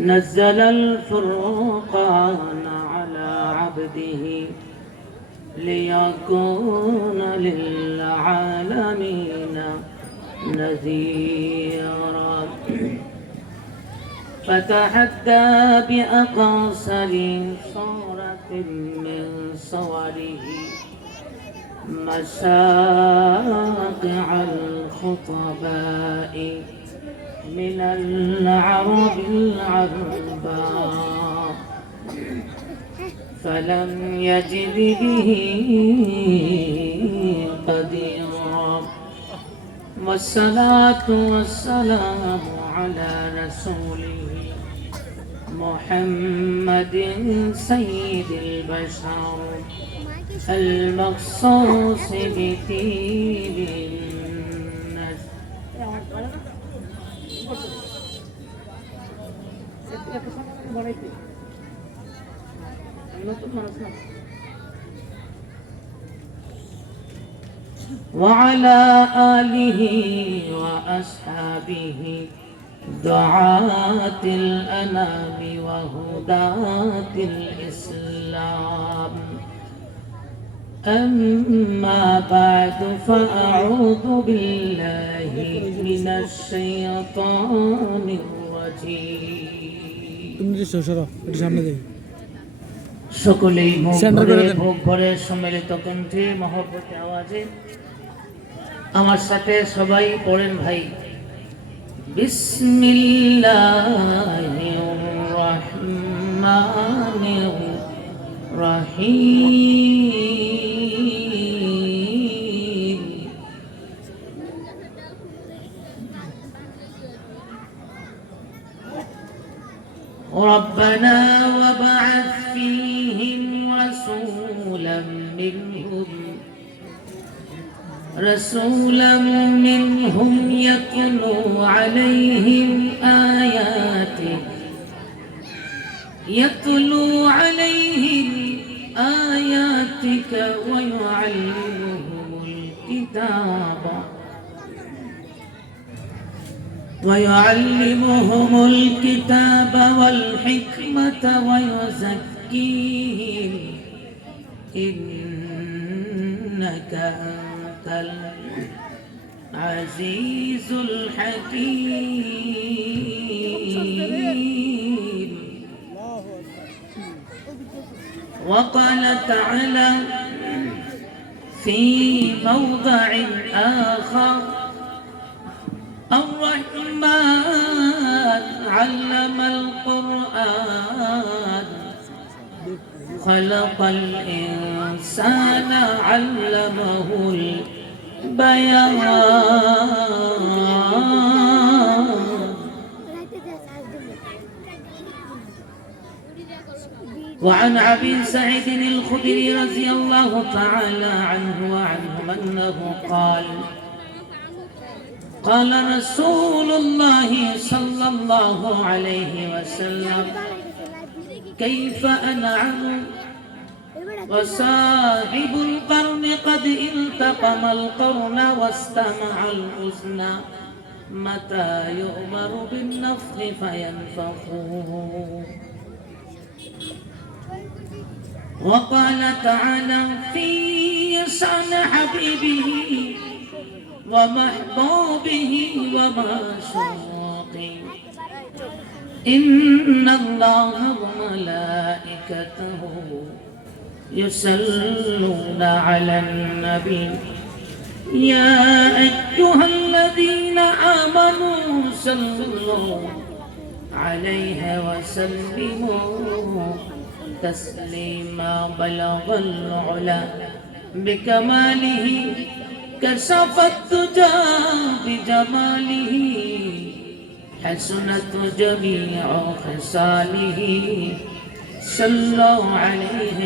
نزل الفرقان على عبده ليكون للعالمين نذيرا فتحدى بأقصر صورة من صوره مساقع الخطباء من العرب العرباء فلم يجد به قديرا والصلاة والسلام على رسوله محمد سيد البشر المخصوص بطيب الناس وعلى آله وأصحابه دعاة الأنام وهداة الإسلام أما بعد فأعوذ بالله من الشيطان الرجيم সকলেই ভোগ ভরে সম্মিলিত কণ্ঠে মহব্বতে আওয়াজে আমার সাথে সবাই পড়েন ভাই বিসমিল্লাহির রহমানির রহিম ربنا وابعث فيهم رسولا منهم يتلو عليهم آياتك ويعلمهم الكتاب والحكمة ويزكيهم إنك أنت العزيز الحكيم وقال تعالى في موضع آخر الرحمن علم القرآن خلق الإنسان علمه البيان وعن أبي سعيد الخدري رضي الله تعالى عنه وعنهم أنه قال رسول الله صلى الله عليه وسلم كيف أنعم وصاحب القرن قد التقم القرن واستمع الحزن متى يؤمر بالنفخ فينفخه وقال تعالى في شأن حبيبه ومحبوبه ومعشوقه إن الله وملائكته يصلون على النبي يا أيها الذين آمنوا صلوا عليه وسلموا تسليما بلغ العلا بكماله كشف الدجى بجماله حسنت جميع خصاله صلوا عليه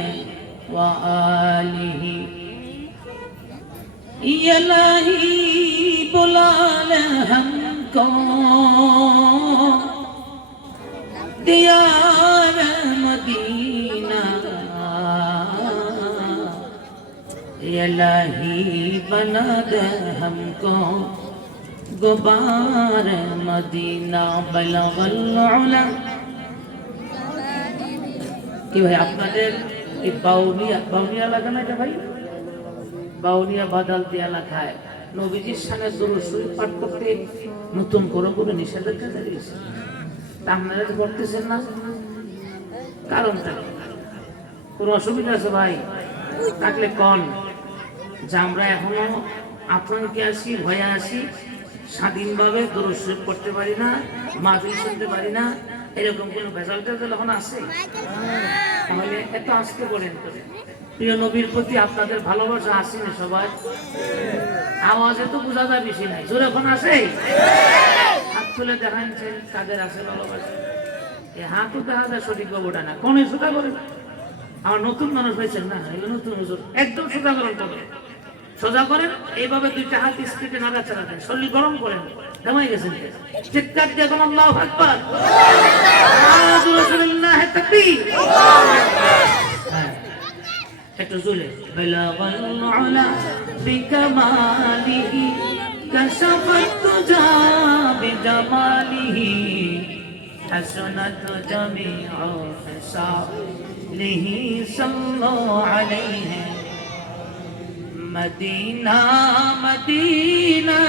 وآله يا إلهي بلا لے हमको दियार मदीना इलाही बना दे हमको गुबार मदीना बलगल उला। কি ভাই আপনাদের এই বাউনিয়া এলাকা না এটা ভাই? বাউনিয়া বাদালতি এলাকায় নবীজির সামনে দরুদ শরীফ পাঠ করতে নতুন করে নিষেধাজ্ঞা জারি হয়েছে। আপনারা করতেছেন না, কারণটা কোনো অসুবিধা আছে ভাই? থাকলে কন যে আমরা এখনো আতঙ্কে আছি, ভয়ে আছি, স্বাধীনভাবে দরুদ শরীফ করতে পারি না, মাহফিল শুনতে পারি না, এরকম কোনো ভেজাল টেজাল এখন আছে? তাহলে এত আজকে বলেন প্রিয় নবীর প্রতি আপনাদের ভালোবাসা আছে না সবাই? আওয়াজে তো বোঝা যায় বেশি নাই, জোর এখন আছে? হাত তুলে দেখাচ্ছেন কাদের আছে ভালোবাসা। এই হাতও দেখা যায় সঠিক বাবুটা না, কোন সোজা করেন। আমার নতুন মানুষ হয়েছেন না, নতুন একদম সোজা করেন, সোজা করেন এইভাবে দুইটা হাত স্ত্রীকে নাড়াচাড়া দেন, শরীর গরম করেন, ঘামাই গেছেন, চিৎকার দিয়ে কোন আল্লাহু আকবার, রাসূলুল্লাহ তাকবীর। একটু জোরে বালাগাল উলা বিকামালিহি কাশাফাত তুজা বিজামালিহি হাসানাত জামিউ হিসালিহি সাল্লাল্লাহু আলাইহি মদিনা মদিনা।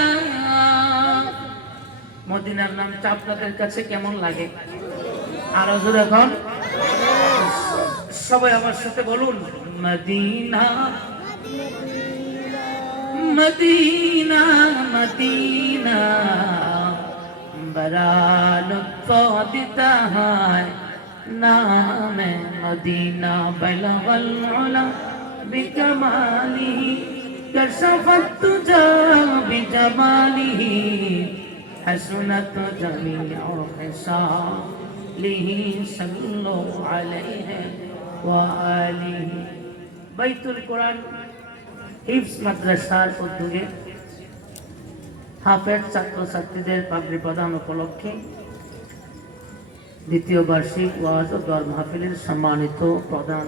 মদিনার নামটা আপনাদের কাছে কেমন লাগে? আরো জোরে এখন সবাই আমার সাথে বলুন, মদিনা মদিনা মদিনা বড়া লুৎফ দেতা है नाम मदीना बलगल उला बिजमालिही कशफत तुजा बिजमालिही हसनत जमीउ हिसालिही सल्लल्लाहु अलैहि ওয়া আলিহি। বাইতুল কোরআন হিফজ মাদ্রাসার উদ্যোগে হাফেজ ছাত্রছাত্রীদের পাগড়ি প্রদান উপলক্ষে দ্বিতীয় বার্ষিক ওয়াজ ও দোয়া মাহফিলের সম্মানিত প্রধান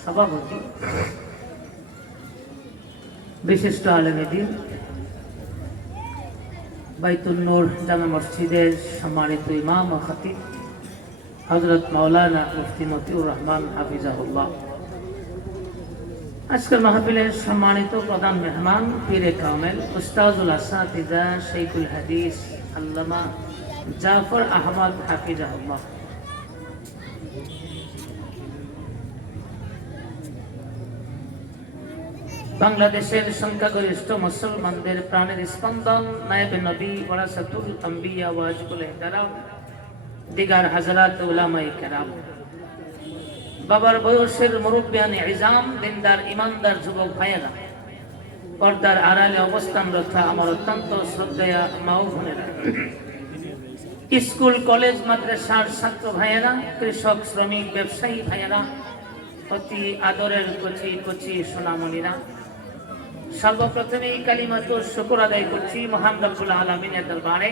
সভাপতি বিশিষ্ট আলেম দ্বীন বাইতুল নূর জামে মসজিদের সম্মানিত ইমাম ও খতিব হযরত মাওলানা মুফতি মতিউর রহমান হাফিজাহুল্লাহ, আজকের মাহফিলের সম্মানিত প্রধান মেহমান পীরে কামেল উস্তাজুল আসাতিজা শেখুল হাদিস আল্লামা জাফর আহমদ হাফিজাহুল্লাহ, বাংলাদেশের সংখ্যাগরিষ্ঠ মুসলমানদের প্রাণের স্পন্দন নায়েবে নবী ওয়ারাসাতুল আম্বিয়া ওয়াজিবুল ইহতারাম দিগার হাজরাত উলামায়ে কেরাম, বাবার বয়সের মুরব্বিয়ানে ইজাম, দিনদার ইমানদার যুবক ভাইয়েরা, পর্দার আড়ালে অবস্থানরত আমার অত্যন্ত শ্রদ্ধেয় মা ও বোনেরা, স্কুল কলেজ মাদ্রাসার ছাত্র ভাইয়েরা, কৃষক শ্রমিক ব্যবসায়ী ভাইয়েরা, অতি আদরের কচি কচি সোনামণিরা, সর্বপ্রথমেই কালিমাতুর শুকর আদায় করছি মহান রব্বুল আলামিনের দরবারে,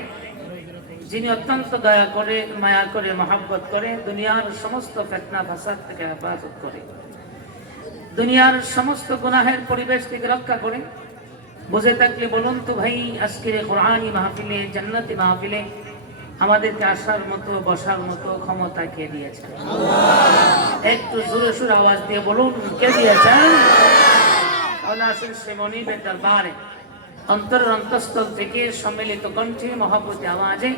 যিনি অত্যন্ত দয়া করে, মায়া করে, মহব্বত করে, দুনিয়ার সমস্ত ফিতনা ফাসাদ থেকে হেফাজত করে, দুনিয়ার সমস্ত গুনাহের পরিবেশ থেকে রক্ষা করে। বুঝে থাকলে বলুন তো ভাই, আজকের কোরআনী মাহফিলে, জান্নাতি মাহফিলে আমাদেরকে আসার মতো, বসার মতো ক্ষমতা কে দিয়েছেন? একটু জোরে সুরে আওয়াজ দিয়ে বলুন, কে দিয়েছেন? মনিবের দরবারে অন্তরের অন্তঃস্থল থেকে সম্মিলিত কণ্ঠে মহব্বতে আওয়াজে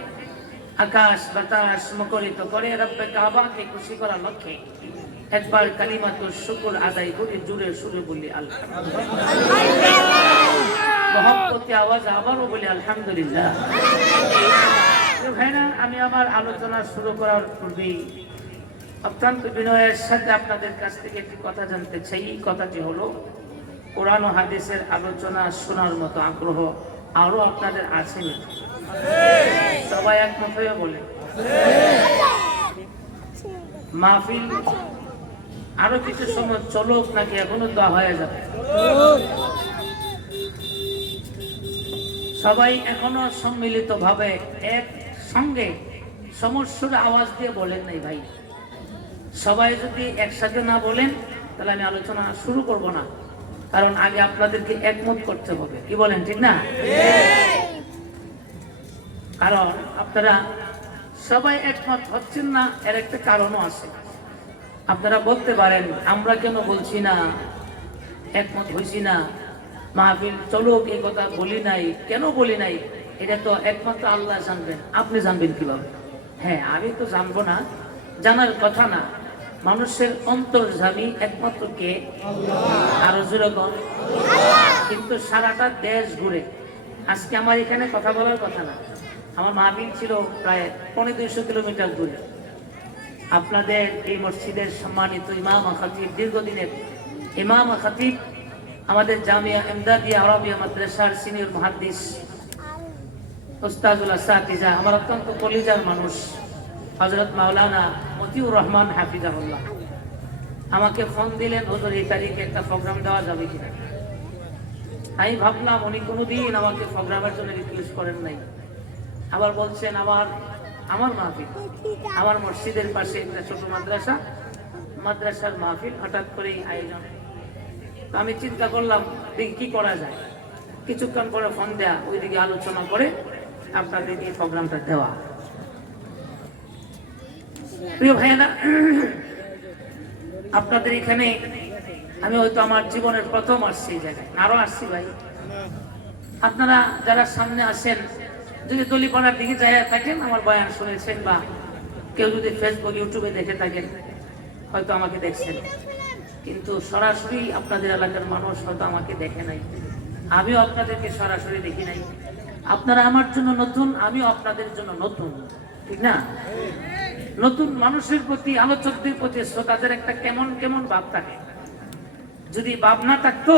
আকাশ বাতাস মুখরিত করে রব্বে কাবাকে খুশি করার লক্ষ্যে একবার কালিমাতুর শুকর আদায় করে জোরে সুরে বলি আলহামদুলিল্লাহ। মহব্বতে আওয়াজ আবারও বলি আলহামদুলিল্লাহ। ভাইরা, আমি আমার আলোচনা শুরু করার পূর্বেই অত্যন্ত বিনয়ের সাথে আপনাদের কাছ থেকে একটি কথা জানতে চাই। কথাটি হলো, কোরআন ও হাদিসের আলোচনা শোনার মতো আগ্রহ আরো আপনাদের আছে নাকি? সবাই একমত হয়ে বলে মাহফিল আরো কিছু সময় চলুক নাকি এখনো দোয়া হয়ে যাবে? সবাই এখনো সম্মিলিত ভাবে এক সঙ্গে সমস্যার আওয়াজ দিয়ে বলেন নাই ভাই। সবাই যদি একসাথে না বলেন তাহলে আমি আলোচনা শুরু করব না। কারণ আগে আপনাদেরকে একমত করতে হবে, কি বলেন ঠিক না? কারণ আপনারা সবাই একমত হচ্ছেন না, এর একটা কারণও আছে। আপনারা বলতে পারেন আমরা কেন বলছি না, একমত হইছি না, মাহফিল চলুক এই কথা বলি নাই, কেন বলি নাই? এটা তো একমাত্র আল্লাহ জানবেন, আপনি জানবেন কিভাবে? হ্যাঁ, আমি তো জানবো না, জানার কথা না। মানুষের অন্তর্যামী একমাত্র কে? আরো যেরকম। কিন্তু সারাটা দেশ ঘুরে, আজকে আমার এখানে কথা বলার কথা না, আমার মাহফিল ছিল প্রায় 250 কিলোমিটার দূরে। আপনাদের এই মসজিদের সম্মানিত ইমাম খতিব, দীর্ঘদিনের ইমাম খতিব, আমাদের জামিয়া ইমদাদিয়া আরবিয়া মাদ্রাসার সিনিয়র মুহাদ্দিস উস্তাদুল আসাতিজা, আমার অত্যন্ত কলিজার মানুষ হযরত মাওলানা মতিউর রহমান হাফিজাহুল্লাহ আমাকে ফোন দিলেন, হুজুর এই তারিখে একটা প্রোগ্রাম দেওয়া যাবে কিনা। আমি ভাবলাম উনি কোনোদিন আমাকে প্রোগ্রামের জন্য রিকোয়েস্ট করেন নাই। আবার বলছেন আমার মাহফিল, আমার মসজিদের পাশে একটা ছোট মাদ্রাসার মাহফিল, হঠাৎ করেই আয়োজন। আমি চিন্তা করলাম দেখি কি করা যায়। কিছুক্ষণ পরে ফোন দেয়া, ওইদিকে আলোচনা করে আপনাদের এই প্রোগ্রামটা দেওয়া। প্রিয় ভাইয়েরা, আপনাদের এখানে আমি হয়তো আমার জীবনের প্রথম আসছি এই জায়গায়, আরো আসছি ভাই। আপনারা যারা সামনে আসেন, যদি দলিপাড়ার দিকে যায় থাকেন, আমার বয়ান শুনেছেন, বা কেউ যদি ফেসবুক ইউটিউবে দেখে থাকেন, হয়তো আমাকে দেখছেন। কিন্তু সরাসরি আপনাদের এলাকার মানুষ হয়তো আমাকে দেখে নাই, আমিও আপনাদেরকে সরাসরি দেখি নাই। আপনারা আমার জন্য নতুন, আমিও আপনাদের জন্য নতুন, ঠিক না? নতুন মানুষের প্রতি, আলোচকদের প্রতি শ্রোতাদের একটা কেমন কেমন ভাব থাকে। যদি ভাব না থাকতো,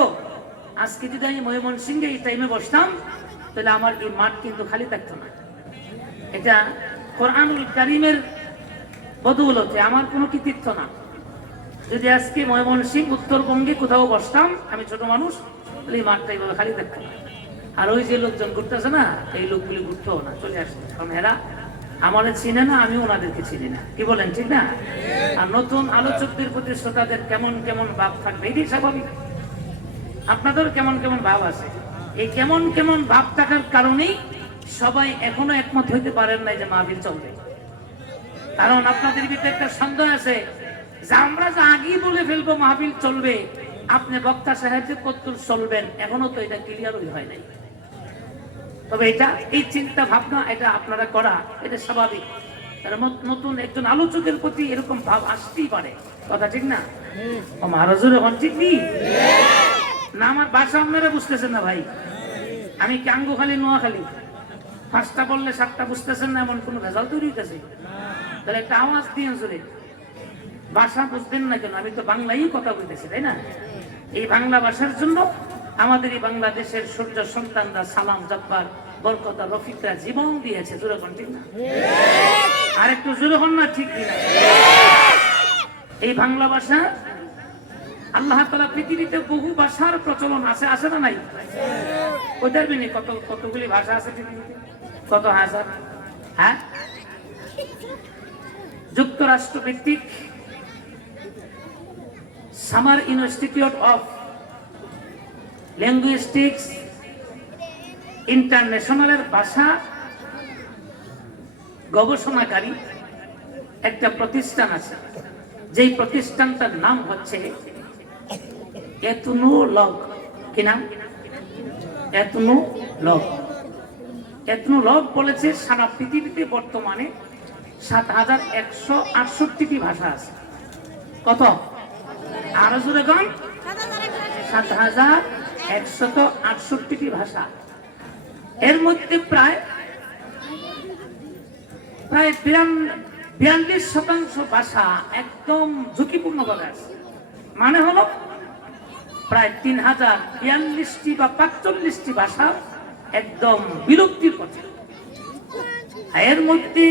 আজকে যদি আমি ময়মনসিংহে এই টাইমে বসতাম, তাহলে আমার এই মাঠ কিন্তু খালি থাকতো না। এটা কোরআনুল কারীমের বদৌলতে, আমার কোনো কৃতিত্ব না। যদি আজকে ময়মনসিংহ উত্তরবঙ্গে কোথাও বসতাম, আমি ছোট মানুষ, তাহলে এই মাঠটা এইভাবে খালি থাকতো না। আর ওই যে লোকজন ঘুরতেছে না, এই লোকগুলি ঘুরতেও না, চলে আসতো, কারণ এরা আমাদের চিনে না, আমি ওনাদেরকে চিনি না, কি বলেন ঠিক না? আর নতুন আলোচকদের প্রতি শ্রোতাদের কেমন কেমন ভাব থাকবে, এটাই স্বাভাবিক। আপনাদের কেমন কেমন ভাব আছে, এই কেমন কেমন ভাব থাকার কারণেই সবাই এখনো একমত হইতে পারেন নাই যে মাহফিল চলবে। কারণ আপনাদের ভিতরে একটা সন্দেহ আছে যে আমরা যা আগেই বলে ফেলবো মাহফিল চলবে, আপনি বক্তা সাহেব যে কতদূর চলবেন, এখনো তো এটা ক্লিয়ারই হয় নাই। তবে এটা, এই চিন্তা ভাবনা এটা আপনারা করা, এটা স্বাভাবিক। নতুন একজন আলোচকের প্রতি এরকম ভাব আসতেই পারে, কথা ঠিক না? মহারাজুর এখন ঠিক নেই না? আমার বাসা আপনারা বুঝতেছেন না ভাই, আমি কাঙ্গুখালী নোয়াখালী, 5টা বললে 7টা বুঝতেছেন না, এমন কোন রেজাল্ট তৈরি হইতেছে? তাহলে একটা আওয়াজ দিয়ে জোরে, ভাষা বুঝবেন না কেন? আমি তো বাংলাই কথা বলতেছি, তাই না? এই বাংলা ভাষার জন্য আমাদের এই বাংলাদেশের সূর্য সন্তানরা, সালাম, জব্বার, বরকত, রফিকরা জীবন দিয়েছে, জোরে কোন ঠিক না? আর একটু জোরে কোন না ঠিক কিনা? এই বাংলা ভাষা আল্লাহ তাআলা পৃথিবীতে বহু ভাষার প্রচলন আছে, আছে না নাই? ওদের বিনি কতগুলি ভাষা আছে পৃথিবীতে, কত হাজার। হ্যাঁ, যুক্তরাষ্ট্র ভিত্তিক সামার ইনস্টিটিউট অফ লিঙ্গুইস্টিক্স ইন্টারন্যাশনালের ভাষা গবেষণাকারী একটা প্রতিষ্ঠান আছে, যেই প্রতিষ্ঠানটার নাম হচ্ছে এথনোলগ। কি নাম? এথনোলগ। এথনোলগ বলেছে সারা পৃথিবীতে বর্তমানে 7168টি ভাষা আছে। কত? আরো জোরে গান। 7168টি ভাষা। এর মধ্যে প্রায় 42% ভাষা একদম ঝুঁকিপূর্ণ ভাবে আছে। মানে হলো প্রায় 3042টি বা 45টি ভাষা একদম বিলুপ্তির পথে। এর মধ্যে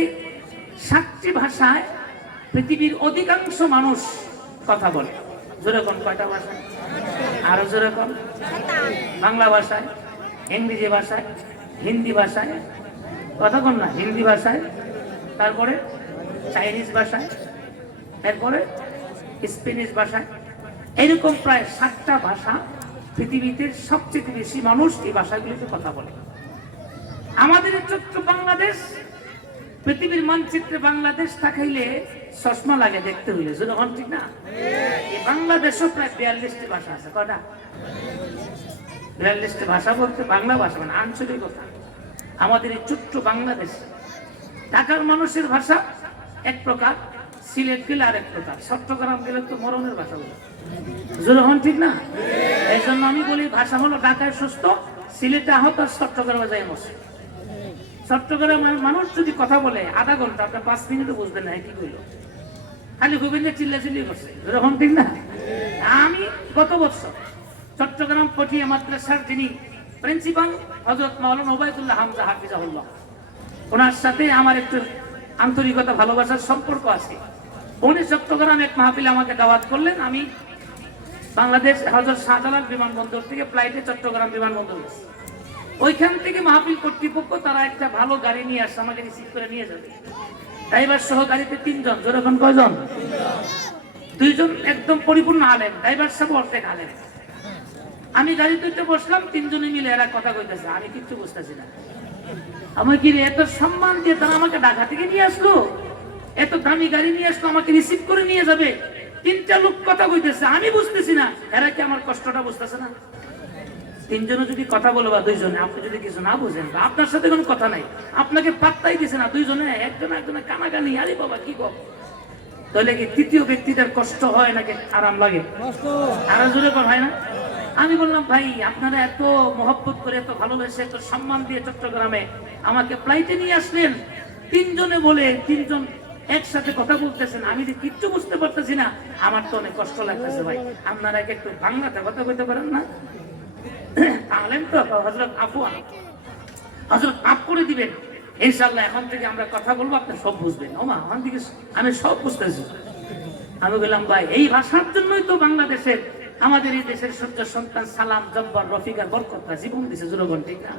7টি ভাষায় পৃথিবীর অধিকাংশ মানুষ কথা বলে। জোরে কোন? কয়টা ভাষা? আরো জোরে কোন? বাংলা ভাষায়, ইংরেজি ভাষায়, হিন্দি ভাষায়, কথা কোন না? হিন্দি ভাষায়, তারপরে চাইনিজ ভাষায়, এরপরে স্পেনিশ ভাষায়, এরকম প্রায় 7টা ভাষা পৃথিবীতে সবচেয়ে বেশি মানুষ এই ভাষাগুলিতে কথা বলে। আমাদের ছোট্ট বাংলাদেশ, পৃথিবীর মানচিত্রে বাংলাদেশ তাকাইলে চশমা লাগে দেখতে হইলে, যখন ঠিক না? এই বাংলাদেশও প্রায় 42টি ভাষা আছে। কটা? 42টি ভাষা বলতে বাংলা ভাষা মানে আঞ্চলিকতা। আমাদের এই ছোট্ট বাংলাদেশ, ঢাকার মানুষের ভাষা এক প্রকার, সিলেট গেলে আরেক প্রকার, চট্টগ্রাম গেলে তো মরণের ভাষা বলে, যখন ঠিক না? এই জন্য আমি বলি ভাষা হলো ঢাকায় সুস্থ, সিলেটে আহত, আর চট্টগ্রামে যায় মশে। চট্টগ্রামের মানুষ যদি কথা বলে আধা ঘন্টা, আপনার 5 মিনিটও বুঝবেন না কি কইল, খালি গোবিন্দে চিল্লাচিল্লি করছে, যখন ঠিক না? আমি গত বছর চট্টগ্রাম পটিয়া মাদ্রাসার যিনি প্রিন্সিপাল হযরত মাওলানা ওবায়দুল্লাহ হামজা হাফিজাহুল্লাহ, ওনার সাথে আমার একটু আন্তরিকতা ভালোবাসার সম্পর্ক আছে। উনি চট্টগ্রাম এক মাহফিলে আমাকে দাওয়াত করলেন। আমি বাংলাদেশ হযরত শাহজালাল বিমানবন্দর থেকে ফ্লাইটে চট্টগ্রাম বিমানবন্দর গেছি। ওইখান থেকে মাহফিল কর্তৃপক্ষ তারা একটা ভালো গাড়ি নিয়ে আসছে, আমাকে রিসিভ করে নিয়ে যাবে। ড্রাইভার সহ গাড়িতে 3 জন। যেরকম কয়জন? 2 জন একদম পরিপূর্ণ আলেম, ড্রাইভার সাহেব অর্ধেক আলেম। আমি গাড়িতে উঠে বসলাম, 3 জনে মিলে এরা কথা কইতেছে, আমি কিচ্ছু বুঝতেছি না। আমার কি এত সম্মান দিয়ে তারা আমাকে ঢাকা থেকে নিয়ে আসলো, এত দামি গাড়ি নিয়ে আসলো, আমাকে রিসিভ করে নিয়ে যাবে। 3টা লোক কথা কইতেছে, আমি বুঝতেছি না, এরা কি আমার কষ্টটা বুঝতেছে না? 3 জনে যদি কথা বলো বা 2 জনে, আপনি যদি কিছু না বুঝেন বা আপনার সাথে কোনো কথা নাই, আপনাকে পাত্তাই দিছে না, 2 জনে একজনে কানাকানি, আরে বাবা কি গো, তাহলে কি তৃতীয় ব্যক্তিদের কষ্ট হয় নাকি আরাম লাগে? আরো জোরে হয় না? আমি বললাম ভাই আপনারা এত মহব্বত করে, এত ভালোবেসে, এত সম্মান দিয়ে চট্টগ্রামে আমাকে ফ্লাইটে নিয়ে আসলেন, 3 জনে বলে 3 জন একসাথে কথা বলতেছেন, আমি যে কিচ্ছু বুঝতে পারতেছি না, আমার তো অনেক কষ্ট লাগতেছে। ভাই আপনারা একটু বাংলাতে কথা বলতে পারেন না? আলেম তো হযরত আফওয়ান, হযরত মাফ করে দিবেন, ইনশাআল্লাহ এখন থেকে আমরা কথা বলবো, আপনি সব বুঝবেন। ওমা আমার দিকে আমি সব বুঝতেছি। আমি বললাম ভাই এই ভাষার জন্যই তো বাংলাদেশের, আমাদের এই দেশের সূর্য সন্তান সালাম, জব্বার, রফিকার বরকতরা জীবন দিছে, জনগণ ঠিক না?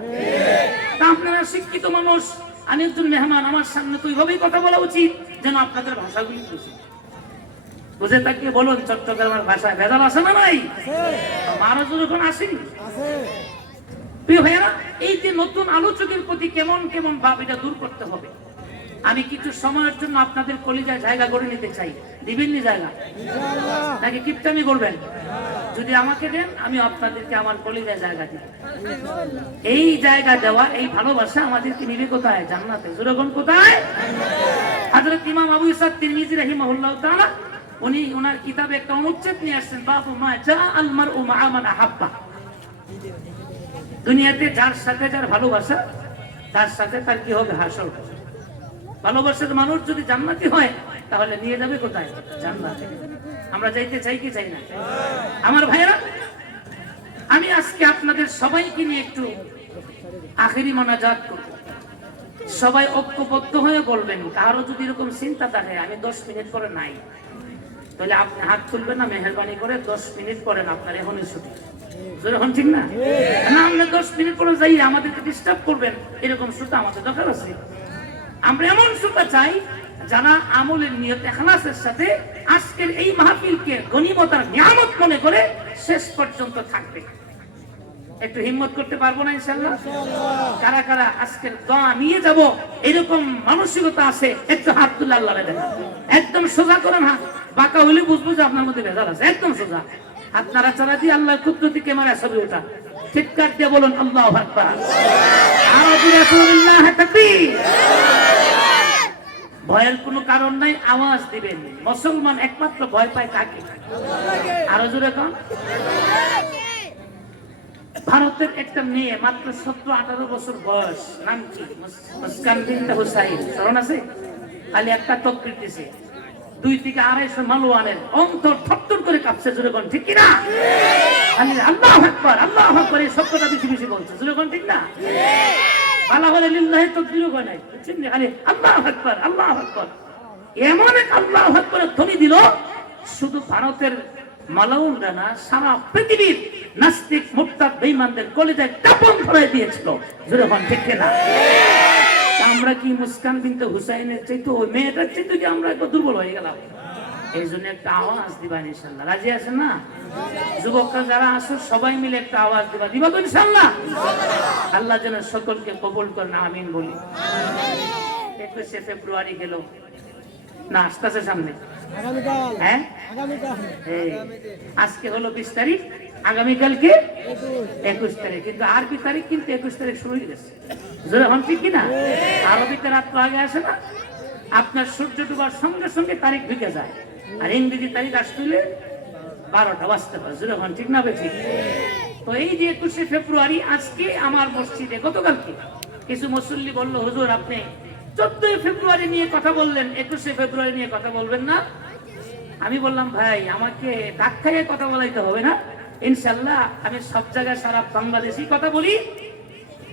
তা আপনারা শিক্ষিত মানুষ, আমি একজন মেহমান, আমার সামনে তো এইভাবেই কথা বলা উচিত যেন আপনাদের ভাষাগুলি বুঝি। বুঝে থাকলে বলুন চট্টগ্রামের ভাষায় ভেজাল আছে না নাই? আরো যখন আসেনি প্রিয় ভাইয়েরা, এই যে নতুন আলোচকের প্রতি কেমন কেমন ভাব, এটা দূর করতে হবে। আমি কিছু সময়ের জন্য আপনাদের কলিজায় জায়গা করে নিতে চাই, দিবেন নি জায়গা নাকি কিপটামি করবেন? যদি আমাকে দেন আমি আপনাদেরকে আমার কলিজায় জায়গা দিব। এই জায়গা দেওয়া, এই ভালোবাসা আমাদেরকে নিবে কোথায়? জান্নাতে। যখন কোথায়? হযরত ইমাম আবু ইসহাক তিরমিজি রাহিমাহুল্লাহ তাআলা উনি ওনার কিতাবে একটা অনুচ্ছেদ নিয়ে আসছেন, বাবু মা জাআল মারউ মা মান আহাব্বা। দুনিয়াতে যার সাথে যার ভালোবাসা, তার সাথে তার কি হবে? হাসর। ভালোবাসার মানুষ যদি জান্নাতি হয় তাহলে নিয়ে যাবে কোথায়? জান্নাতে। আমরা যাইতে চাই কি চাই না? আমার ভাইয়েরা, আমি আজকে আপনাদের সবাইকে নিয়ে একটু আখেরি মোনাজাত করব। সবাই ঐক্যবদ্ধ হয়ে বলবেন। কারো যদি এরকম চিন্তা থাকে আমি 10 মিনিট পরে নাই, তাহলে আপনি হাত তুলবেন না, মেহেরবানি করে 10 মিনিট পরে আপনার এখনই ছুটি। যখন ঠিক না, না আমরা 10 মিনিট পরে যাই, আমাদেরকে ডিস্টার্ব করবেন, এরকম শ্রোতা আমাদের দরকার আছে। আমরা এমন শ্রোতা চাই যারা আমলের নিয়ত ইখলাসের সাথে আজকের এই মাহফিলকে গনিমত আর নিয়ামত মনে করে শেষ পর্যন্ত থাকবে। একটু হিম্মত করতে পারবো না ইনশাআল্লাহ? কারা কারা আজকের দোয়া নিয়ে যাব এরকম মানসিকতা আছে? একটু হাত তুলে আল্লাহরে দেন, একদম সোজা করেন হাত, বাঁকা হলে বুঝবো যে আপনার মধ্যে ভেজাল আছে। একদম সোজা হাত নাড়াচাড়া দিয়ে আল্লাহর কুদরতি ক্যামেরা ছবি ওঠা, চিৎকার দিয়ে বলুন আল্লাহু আকবার, আরবি রাসূলুল্লাহ তাকবীর। ভয়ের কোনো কারণ নাই, আওয়াজ দিবেন। মুসলমান একমাত্র ভয় পায় কাকে? আরো জোরে কোন? ভারতের একটা মেয়ে মাত্র 17-18 বছর বয়স, নাম কি? মুসকান বিনতে হুসাইন, স্মরণ আছে? খালি একটা তাকবীর দিছে, 2 থেকে 250 মালওয়ানের অন্তর থরথর করে কাঁপছে। জোরে কোন ঠিক কিনা? খালি আল্লাহু আকবার, আল্লাহু আকবার এই শব্দটা বেশি বেশি বলছে। জোরে কোন ঠিক না? আল্লাহ বলে লিল্লাহি তাকবীরও হয় নাই, চিন্তা খালি আল্লাহু আকবার, আল্লাহু আকবার। এমন এক আল্লাহু আকবারের ধ্বনি দিল, শুধু ভারতের মালাউনরা না, সারা পৃথিবীর নাস্তিক মুরতাদ বেঈমানদের কলিজায় কাঁপন ধরায় দিয়েছিল। জোরে কোন ঠিক কিনা? আমরা কি মুসকান বিনতে হুসাইনের চাইতে, ওই মেয়েটার চাইতে কি আমরা একটু দুর্বল হয়ে গেলাম? এই জন্য একটা আওয়াজ দিবা ইনশাল্লাহ। রাজি আছেন না? যুবকরা যারা আসো সবাই মিলে একটা আওয়াজ দিবা। দিবা তো ইনশাল্লাহ? আল্লাহ যেন সকলকে কবুল করেন, আমিন বলি। 21শে ফেব্রুয়ারি গেল না, আসতেছে সামনে। হ্যাঁ, আজকে হলো 20 তারিখ, আগামীকালকে 21 তারিখ, কিন্তু আরবি তারিখ কিন্তু 21 তারিখ শুরু হয়ে গেছে। যখন ঠিক কিনা? আরবিতে রাত আগে আসে না, আপনার সূর্য ডুবার সঙ্গে সঙ্গে তারিখ ঢুকে যায়, আর ইংরেজি তারিখ আসলে 12টা বাজতে পারে। যখন ঠিক না ঠিক? তো এই যে 21শে ফেব্রুয়ারি আজকে আমার মসজিদে, গতকালকে কিছু মুসল্লি বলল, হুজুর আপনি 14 ফেব্রুয়ারি নিয়ে কথা বললেন, 21শে ফেব্রুয়ারি নিয়ে কথা বলবেন না। আমি বললাম, ভাই আমাকে ডাক খাইয়ে কথা বলাইতে হবে না, ইনশাল্লাহ আমি সব জায়গায় সারা বাংলাদেশি কথা বলি,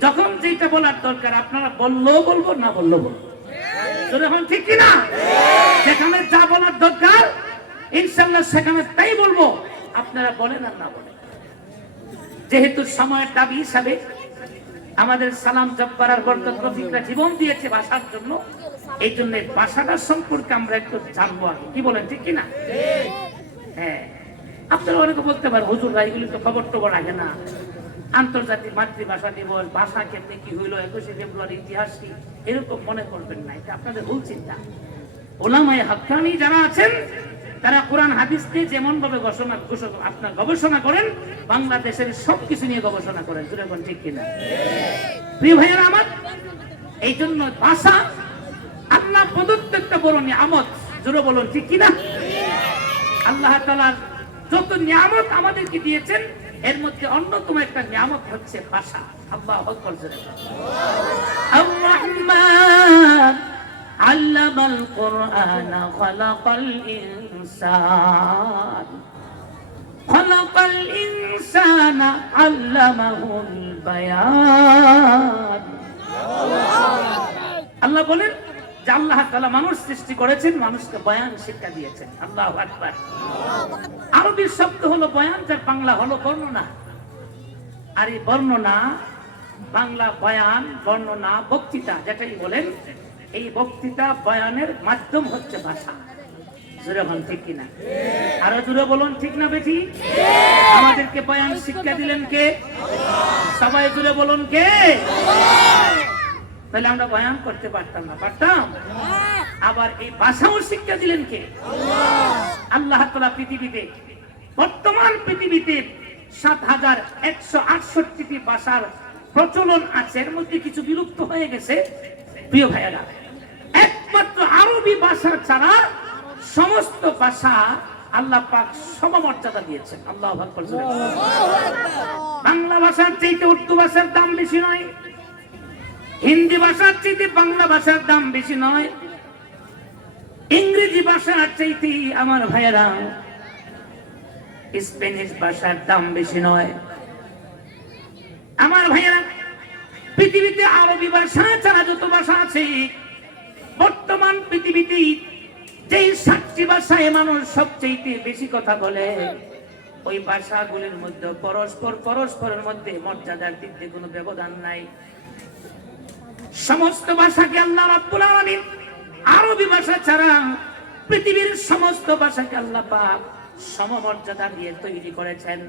যখন যেটা বলার দরকার আপনারা বললেও বলবো, না বললেও বলবো। যখন ঠিক কিনা? যেখানে যা বলার দরকার ইনশাল্লাহ সেখানে তাই বলবো, আপনারা বলেন আর না বলেন। যেহেতু সময়ের দাবি হিসাবে আমাদের সালাম জব্বার আর বরকত রফিকরা জীবন দিয়েছে ভাষার জন্য, এই জন্য ভাষাটার সম্পর্কে আমরা একটু জানবো আগে। কি বলেন, ঠিক কিনা? হ্যাঁ, আপনারা অনেকে বলতে পারেন, হুজুর এগুলি তো খবর টবর আগে না, আন্তর্জাতিক মাতৃভাষা দিবস, ভাষা কেমনি কি হইলো, 21শে ফেব্রুয়ারি ইতিহাস কি, এরকম মনে করবেন না, এটা আপনাদের ভুল চিন্তা। ওলামায়ে হাক্কানি যারা আছেন তারা কোরআন হাদিসকে যেমন ভাবে আপনার গবেষণা করেন, বাংলাদেশের সবকিছু নিয়ে গবেষণা করেন। যেরকম ঠিক কিনা? প্রিয় ভাইয়েরা আমার, এই জন্য ভাষা আল্লাহ প্রদত্ত একটা বড় নিয়ামত। জোরে বলুন, ঠিক কিনা? আল্লাহ তাআলার যত নিয়ামত আমাদেরকে দিয়েছেন, এর মধ্যে অন্যতম একটা নিয়ামত হচ্ছে ভাষা। আল্লাহু আকবার। আর-রহমান আল্লামাল কুরআন খালাকাল ইনসান, খালাকাল ইনসানা আল্লামাহুল বায়ান। আল্লাহ বলেন যে আল্লাহ তাআলা মানুষ সৃষ্টি করেছেন, মানুষকে বয়ান শিক্ষা দিয়েছেন। আল্লাহু আকবার। আরবি শব্দ হলো বয়ান, যার বাংলা হলো বর্ণনা। আর এই বর্ণনা, বাংলা বয়ান, বর্ণনা, বক্তৃতা যেটাই বলেন, এই বক্তৃতা বয়ানের মাধ্যম হচ্ছে ভাষা। জোরে বলুন, ঠিক কিনা? আরো জোরে বলুন, ঠিক না বেঠি? আমাদেরকে বয়ান শিক্ষা দিলেন কে? সবাই জোরে বলুন, কে? তাহলে আমরা বয়ান করতে পারতাম না? পারতাম। আবার এই ভাষাও শিক্ষা দিলেন কে? আল্লাহ তাআলা পৃথিবীতে, বর্তমান পৃথিবীতে 7168টি ভাষার প্রচলন আছে, এর মধ্যে কিছু বিলুপ্ত হয়ে গেছে। প্রিয় ভাইয়েরা, একমাত্র আরবি ভাষা ছাড়া সমস্ত ভাষা আল্লাহ পাক সমমর্যাদা দিয়েছেন। আল্লাহু আকবার। বাংলা ভাষার চাইতে উর্দু ভাষার দাম বেশি নয়, হিন্দি ভাষার চাইতে বাংলা ভাষার দাম বেশি নয়, ইংরেজি ভাষার চাইতে আমার ভাইয়েরা স্প্যানিশ ভাষার দাম বেশি নয়। আমার ভাইয়েরা, পৃথিবীতে আরবি ভাষা ছাড়া যত ভাষা আছে, বর্তমান পৃথিবীতে যেই 7টি ভাষায় মানুষ সবচেয়ে বেশি কথা বলে, ওই ভাষাগুলির মধ্যে পরস্পরের মধ্যে মর্যাদার দিক দিয়ে কোনো ব্যবধান নাই। সমস্ত ভাষাকে আল্লাহ রাব্বুল আলামিন আরবি ভাষা ছাড়া পৃথিবীর সমস্ত ভাষাকে আল্লাহ পাক সমমর্যাদা দিয়ে তৈরি করেছেন।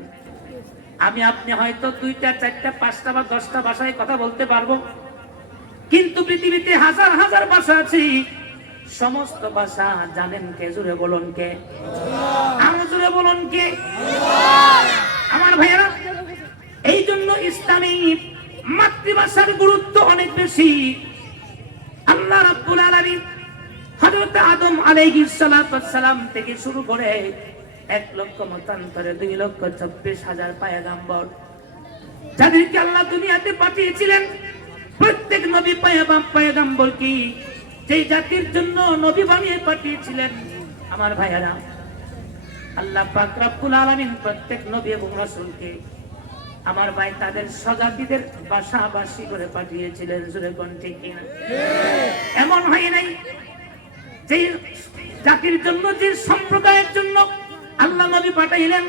আমি আপনি হয়তো 2টা 4টা 5টা বা 10টা ভাষায় কথা বলতে পারবো, কিন্তু পৃথিবীতে হাজার হাজার ভাষা আছে। সমস্ত ভাষা জানেন কে? জোরে বলুন, কে? আরো জোরে বলুন, কে? আমার ভাইয়েরা, এই জন্য ইসলামী মাতৃভাষার গুরুত্ব অনেক বেশি। আল্লাহ রাব্বুল আলামিন হযরত আদম আলাইহিস সালাতু ওয়াস সালাম থেকে শুরু করে 1 লক্ষ মতান্তরে 2,24,000 পয়গম্বর যাদেরকে আল্লাহ দুনিয়াতে পাঠিয়েছিলেন, প্রত্যেক নবী পয়গম্বর কি যেই জাতির জন্য নবী বানিয়ে পাঠিয়েছিলেন, আমার ভাইয়েরা, আল্লাহ পাক রব্বুল আলামিন প্রত্যেক নবী এবং রাসূলকে আমার ভাই তাদের স্বজাতিদের ভাষাভাষী করে পাঠিয়েছিলেন। জোরে কোন ঠিক কিনা? এমন হয় নাই যে জাতির জন্য, যে সম্প্রদায়ের জন্য আল্লাহ নবী পাঠাইলেন,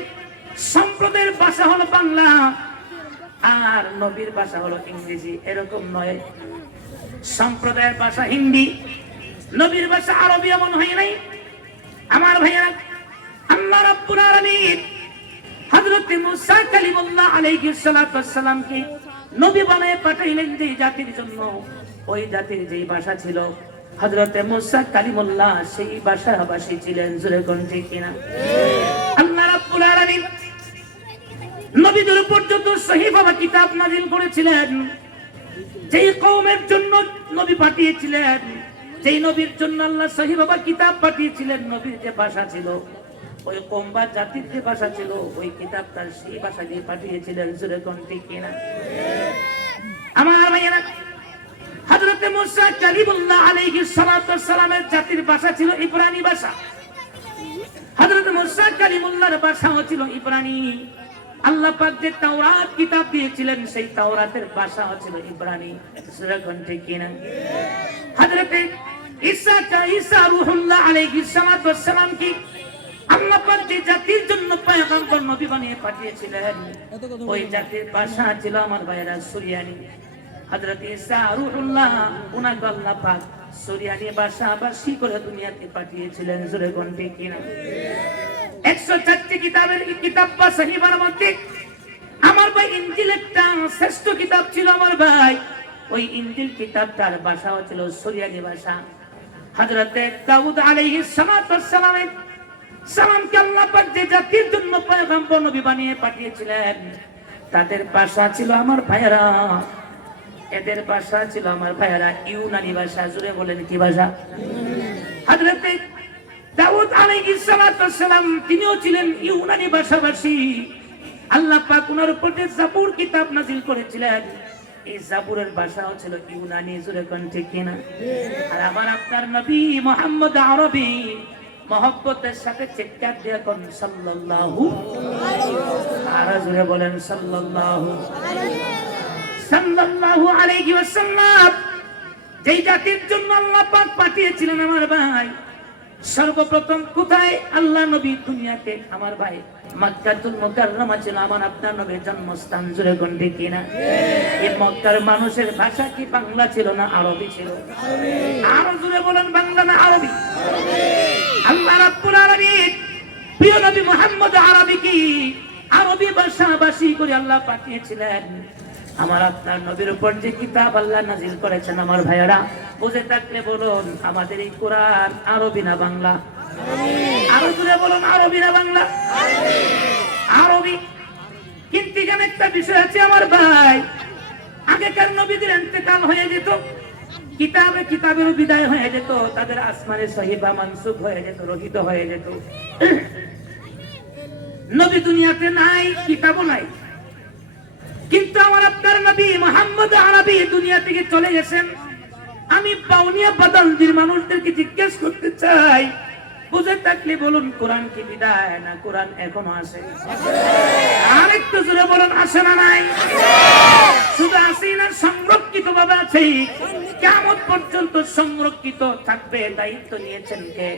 সম্প্রদায়ের ভাষা হলো বাংলা আর নবীর ভাষা হলো ইংরেজি, এরকম নয়। সম্প্রদায়ের ভাষা হিন্দি, নবীর ভাষা আরবি, এমন হয় নাই। আমার ভাইয়েরা, আল্লাহ রাব্বুল আলামিন হযরত মুসা কালিমুল্লাহ আলাইহিস সালাতু ওয়াস সালামকে নবী বানায় পাঠাইলেন যে জাতির জন্য। ওই জাতির যেই ভাষা ছিল, হযরত মুসা কালিমুল্লাহ সেই ভাষাভাষী ছিলেন। জোরে কোন ঠিক কিনা? আল্লাহ রাব্বুল আলামিন নবীদের উপর যত সহিফা বা কিতাব নাযিল করেছিলেন, যেই কওমের জন্য নবী পাঠিয়েছিলেন, যেই নবীর জন্য আল্লাহ সহিফা বা কিতাব পাঠিয়েছিলেন, নবীর যে ভাষা ছিল, ওই কওম বা জাতির যে ভাষা ছিল, ওই কিতাব তার সেই ভাষা দিয়ে পাঠিয়েছিলেন। জোরে কোন ঠিক কিনা? আমার ভাইয়েরা, হযরত মুসা কালিমুল্লাহ আলাইহিস সালাতু ওয়াস সালামের জাতির ভাষা ছিল ইব্রানি ভাষা। হযরত মুসা কালিমুল্লাহর ভাষাও ছিল ইব্রানি। আল্লাহ পাক যে তাওরাত কিতাব দিয়েছিলেন, সেই তাওরাতের ভাষাও ছিল ইব্রানি। সূরা কোন ঠিক কিনা? হযরত ঈসা রূহুল্লাহ আলাইহিস সালাতু ওয়াস সালাম কি আল্লাহ পাক যে জাতির জন্য পয়গম্বর নবী বানিয়ে পাঠিয়েছিলেন, ওই জাতির ভাষা ছিল আমার ভাইয়েরা সুরিয়ানি। হযরত ঈসা রূহুল্লাহ উনাকে আল্লাহ পাক সুরিয়ানি ভাষাভাষী করে দুনিয়াতে পাঠিয়েছিলেন। জোরে কোন ঠিক কিনা? 104টি কিতাবের কিতাব বা সহিফার মধ্যে আমার ভাই ইনজিল একটা শ্রেষ্ঠ কিতাব ছিল আমার ভাই। ওই ইনজিল কিতাবটার ভাষাও ছিল সুরিয়ানি ভাষা। হযরত দাউদ আলাইহিস সালাতু ওয়াস সালামকে আল্লাহ পাক যে জাতির জন্য পয়গম্বর নবী বানিয়ে পাঠিয়েছিলেন, তাদের ভাষা ছিল আমার ভাইয়েরা, এদের ভাষা ছিল আমার ভাইয়েরা ইউনানি ভাষা। জুড়ে বলেন কি ভাষা? হযরত দাউদ আলাইহিস সালাতু ওয়াস সালাম তিনিও ছিলেন ইউনানি ভাষাভাষী। আল্লাহ পাক ওনার উপর যে জাবুর কিতাব নাযিল করেছিলেন, এই জাবুরের ভাষাও ছিল ইউনানি। জুড়ে কোন ঠিক কিনা? আর আমার আপনার নবী মুহাম্মদ আরবি মহব্বতের সাথে চিৎকার দিয়ে কোন সাল্লাল্লাহু আর জুড়ে বলেন সাল্লাল্লাহু আলাইহি ওয়াসাল্লাম। যেই জাতির জন্য আল্লাহ পাক পাঠিয়েছিলেন আমার ভাই, সর্বপ্রথম কোথায় আল্লাহ নবী দুনিয়াতে আমার ভাই মক্কাতুল মুকাররমা ছিল আমার আপনার নবীর জন্মস্থান। জুড়ে কোন ঠিক কিনা? এই মক্কার মানুষের ভাষা কি বাংলা ছিল না আরবি ছিল? আরো জুড়ে বলেন বাংলা না আরবি? আল্লাহ রাব্বুল আলামিন প্রিয় নবী মুহাম্মদ আরবি কি আরবি ভাষাভাষী করে আল্লাহ পাঠিয়েছিলেন। আমার আপনার নবীর উপর যে কিতাব আল্লাহ নাযিল করেছেন আমার ভাইয়েরা, বুঝে থাকলে বলুন আমাদের এই কোরআন আরবি না বাংলা? আরো জুড়ে বলুন আরবি না বাংলা? আরবি। কিন্তু এখানে একটা বিষয় আছে আমার ভাই, আগেকার নবীদের ইন্তেকাল হয়ে যেত, কিতাবের বিদায় হয়ে যেত, তাদের আসমানে সহিফা মানসুখ হয়ে যেত, রহিত হয়ে যেত। নবী দুনিয়াতে নাই, কিতাবও নাই। কিন্তু আমার আপনার নবী মুহাম্মদ আরবি দুনিয়া থেকে চলে গেছেন। আমি বাউনিয়া বাদালদির মানুষদেরকে জিজ্ঞেস করতে চাই, বুঝে থাকলে বলুন কোরআন কি বিদায় না কোরআন এখনো আছে? আরেকটু জোরে বলুন আসে না নাই? শুধু আসেই না, সংরক্ষিত ভাবে আছে। কিয়ামত পর্যন্ত সংরক্ষিত থাকবে, দায়িত্ব নিয়েছেন কে?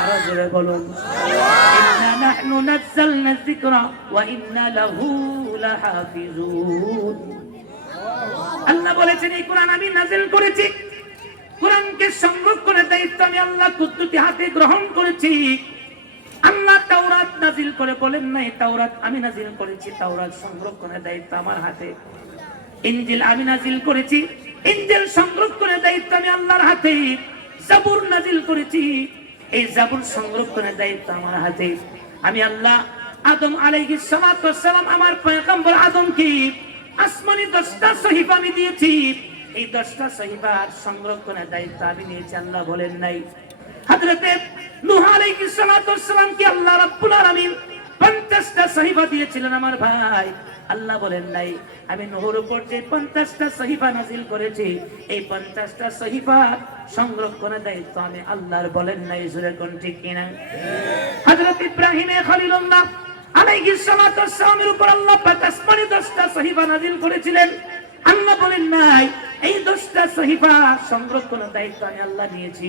আরো জোরে বলুন ইন্না নাহনু নাযালনা যিকরা ওয়া ইন্না লাহু লাহাফিজুন। আল্লাহ বলেছেন এই কোরআন আমি নাযিল করেছি, কোরআনকে সংরক্ষণের দায়িত্ব আমি আল্লাহ কুদরতি হাতে গ্রহণ করেছি। আল্লাহ তাওরাত নাযিল করে বলেন নাই তাওরাত আমি নাযিল করেছি, তাওরাত সংরক্ষণের দায়িত্ব আমার হাতে। ইনজিল আমি নাযিল করেছি, ইনজিল সংরক্ষণের দায়িত্ব আমি আল্লাহর হাতে। জাবুর নাযিল করেছি, এই জাবুর সংরক্ষণের দায়িত্ব আমার হাতে। আমি আল্লাহ আদম আলাইহিস সালাতু ওয়াস সালাম আমার পয়গম্বর আদমকে আসমানি 10টা সহিফা আমি দিয়েছি, এই 10টা সহিফার সংরক্ষণের দায়িত্ব আমি নিয়েছি। আল্লাহ বলেন নাই হযরত নূহ আলাইহিস সালাতু ওয়াস সালাম কি আল্লাহ রাব্বুল আলামিন 50টা সহিফা দিয়েছিলেন আমার ভাই? আল্লাহ বলেন নাই আমি নূহের উপর যে 50টা সহিফা নাযিল করেছি, এই 50টা সহিফা সংরক্ষণের দায়িত্ব আমি আল্লাহর। বলেন নাই জোরে কোন ঠিক কিনা? হযরত ইব্রাহিম খলিলুল্লাহ আলাইহিস সালাতু ওয়াস সালামের উপর আল্লাহ পাক আসমানি 10টা সহিফা নাযিল করেছিলেন। আল্লাহ বলেন নাই এই 10টা 30টা সহিফা সংরক্ষণের দায়িত্ব আমি আল্লাহ নিয়েছি।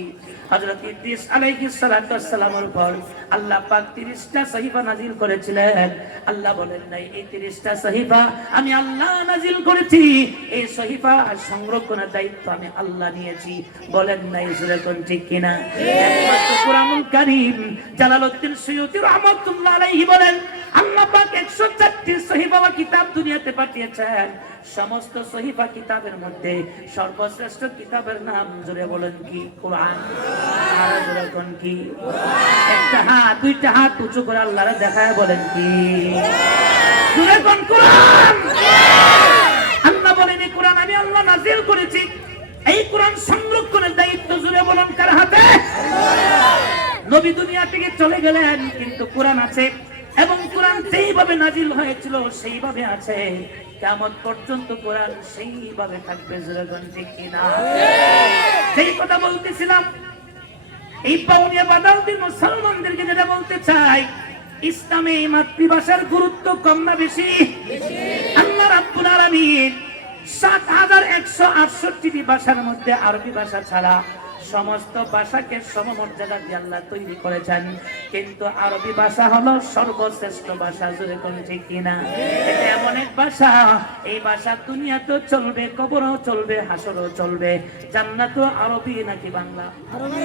হযরত ইদ্রিস আলাইহিস সালাতু ওয়াস সালামের উপর আল্লাহ পাক 30টা সহিফা নাযিল করেছিলেন। আল্লাহ বলেন নাই এই 30টা সহিফা আমি আল্লাহ নাযিল করেছি, এই সহিফা সংরক্ষণের দায়িত্ব আমি আল্লাহ নিয়েছি, বলেন নাই। জোরে কোন ঠিক কিনা? একমাত্র কুরআনুল কারীম জালালউদ্দিন সুয়ুতী রাহমাতুল্লাহ আলাইহি বলেন আল্লাহ পাক 104টি সহিফা বা কিতাব দুনিয়াতে পাঠিয়েছেন। সমস্ত সহিফা কিতাবের মধ্যে সর্বশ্রেষ্ঠ কিতাবের নাম জোরে বলেন কি? কোরআন। আর জোরে কোন কি? একটা হাত, দুইটা হাত উঁচু করে আল্লাহরে দেখায় বলেন কি? জোরে কোন? কোরআন। আল্লাহ বলেন এই কোরআন আমি আল্লাহ নাযিল করেছি, এই কোরআন সংরক্ষণের দায়িত্ব জোরে বলেন কার হাতে? নবী দুনিয়া থেকে চলে গেলেন কিন্তু কোরআন আছে, এবং কোরআন যেইভাবে নাযিল হয়েছিল সেইভাবে আছে, কিয়ামত পর্যন্ত কোরআন সেইভাবে থাকবে। জোরে বলেন ঠিক কিনা? সেই কথা বলতেছিলাম, এই বাউনিয়া বাদালদের মুসলমানদেরকে যেটা বলতে চাই, ইসলামে মাতৃভাষার গুরুত্ব কম না বেশি? আল্লাহ রাব্বুল আলামিন ৭১৬৮টি ভাষার মধ্যে আরবি ভাষা ছাড়া সমস্ত ভাষাকে সমমর্যাদা দিয়ে আল্লাহ তৈরি করেছেন, কিন্তু আরবি ভাষা হলো সর্বশ্রেষ্ঠ ভাষা। জোরে কোন ঠিক কিনা? এটা এমন এক ভাষা, এই ভাষা দুনিয়াতেও চলবে, কবরও চলবে, হাসরও চলবে। জান্নাতও আরবি নাকি বাংলা? আরবি।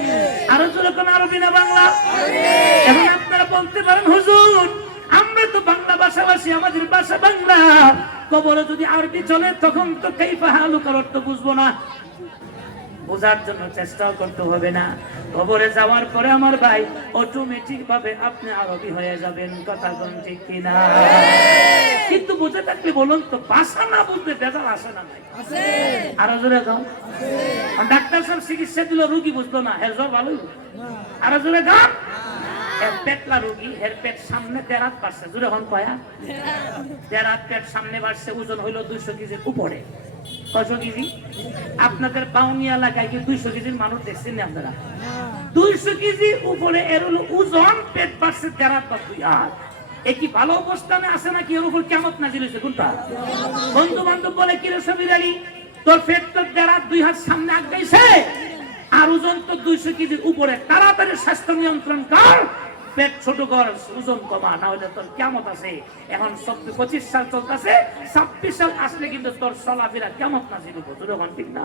আরো জোরে কোন আরবি না বাংলা? এখন আপনারা বলতে পারেন হুজুর আমরা তো বাংলা ভাষাভাষী, আমাদের ভাষা বাংলা, কবরে যদি আরবি চলে তখন তো কাইফা হালুকার অর্থ বুঝবো না। বোঝার জন্য চেষ্টাও করতে হবে না, কবরে যাওয়ার পরে আমার ভাই অটোমেটিক ভাবে আপনি আরবি হয়ে যাবেন। কথা কোন ঠিক কিনা? কিন্তু বুঝে থাকলে বলুন তো, ভাষা না বুঝতে বেজাল আসে না? আছে। আরো জোরে গাও। ডাক্তার সাহেব চিকিৎসা দিল, রোগী বুঝলো না, হের জ্বর ভালোই। আরো জোরে গাও। পেটলা রোগী, হের পেট সামনে 1.5 হাত বাড়ছে। জোরে হন কয়া? 1.5 হাত পেট সামনে বাড়ছে, ওজন হইল 200 কেজির উপরে। 600 কেজি? আপনাদের বাউনিয়া এলাকায় কি 200 কেজির মানুষ দেখছেন না আপনারা? 200 কেজি উপরে এর হলো ওজন, পেট বাড়ছে 1.5 হাত বা 2 হাত। কি ভালো অবস্থানে আছে নাকি এর উপর কিয়ামত নাযিল হইছে? কোনটা? বন্ধু বান্ধব বলে কি রে সবির আলী, তোর পেট তো 1.5 হাত 2 হাত সামনে আগাইছে, আর ওজন তো 200 কেজির উপরে। তাড়াতাড়ি স্বাস্থ্য নিয়ন্ত্রণ কর, পেট ছোট কর, ওজন কমা, না হলে তোর কিয়ামত আছে। এখন 25 সাল চলতেছে, 26 সাল আসলে কিন্তু তোর চলাফেরা কিয়ামত নাযিল হবে। তোর এখন ঠিক না?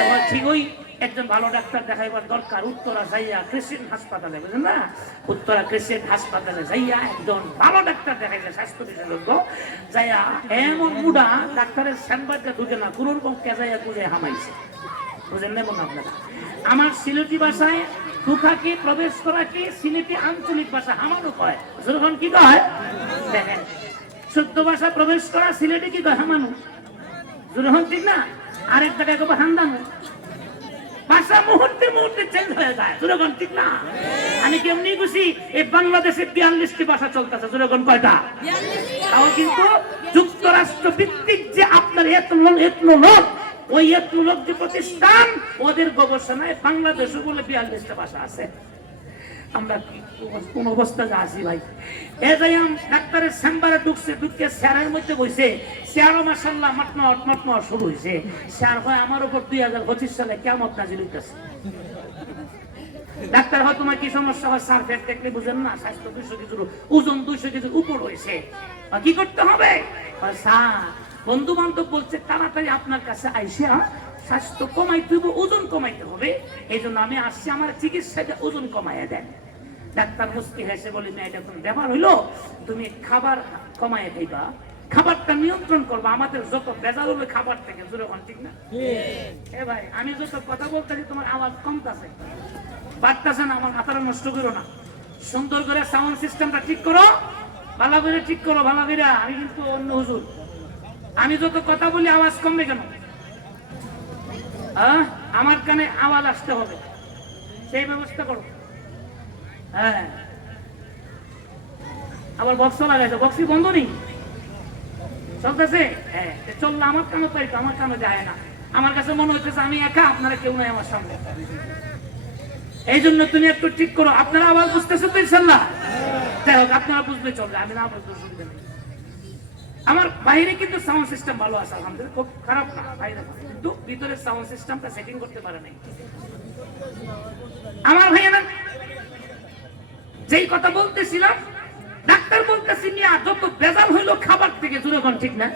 এখন ঠিকই একজন ভালো ডাক্তার দেখাইবার দরকার। উত্তরা যাইয়া ক্রিশ্চিয়ান হাসপাতালে, বুঝলেন না, উত্তরা ক্রিশ্চিয়ান হাসপাতালে যাইয়া একজন ভালো ডাক্তার দেখাইছে, স্বাস্থ্য বিশেষজ্ঞ যাইয়া এমন মুডা ডাক্তারের চেম্বারটা ঢুকে না, কোনোর পক্ষে যাইয়া খুঁজে হামাইছে। বুঝলেন না বোন আপনারা? আমার সিলেটি ভাষায় ঢুকাকে প্রবেশ করাকে সিলেটি আঞ্চলিক ভাষা হামানো কয়। যখন কি কয় দেখেন, শুদ্ধ ভাষা প্রবেশ করা সিলেটি কি কয়? হামানো। যখন ঠিক না? আরেক জায়গায় কবে হান্দানো। ভাষা মুহূর্তে মুহূর্তে চেঞ্জ হয়ে যায়। যখন ঠিক না? আমি কেমনি খুশি, এই বাংলাদেশে 42টি ভাষা চলতেছে। যখন কয়টা? তাও কিন্তু যুক্তরাষ্ট্র ভিত্তিক যে আপনার এথনোলগ, ওই এথনোলগ যে প্রতিষ্ঠান, ওদের গবেষণায় বাংলাদেশে বলে 42টা ভাষা আছে। আমরা কোন অবস্থায় আছি ভাই? ডাক্তারের চেম্বারে ঢুকছে, ঢুকে চেয়ারের মধ্যে বসে, চেয়ারও মাশাআল্লাহ মাতমা শুরু হয়েছে। চেয়ার হয় আমার উপর 2025 সালে কিয়ামত নাযিল হইতেছে। ডাক্তার হয় তোমার কি সমস্যা হয়? স্যার পেট দেখলে বুঝেন না, স্বাস্থ্য 200 কেজির ওজন 200 কেজির উপর হয়েছে, কি করতে হবে? স্যার বন্ধু বান্ধব বলছে তাড়াতাড়ি আপনার কাছে আইসা স্বাস্থ্য কমাইতে হবে, ওজন কমাইতে হবে, এই জন্য আমি আসছি, আমার চিকিৎসাটা ওজন কমাইয়া দেন। ডাক্তার মুস্কি হেসে বলি, এটা কোন ব্যাপার হইলো? তুমি খাবার কমাইয়া খাইবা, খাবারটা নিয়ন্ত্রণ করবা, আমাদের যত বেজাল হবে খাবার থেকে। জোরে হন ঠিক না? এ ভাই আমি যত কথা বলতেছি তোমার আওয়াজ কমতাছে, বাড়তাছে না, আমার মাথাটা নষ্ট করো না। সুন্দর করে সাউন্ড সিস্টেমটা ঠিক করো, ভালো করে ঠিক করো, ভালো করে। আমি কিন্তু অন্য হুজুর, আমি যত কথা বলি আওয়াজ কমবে কেন? আমার কানে আওয়াজ আসতে হবে, সেই ব্যবস্থা করো। হ্যাঁ, আবার বক্স লাগাইছো, বক্সি বন্ধ নেই, চলতেছে। হ্যাঁ, চললে আমার কানে পাই, আমার কানে যায় না। আমার কাছে মনে হচ্ছে আমি একা, আপনারা কেউ নাই আমার সামনে। এই জন্য তুমি একটু ঠিক করো। আপনারা আওয়াজ বুঝতেছো তো ইনশাল্লাহ? যাই হোক, আপনারা বুঝলে চলবে, আমি না বুঝতে সুবিধা নেই। আমার বাইরে কিন্তু সাউন্ড সিস্টেম ভালো আছে আলহামদুলিল্লাহ, খুব খারাপ না বাইরে, কিন্তু ভিতরে সাউন্ড সিস্টেমটা সেটিং করতে পারে নাই। আমার ভাইয়েরা যেই কথা বলতেছিলাম, ডাক্তার বলতেছি মিয়া যত বেজাল হইলো খাবার থেকে, জোরে কোন ঠিক না?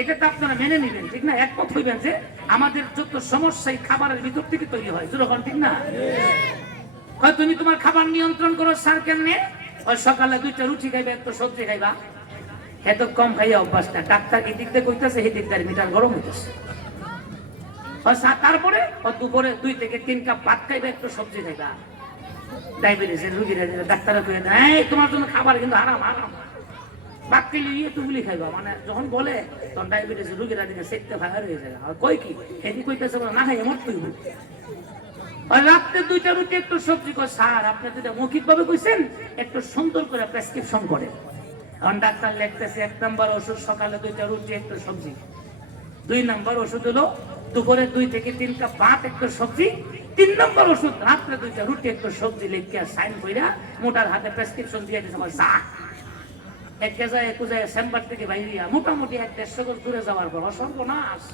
এটা তো আপনারা মেনে নিবেন ঠিক না? একমত হইবেন যে আমাদের যত সমস্যা এই খাবারের ভিতর থেকে তৈরি হয়, জোরে কোন ঠিক না? তুমি তোমার খাবার নিয়ন্ত্রণ করো স্যার, কেমনে? ওই সকালে 2টা রুটি খাইবা, একটু সবজি খাইবা, এত কম খাইয়া অভ্যাসটা। ডাক্তার এদিক দিয়ে কইতেছে, এদিক দিয়ে মিটার গরম হইতেছে। তারপরে দুপুরে 2 থেকে 3 কাপ ভাত খাইবা, একটু সবজি খাইবা। ডায়াবেটিসের রুগীরা ডাক্তাররা কয়ে দেয় তোমার জন্য খাবার কিন্তু আরাম আরাম, ভাত খেলে এতগুলি খাইবা, মানে যখন বলে তখন ডায়াবেটিসের রুগীরা দিকে সেটতে ফায়ার হয়ে যায়। আর কই কি এদিক কইতেছে না খাই এমন তুই রাত্রে 2টা রুটি একটু সবজি। কয় স্যার আপনি যেটা মৌখিক ভাবে কইছেন একটু সুন্দর করে প্রেসক্রিপশন করে। এখন ডাক্তার লিখতেছে 1 নম্বর ওষুধ সকালে 2টা রুটি একটু সবজি, 2 নম্বর ওষুধ হলো দুপুরে 2 থেকে 3 কাপ ভাত একটু সবজি, 3 নম্বর ওষুধ রাত্রে 2টা রুটি একটু সবজি লিখে সাইন কইরা মোটার হাতে প্রেসক্রিপশন দিয়ে দিয়েছে। আমার যা এক জায়গায় চেম্বার থেকে বাইরিয়া মোটামুটি 1-150 গজ দূরে যাওয়ার পর সর্বনাশ।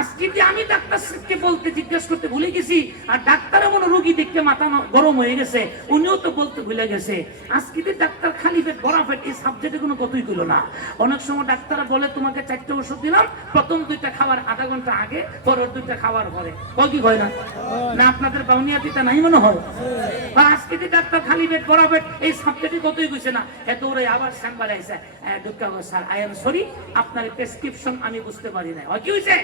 আজকে যে আমি ডাক্তারকে বলতে জিজ্ঞেস করতে ভুলে গেছি, আর ডাক্তার এমন রোগী দেখতে মাথা গরম হয়ে গেছে, উনিও তো বলতে ভুলে গেছে। আজকে যে ডাক্তার খালি পেট ভরা পেট এই সাবজেক্টে কোনো কথাই কইলো না। অনেক সময় ডাক্তার বলে তোমাকে 4টা ওষুধ দিলাম, প্রথম 2টা খাবার আধা ঘন্টা আগে, পরের 2টা খাবার পরে। কি হয় না? না আপনাদের বাউনিয়াতিটা নাই মনে হয়? বা আজকে যে ডাক্তার খালি পেট ভরা পেট এই সাবজেক্টে কথাই কইছে না, এত ওরে আবার চেম্বারে আইছে, doctor sir I am sorry আপনার প্রেসক্রিপশন আমি বুঝতে পারি না। কি হইছে?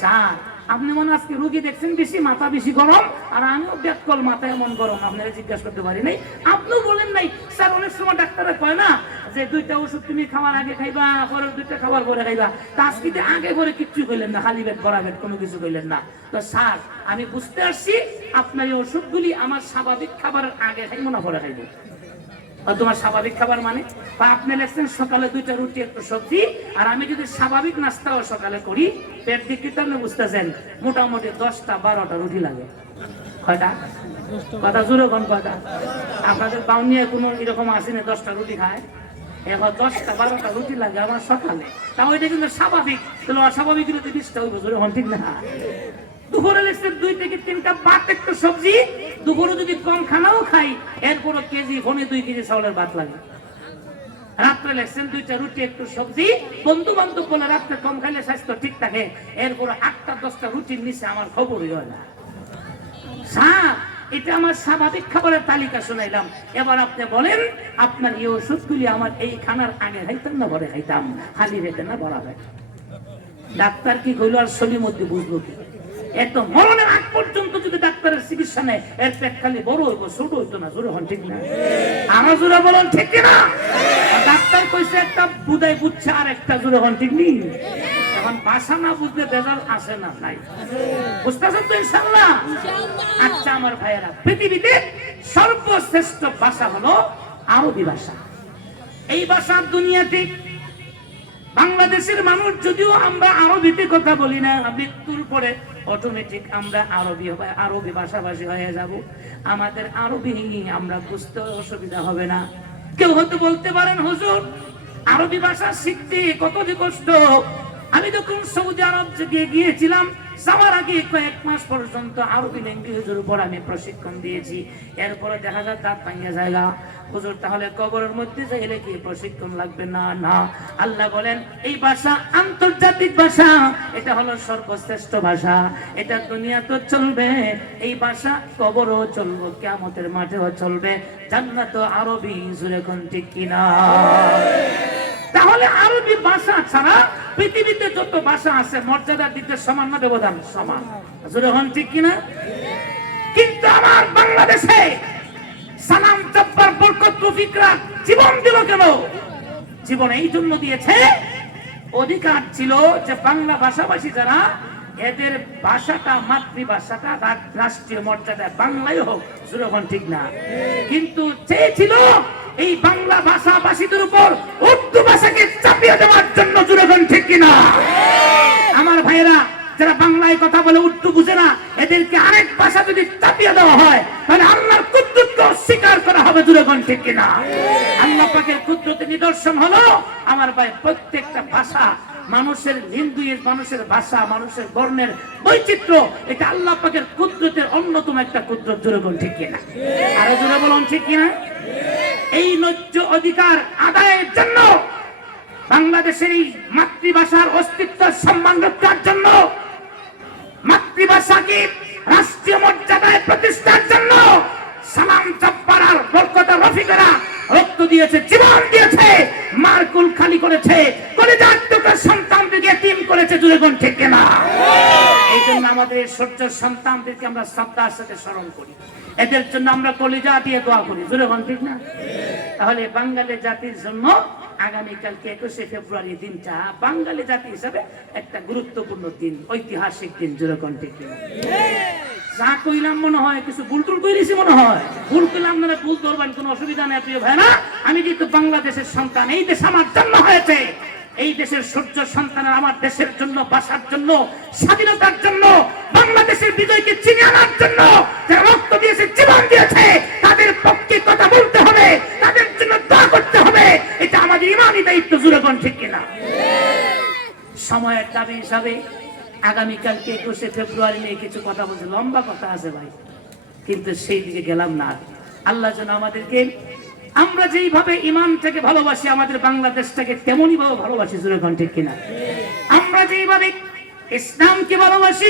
স্যার আপনি মনে আজকে রোগী দেখছেন বেশি, মাথা বেশি গরম, আর আমিও ব্যাকল মাথা এমন গরম, আপনারা জিজ্ঞাসা করতে পারি নাই, আপনিও বলেন নাই। স্যার অনেক সময় ডাক্তাররা কয় না যে 2টা ওষুধ তুমি খাওয়ার আগে খাইবা, পরের 2টা খাবার পরে খাইবা, তা আজকে আগে পরে কিচ্ছু কইলেন না, খালি পেট ভরা পেট কোনো কিছু কইলেন না। তো স্যার আমি বুঝতে পারছি আপনার এই ওষুধগুলি আমার স্বাভাবিক খাবারের আগে খাইব না পরে খাইব। তোমার স্বাভাবিক খাবার মানে আপনি লেখছেন সকালে 2টা রুটি একটু সবজি, আর আমি যদি স্বাভাবিক নাস্তাও সকালে করি পেট দিকে তো আপনি বুঝতেছেন মোটামুটি 10টা-12টা রুটি লাগে। কয়টা? কথা জোরে কোন কয়টা? আপনাদের বাউনিয়া কোনো এরকম আসেনি 10টা রুটি খায়? এখন 10টা-12টা রুটি লাগে আমার সকালে, তা ওইটা কিন্তু স্বাভাবিক। তাহলে অস্বাভাবিক 20টা হইব, জোরে হন ঠিক না? দুপুরে লেখছেন 2 থেকে 3 কাপ ভাত একটু সবজি, দুপুরে যদি কম খানাও খাই এরপর কেজি 2 কেজি চাউলের ভাত লাগে। রাত্রে লেখছেন 2টা রুটি একটু সবজি, বন্ধু বান্ধব বলে রাত্রে কম খাইলে স্বাস্থ্য ঠিক থাকে, এরপর 8টা-10টা রুটির নিচে আমার খবরই হয় না। স্যার এটা আমার স্বাভাবিক খাবারের তালিকা শুনাইলাম, এবার আপনি বলেন আপনার এই ওষুধগুলি আমার এই খানার আগে খাইতাম না পরে খাইতাম, খালি পেটে না ভরা পেটে? ডাক্তার কি কইলো আর শরীর মধ্যে বুঝলো কি? এত মরণের আগ পর্যন্ত যদি ডাক্তারের চিকিৎসা নেয় এর পেট খালি বড় হইব, ছোট হইতো না, জোরে হন ঠিক না? আমার জোরে বলেন ঠিক কিনা? ডাক্তার কইছে একটা বুঝাই বুঝছে আর একটা, জোরে হন ঠিক নেই? এখন ভাষা না বুঝলে বেজাল আসে না, নাই বুঝতেছেন তো ইনশাআল্লাহ? আচ্ছা আমার ভাইয়েরা, পৃথিবীতে সর্বশ্রেষ্ঠ ভাষা হলো আরবি ভাষা। এই ভাষার দুনিয়াতে বাংলাদেশের মানুষ যদিও আমরা আরবিতে কথা বলি না, মৃত্যুর পরে অটোমেটিক আমরা আরবি ভাষাভাষী হয়ে যাব। আমাদের আরবি আমরা বুঝতে অসুবিধা হবে না। কেউ হয়তো বলতে পারেন হুজুর আরবি ভাষা শিখতে কত যে কষ্ট। আমি যখন সৌদি আরব গিয়েছিলাম, যাওয়ার আগে কয়েক মাস পর্যন্ত আরবি ল্যাঙ্গুয়েজের উপর আমি প্রশিক্ষণ দিয়েছি। এরপরে দেখা যায় দাঁত ভাঙিয়া জায়গা, হুজুর তাহলে কবরের মধ্যে যাইলে কি প্রশিক্ষণ লাগবে? না না, আল্লাহ বলেন এই ভাষা আন্তর্জাতিক ভাষা, এটা হলো সর্বশ্রেষ্ঠ ভাষা, এটা দুনিয়া তো চলবে, এই ভাষা কবরও চলবে, কিয়ামতের মাঠেও চলবে, জান্নাত আরবি, জোরে কোন ঠিক কিনা? তাহলে আরবি ভাষা ছাড়া পৃথিবীতে যত ভাষা আছে মর্যাদা দিতে সমান না ব্যবধান? সমান, জোরে হন ঠিক কিনা? কিন্তু আমার বাংলাদেশে সালাম জব্বার বরকত রফিকরা জীবন দিল কেন? জীবন এই জন্য দিয়েছে, অধিকার ছিল যে বাংলা ভাষাভাষী যারা এদের ভাষাটা মাতৃভাষাটা রাষ্ট্রীয় মর্যাদায় বাংলাই হোক, জোরে হন ঠিক না? কিন্তু চেয়েছিল এই বাংলা ভাষাভাষীদের উপর উর্দু ভাষাকে চাপিয়ে দেওয়ার জন্য, জোরে হন ঠিক কিনা? আমার ভাইয়েরা যারা বাংলায় কথা বলে উর্দু বুঝে না, এদেরকে আরেক ভাষা যদি চাপিয়ে দেওয়া হয় তাহলে আল্লাহর কুদরতকে অস্বীকার করা হবে। জোরে কোন ঠিক কিনা? আল্লাহ পাকের কুদরতের নিদর্শন হলো আমার ভাই প্রত্যেকটা ভাষা, মানুষের মানুষের ভাষা, মানুষের বর্ণের বৈচিত্র্য, এটা আল্লাহ পাকের কুদরতের অন্যতম একটা কুদরত। জোরে কোন ঠিক কিনা? আরো জোরে বলুন ঠিক কিনা? এই ন্যায্য অধিকার আদায়ের জন্য, বাংলাদেশের এই মাতৃভাষার অস্তিত্ব সম্মান রক্ষার জন্য, মাতৃভাষাকে রাষ্ট্রীয় মর্যাদায় প্রতিষ্ঠার জন্য সালাম চাপ্পার আর বরকত রফিকরা রক্ত দিয়েছে, জীবন দিয়েছে, মার কুল খালি করেছে, কলিজার টুকরা সন্তানদেরকে এতিম করেছে। জোরে কোন ঠিক কিনা? এই জন্য আমাদের সূর্য সন্তানদেরকে আমরা শ্রদ্ধার সাথে স্মরণ করি, এদের জন্য আমরা কলিজা দিয়ে দোয়া করি। জোরে কোন ঠিক না? তাহলে বাঙালি জাতির জন্য আগামীকালকে 21শে ফেব্রুয়ারি দিনটা বাঙালি জাতি হিসাবে একটা গুরুত্বপূর্ণ দিন, ঐতিহাসিক দিন। জোরে কোন ঠিক কিনা? যা কইলাম মনে হয় কিছু ভুল টুল কইরেছি, মনে হয় ভুল কইলাম, না ভুল করবেন, কোনো অসুবিধা নেই প্রিয় ভাই। না, আমি কিন্তু বাংলাদেশের সন্তান, এই দেশ আমার জন্য হয়েছে, এই দেশের সূর্য সন্তানের আমার দেশের জন্য, বাঁচার জন্য, স্বাধীনতার জন্য, বাংলাদেশের বিজয়কে চিনে আনার জন্য যারা রক্ত দিয়েছে, জীবন দিয়েছে, তাদের পক্ষে কথা বলতে হবে, তাদের জন্য দোয়া করতে হবে। এটা আমাদের ইমানি দায়িত্ব। জোরে কোন ঠিক কিনা? সময়ের দাবি হিসাবে আগামীকালকে 21শে ফেব্রুয়ারি নিয়ে কিছু কথা বলছে, লম্বা কথা আছে ভাই, কিন্তু সেই দিকে গেলাম না। আল্লাহ যেন আমাদেরকে, আমরা যেইভাবে ইমানটাকে ভালোবাসি, আমাদের বাংলাদেশটাকে তেমনই ভাবে ভালোবাসি। জোরে কোন ঠিক কিনা? আমরা যেইভাবে ইসলামকে ভালোবাসি,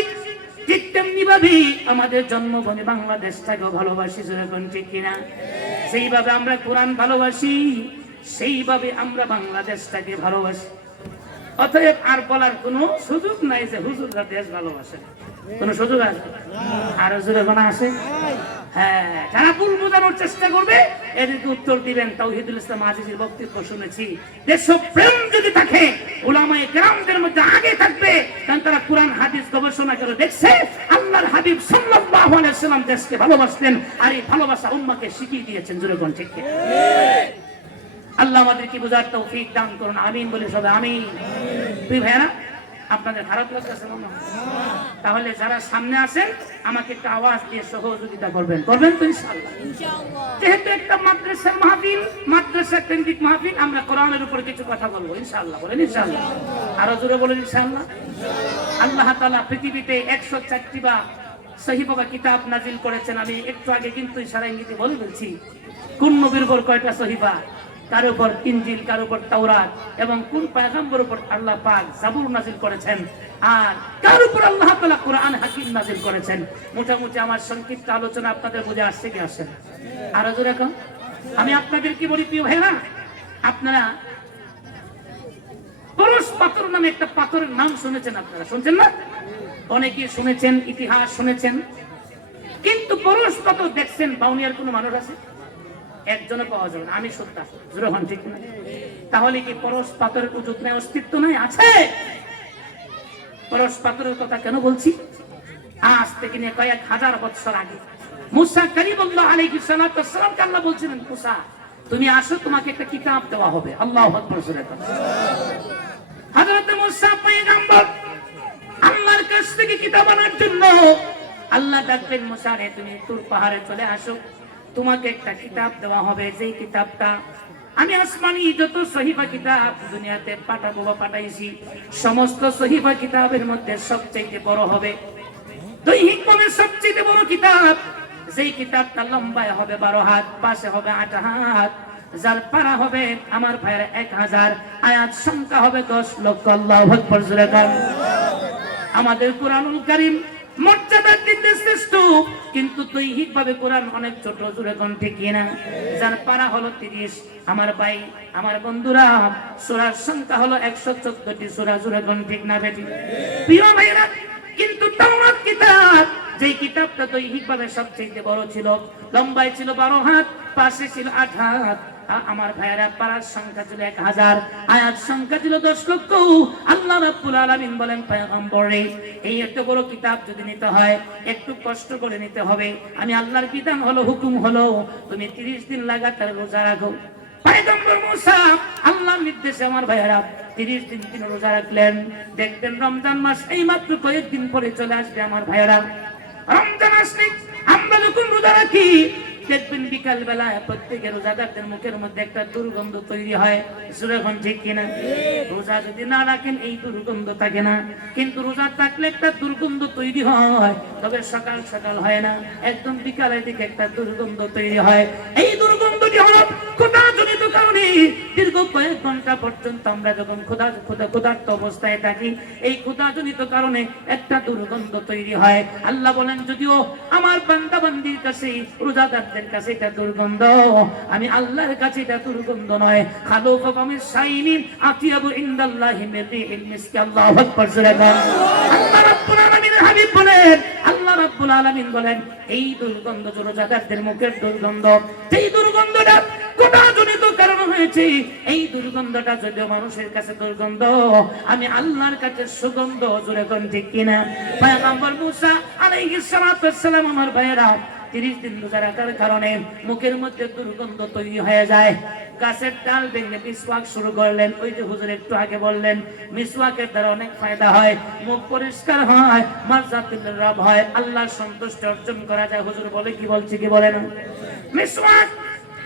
ঠিক তেমনি ভাবে আমাদের জন্মভূমি বাংলাদেশটাকেও ভালোবাসি। জোরে কোন ঠিক কিনা? সেইভাবে আমরা কোরআন ভালোবাসি, সেইভাবে আমরা বাংলাদেশটাকে ভালোবাসি। অতএব আর বলার কোন সুযোগ নাই যে হুজুররা দেশ ভালোবাসে, কোন সুযোগ আছে? আরো জোরে কোন আছে? হ্যাঁ, যারা ভুল বোঝানোর চেষ্টা করবে এদেরকে উত্তর দিবেন। তাওহীদুল ইসলাম আজিজের বক্তব্য শুনেছি, দেশপ্রেম যদি থাকে উলামায়ে কেরামদের মধ্যে আগে থাকবে, কারণ তারা কোরআন হাদিস গবেষণা করে দেখছে আল্লাহর হাবিব সাল্লাল্লাহু আলাইহি ওয়াসাল্লাম দেশকে ভালোবাসতেন, আর এই ভালোবাসা উম্মাহকে শিখিয়ে দিয়েছেন। জোরে কোন ঠিক কিনা? আল্লাহ আমাদেরকে বোঝার তৌফিক দান করুন, আমিন বলে সবাই আমিন। তুই ভাইরা আপনাদের খারাপ লাগছে মনে হয়? তাহলে যারা সামনে আছেন আমাকে একটা আওয়াজ দিয়ে সহযোগিতা করবেন তো ইনশাআল্লাহ। যেহেতু একটা মাদ্রাসার মাহফিল, মাদ্রাসা কেন্দ্রিক মাহফিল, আমরা কোরআনের উপর কিছু কথা বলবো ইনশাআল্লাহ। বলেন ইনশাআল্লাহ, আরো জোরে বলেন ইনশাআল্লাহ। আল্লাহ তাআলা পৃথিবীতে 104টি বা সহিফা বা কিতাব নাজিল করেছেন। আমি একটু আগে কিন্তু ইশারা ইঙ্গিতে বলে বলছি কোন নবীর উপর কয়টা সহিফা, কার উপর ইনজিল, কার উপর তাওরাত, এবং কোন পয়গম্বরের উপর আল্লাহ পাক জাবুর নাযিল করেছেন, আর কার উপর আল্লাহ তাআলা কোরআন হাকিম নাযিল করেছেন। মোটামুটি আমার সংক্ষিপ্ত আলোচনা আপনাদের বুঝে আসছে কি আসে? আরো জোরে কোন? আমি আপনাদের কি বলি প্রিয় ভাইরা, আপনারা পরশ পাথর নামে একটা পাথরের নাম শুনেছেন? আপনারা শুনছেন না? অনেকে শুনেছেন, ইতিহাস শুনেছেন, কিন্তু পরশ পাথর দেখছেন বাউনিয়ার কোন মানুষ আছে? একজনে পাওয়া যাবে না। আমি সত্য জোরহান ঠিক না? তাহলে কি পরশ পাথরের উজুত নাই, অস্তিত্ব নাই? আছে। পরশ পাথরের কথা কেন বলছি? আজ থেকে নিয়ে কয়েক হাজার বছর আগে মুসা কালিমুল্লাহ আলাইহিস সালাতু ওয়াস সালাম কে আল্লাহ বলছিলেন, মুসা তুমি আসো, তোমাকে একটা কিতাব দেওয়া হবে। আল্লাহু আকবার। হযরত মুসা পয়গম্বর আল্লাহর কাছ থেকে কিতাব আনার জন্য আল্লাহ ডাকলেন, মুসা রে তুমি তুর পাহাড়ে চলে আসো, তোমাকে একটা কিতাব দেওয়া হবে, যেই কিতাবটা আমি আসমানি যত সহিফা কিতাব দুনিয়াতে পাঠাবো বা পাঠাইছি, সমস্ত সহিফা কিতাবের মধ্যে সবচেয়ে বড় হবে, দৈহিক ভাবে সবচেয়ে বড় কিতাব, যেই কিতাবটা লম্বায় হবে 12 হাত, পাশে হবে 8 হাত, যার পারা হবে আমার ভাইয়ের 1000, আয়াত সংখ্যা হবে 10 লক্ষ। আল্লাহু আকবার। আমাদের কোরআনুল কারীম মর্যাদার দিক দিয়ে শ্রেষ্ঠ, কিন্তু দৈহিক ভাবে কোরআন অনেক ছোট। জোরে কোন ঠিক কিনা? যার পারা হলো 30। আমার ভাই, আমার বন্ধুরা, সূরার সংখ্যা হলো 114টি সূরা। জোরে কোন ঠিক না বেটি? প্রিয় ভাইরা, কিন্তু তাওরাত কিতাব, যেই কিতাবটা দৈহিক ভাবে সবচেয়ে বড় ছিল, লম্বায় ছিল 12 হাত, পাশে ছিল 8 হাত, আমার ভাইয়েরা পারার সংখ্যা ছিল 1000, আয়াত সংখ্যা ছিল 10 লক্ষ। আল্লাহ রাব্বুল আলামিন বলেন, পয়গম্বরে এই এত বড় কিতাব যদি নিতে হয় একটু কষ্ট করে নিতে হবে। আমি আল্লাহর বিধান হলো, হুকুম হলো, তুমি 30 দিন লাগাতার রোজা রাখো। পয়গম্বর মুসা আল্লাহর নির্দেশে আমার ভাইয়েরা 30 দিন তিনি রোজা রাখলেন। দেখবেন রমজান মাস এই মাত্র কয়েকদিন পরে চলে আসবে আমার ভাইয়েরা। রমজান আসলে আমরা যখন রোজা রাখি দেখবেন বিকাল বেলায় প্রত্যেকের রোজাদারদের মুখের মধ্যে একটা দুর্গন্ধ তৈরি হয়। সুরেখন ঠিক কিনা? রোজা যদি না রাখেন এই দুর্গন্ধ থাকে না, কিন্তু রোজা থাকলে একটা দুর্গন্ধ তৈরি হয়, তবে সকাল সকাল হয় না, একদম বিকালের দিকে একটা দুর্গন্ধ তৈরি হয়। এই দুর্গন্ধটি হলো ক্ষুধাজনিত কারণে। দীর্ঘ কয়েক ঘন্টা পর্যন্ত আমরা যখন ক্ষুধার্ত অবস্থায় থাকি, এই ক্ষুধাজনিত কারণে একটা দুর্গন্ধ তৈরি হয়। আল্লাহ বলেন, যদিও আমার বান্দা বান্দির কাছে, রোজাদারদের কাছে এটা দুর্গন্ধ, আমি আল্লাহর কাছে এটা দুর্গন্ধ নয়। খালুফা ফামিস সাইমিন আতিয়াবু ইনদাল্লাহি মিন রিহিল মিসকি। আল্লাহু আকবার। আল্লাহ রাব্বুল আলামিন হাবিব বলেন, আল্লাহ রাব্বুল আলামিন বলেন, এই দুর্গন্ধ রোজাদারদের মুখের দুর্গন্ধ, এই দুর্গন্ধটা ক্ষুধাজনিত কারণ হয়েছে। এই দুর্গন্ধটা যদিও মানুষের কাছে দুর্গন্ধ, আমি আল্লাহর কাছে সুগন্ধ। জোরে কোন ঠিক কিনা? পয়গম্বর মুসা আলাইহিস সালাতু ওয়াস সালাম আমার ভাইয়েরা 30 দিন রোজা রাখার কারণে মুখের মধ্যে দুর্গন্ধ তৈরি হয়ে যায়। গাছের ডাল ভেঙে মিসওয়াক শুরু করলেন। ওই যে হুজুর একটু আগে বললেন, মিসওয়াকের দ্বারা অনেক ফায়দা হয়, মুখ পরিষ্কার হয়, মারজাতুল রব হয়, আল্লাহর সন্তুষ্টি অর্জন করা যায়। হুজুর বলে কি বলছে কি বলে না?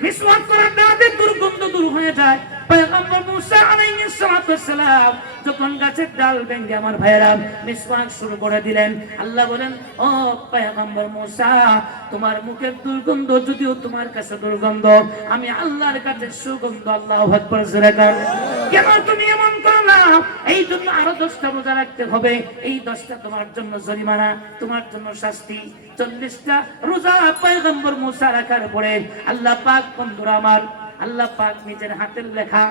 মিসওয়াক করার দ্বারা দুর্গন্ধ দূর হয়ে যায়। পয়গম্বর মুসা আলাইহিস সালাতু ওয়াস সালাম যখন গাছের ডাল ভেঙে আমার ভাইয়েরা মিসওয়াক শুরু করে দিলেন, আল্লাহ বলেন, ও পয়গম্বর মুসা, তোমার মুখের দুর্গন্ধ যদিও তোমার কাছে দুর্গন্ধ, আমি আল্লাহর কাছে সুগন্ধ। আল্লাহু আকবার। কেন তুমি এমন করলা? এই জন্য আরো 10টা রোজা রাখতে হবে। এই 10টা তোমার জন্য জরিমানা, তোমার জন্য শাস্তি। 40টা রোজা পয়গম্বর মুসা রাখার পরে আল্লাহ পাক, বন্ধুরা আমার, আল্লাহ পাক নিজের হাতের লেখা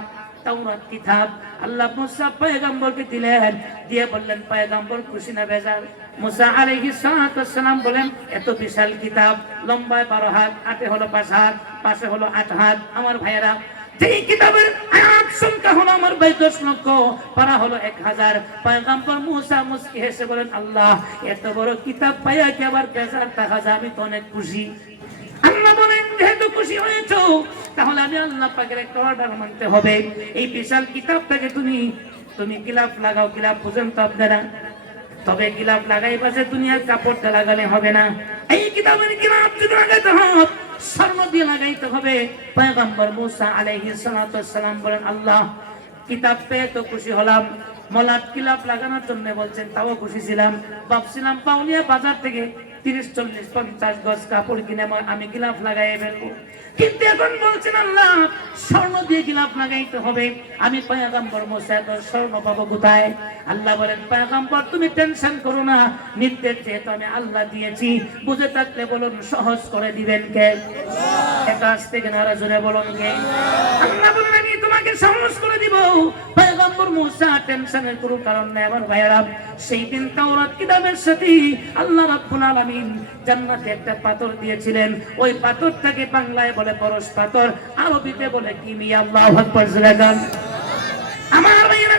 তাওরাত কিতাব আল্লাহ মুসা পয়গম্বরকে দিলেন। দিয়ে বললেন, পয়গম্বর খুশি না বেজার? মুসা আলাইহিস সালাতু ওয়াস সালাম বলেন, এত বিশাল কিতাব, লম্বায় 12 হাত, আটে হলো 5 হাত, পাশে হলো 8 হাত। আমার ভাইয়েরা, যেই কিতাবের আয়াত সংখ্যা হলো আমার 10 লক্ষ, পারা হলো 1000। পয়গম্বর মুসা মুস্কি হেসে বলেন, আল্লাহ, এত বড় কিতাব পাইয়া কি আবার বেজার থাকা যায়? আমি তো অনেক খুশি। আল্লাহ বলেন, যেহেতু খুশি হয়েছো, তাহলে আমি আল্লাহ পাকের একটা অর্ডার মানতে হবে। এই বিশাল কিতাবটাকে তুমি গিলাফ লাগাও। গিলাফ বুঝেন তো আপনারা? তবে গিলাফ লাগাই পাশে দুনিয়ার কাপড়টা লাগালে হবে না। এই কিতাবের গিলাফ যদি লাগাইতে হয়, স্বর্ণ দিয়ে লাগাইতে হবে। পয়গম্বর মুসা আলাইহিস সালাতু ওয়াস সালাম বলেন, আল্লাহ, কিতাব পেয়ে তো খুশি হলাম, মলাট গিলাফ লাগানোর জন্য বলছেন, তাও খুশি ছিলাম। ভাবছিলাম পাউলিয়া বাজার থেকে 30, 40, 50 গজ কাপড় কিনে আমি গিলাফ লাগাই ফেলবো, কিন্তু এখন বলছেন, আল্লাহ, স্বর্ণ দিয়ে গিলাফ লাগাইতে হবে। আমি পয়গম্বর মুসা তো স্বর্ণ পাবো কোথায়? আল্লাহ বলেন, পয়গম্বর তুমি টেনশন করো না, নির্দেশ যেহেতু আমি আল্লাহ দিয়েছি, বুঝে থাকলে বলুন সহজ করে দিবেন কে? কাছ থেকে নারা জোরে বলুন কে? আল্লাহ বলেন, আমি তোমাকে সহজ করে দিব। পয়গম্বর মুসা টেনশনের কোনো কারণ নেই। আমার ভাইয়েরা, সেই দিন তাওরাত কিতাবের সাথে আল্লাহ রাব্বুল আলামিন জান্নাতে একটা পাথর দিয়েছিলেন। ওই পাথরটাকে বাংলায় বলে পরশ পাথর, আরবিতে বলে কিমিয়া। আল্লাহু আকবার। আমার ভাইয়েরা,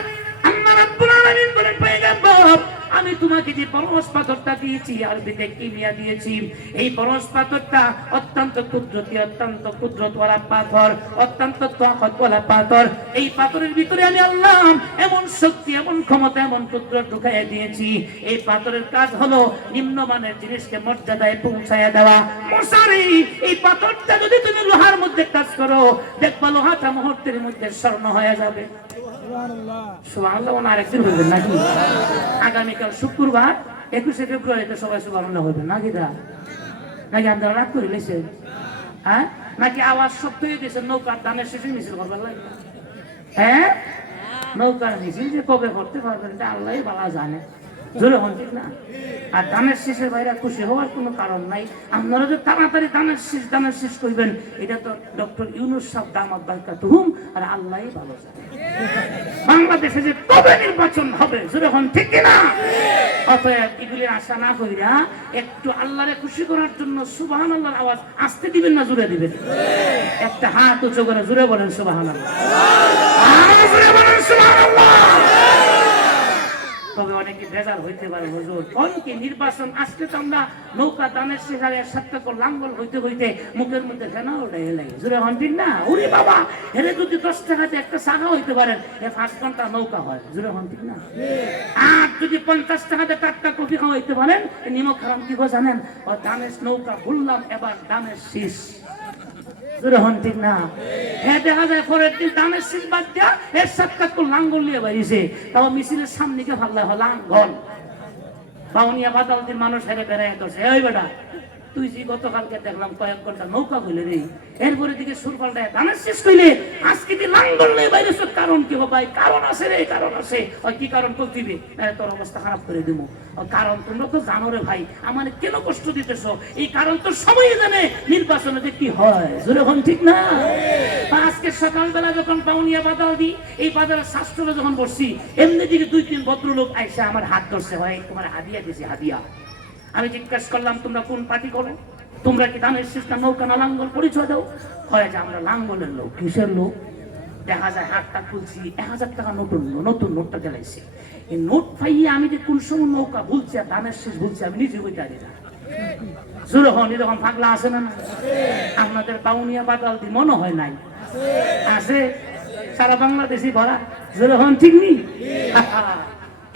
আল্লাহ রাব্বুল আলামিন বলেন, পয়গম্বর, আমি তোমাকে যে পরশ পাথরটা দিয়েছি, আরবিতে কিমিয়া দিয়েছি, এই পরশ পাথরটা অত্যন্ত কুদরতি, অত্যন্ত কুদরতওয়ালা পাথর, অত্যন্ত তাকতওয়ালা পাথর। এই পাথরের ভিতরে আমি আল্লাহ এমন শক্তি, এমন ক্ষমতা, এমন কুদরত ঢুকাইয়া দিয়েছি। এই পাথরের কাজ হলো নিম্নমানের জিনিসকে মর্যাদায় পৌঁছায়া দেওয়া। মশারি, এই পাথরটা যদি তুমি লোহার মধ্যে কাজ করো, দেখবা লোহাটা মুহূর্তের মধ্যে স্বর্ণ হয়ে যাবে। সুবহানাল্লাহ। আরেকদিন বলবেন নাকি? আগামীকাল শুক্রবার 21শে ফেব্রুয়ারিতে সবাই সুবহানাল্লাহ বলবেন নাকি? নাকি আপনারা রাগ করে নিয়েছেন? হ্যাঁ, নাকি আওয়াজ শক্ত হয়ে দিয়েছেন? নৌকার ধানের শেষে মিছিল করবেন? হ্যাঁ, নৌকার মিছিল যে কবে করতে পারবেন এটা আল্লাহই ভালো জানে। জোরে হন, ঠিক না? আর ধানের শেষের বাইরে খুশি হওয়ার কোনো কারণ নাই। আপনারা যে তাড়াতাড়ি ধানের শেষ করবেন, এটা তো ডক্টর ইউনূস সাহেব দামাত বারকাতুহুম আর আল্লাহই ভালো জানে। বাংলাদেশে যে কবে নির্বাচন হবে, জোরে হন, ঠিক না? অতএব এগুলির আশা না কইরা একটু আল্লাহরে খুশি করার জন্য সুবহানাল্লাহর আওয়াজ আসতে দিবেন না জোরে দিবেন? একটা হাত উঁচু করে জোরে বলেন সুবহানাল্লাহ। জোরে বলেন সুবহানাল্লাহ। তবে অনেকে বেজার হইতে পারে হুজুর, অনেকে নির্বাচন আসলে তো আমরা নৌকা দানের শেখারে সাতটা করে লাঙ্গল হইতে হইতে মুখের মধ্যে ফেনা ওটা এলাই জুড়ে হন ঠিক না? ওরে বাবা, এরে যদি 10 টাকাতে একটা শাখা হইতে পারেন, 5 ঘন্টা নৌকা হয়, জুড়ে হন ঠিক না? আর যদি 50 টাকাতে 4টা কফি খাওয়া হইতে পারেন, নিমক হারাম কি গো জানেন? ও দানের নৌকা ভুললাম, এবার দানের শীষ, জুড়ে হন ঠিক না? হ্যাঁ, দেখা যায় পরের দিন দানের শীষ বাদ দিয়া এর 7টা করে লাঙ্গল নিয়ে বাড়িছে, তাও মিছিলের সামনে গিয়ে ভাল্লা হল লাঙ্গল। বাউনিয়া বাদাল দিন মানুষ হেরে বেড়ায় করছে, এই বেটা তুই যে গতকালকে দেখলাম কয়েক ঘন্টা নৌকা কইলে রে, এরপরে দিকে সুর পাল্টায় ধানের শেষ কইলে আজকে তুই লাঙ্গল নেই বাইরে, কারণ কি ভাই? কারণ আছে রে, কারণ আছে। ওই কি কারণ করতিবে? তোর অবস্থা খারাপ করে দিব। কারণ তোমরা তো জানো রে ভাই, আমার কেন কষ্ট দিতেছ, এই কারণ তো সবাই জানে, নির্বাচনে যে কি হয়, যখন ঠিক না? আজকে সকালবেলা যখন বাউনিয়া বাদাল দি এই বাজারের শাস্ত্রে যখন বসছি, এমনি দিকে 2-3 ভদ্রলোক আইসা আমার হাত ধরছে, হয় তোমার হাদিয়া দিয়েছি, হাদিয়া। আমি জিজ্ঞাসা করলাম তোমরা কোন পার্টি করো, তোমরা কি দানের সিস্টেম নৌকা না লাঙ্গল পরিচয় দাও? হয় যে আমরা লাঙ্গলের লোক। কিসের লোক? দেখা যায় হাতটা খুলছি, 1000 টাকা নতুন নোটটা গেলাইছে। এই নোট পাইয়ে আমি যে কোন সময় নৌকা ভুলছি আর দানের শেষ ভুলছি আমি নিজে বইতে পারি না। জোরে হন, এরকম পাগলা আছে না? আপনাদের বাউনিয়া বাদাল দি মনে হয় নাই? আছে, সারা বাংলাদেশি ভরা। জোরে হন, ঠিক নেই?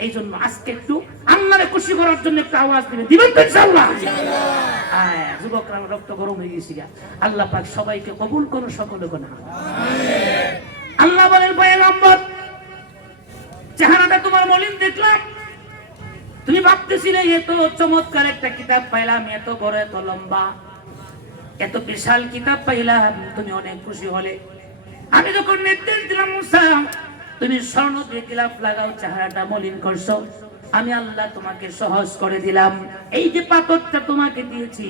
এই জন্য আজকে একটু আল্লাহরে খুশি করার জন্য একটু আওয়াজ দিবেন তো ইনশাআল্লাহ? যুবকরা রক্ত গরম হয়ে গেছি, আল্লাহ পাক সবাইকে কবুল করুন, সকলকে না। আল্লাহ বলেন, পয়গম্বর চেহারাটা তোমার মলিন দেখলাম, তুমি ভাবতেছিলে এত চমৎকার একটা কিতাব পাইলাম, এত বড়, এত লম্বা, এত বিশাল কিতাব পাইলাম, তুমি অনেক খুশি হলে। আমি যখন নির্দেশ দিলাম মুসা তুমি স্বর্ণ দিয়ে গিলাফ লাগাও, চেহারাটা মলিন করছো, আমি আল্লাহ তোমাকে সহজ করে দিলাম। এই যে পাথরটা তোমাকে দিয়েছি,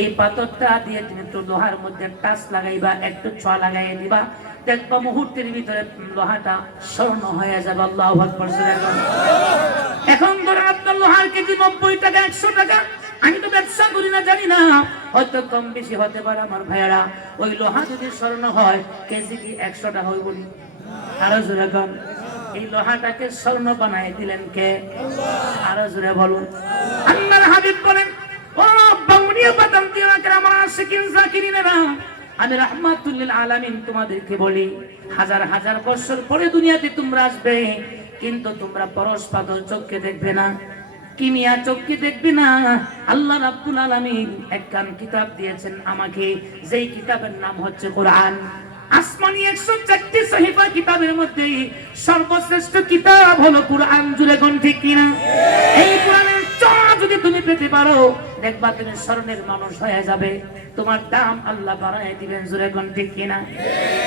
এই পাথরটা দিয়ে তুমি একটু লোহার মধ্যে টাচ লাগাইবা, একটু ছোঁয়া লাগাইয়া দিবা, দেখবা মুহূর্তের ভিতরে লোহাটা স্বর্ণ হয়ে যাবে। আল্লাহু আকবার। এখন ধরো আপনার লোহার কেজি 90 টাকা, 100 টাকা। আমি তো ব্যবসা করি না, জানি না, হয়তো কম বেশি হতে পারে আমার ভাইয়েরা। ওই লোহা যদি স্বর্ণ হয়, কেজি কি 100 টাকা হইব? আরো জোরে কম। এই লোহাটাকে স্বর্ণ বানাই দিলেন কে? আরো জোরে বলুন। আল্লাহর হাবিব বলেন, ও বাউনিয়া বাদাম দিয়া আমার আশিকিন জাকিরিনেরা, আমি রাহমাতুল লিল আলামিন তোমাদেরকে বলি, হাজার হাজার বছর পরে দুনিয়াতে তোমরা আসবে, কিন্তু তোমরা পরস্পর চোখে দেখবে না, কিমিয়া চোখে দেখবে না। আল্লাহ রাব্বুল আলামিন একখান কিতাব দিয়েছেন আমাকে, যেই কিতাবের নাম হচ্ছে কোরআন। আসমানি 104টি সহিফা কিতাবের মধ্যে সর্বশ্রেষ্ঠ কিতাব হলো কোরআন। জুড়ে কোন ঠিক কিনা? এই কোরআনের ছোঁয়া যদি তুমি পেতে পারো, দেখবা তুমি স্বর্ণের মানুষ হয়ে যাবে, তোমার দাম আল্লাহ বাড়ায় দিবেন। জুড়ে কোন ঠিক কিনা?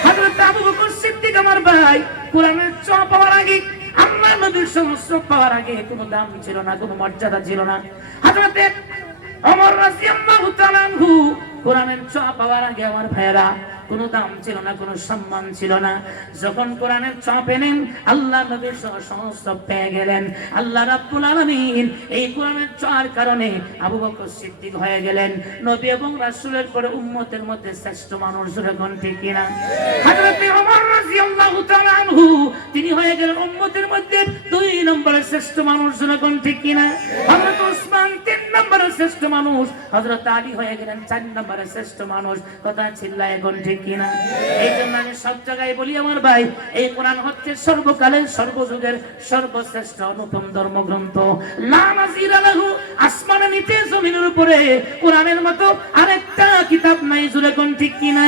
হযরত আবু বকর সিদ্দিক আমার ভাই, কোরআনের ছোঁয়া পাওয়ার আগে, আল্লাহর নবীর সংস্পর্শ পাওয়ার আগে কোনো দাম ছিল না, কোনো মর্যাদা ছিল না। হযরত ওমর রাদিয়াল্লাহু তাআলা আনহু, কোরআনের ছোঁয়া পাওয়ার আগে আমার ভাইয়েরা কোনো দাম ছিল না, কোনো সম্মান ছিল না। যখন কোরআনের ছোঁয়া পেলেন, আল্লাহ নবীর সমস্ত পেয়ে গেলেন। আল্লাহ রাব্বুল আলামিন এই কোরআনের ছোঁয়ার কারণে আবু বকর সিদ্দিক হয়ে গেলেন নবী এবং রাসূলের পরে উম্মতের মধ্যে শ্রেষ্ঠ মানুষ। যখন ঠিক কিনা? হযরত ওমর রাদিয়াল্লাহু তাআলা আনহু, তিনি হয়ে গেলেন উম্মতের মধ্যে 2 নম্বরের শ্রেষ্ঠ মানুষ। যখন ঠিক কিনা? হযরত ওসমান 3 নম্বরের শ্রেষ্ঠ মানুষ, হযরত আলী হয়ে গেলেন 4 নম্বরের শ্রেষ্ঠ মানুষ। কথা চিল্লায় এখন ঠিক কিনা? এই জন্য আমি সব জায়গায় বলি আমার ভাই, এই কোরআন হচ্ছে সর্বকালের সর্বযুগের সর্বশ্রেষ্ঠ অনুপম ধর্মগ্রন্থ। লা নাযিরা লাহু, আসমানের নিচে জমিনের উপরে কোরআনের মতো আরেকটা কিতাব নাই। জুড়ে কোন ঠিক কিনা?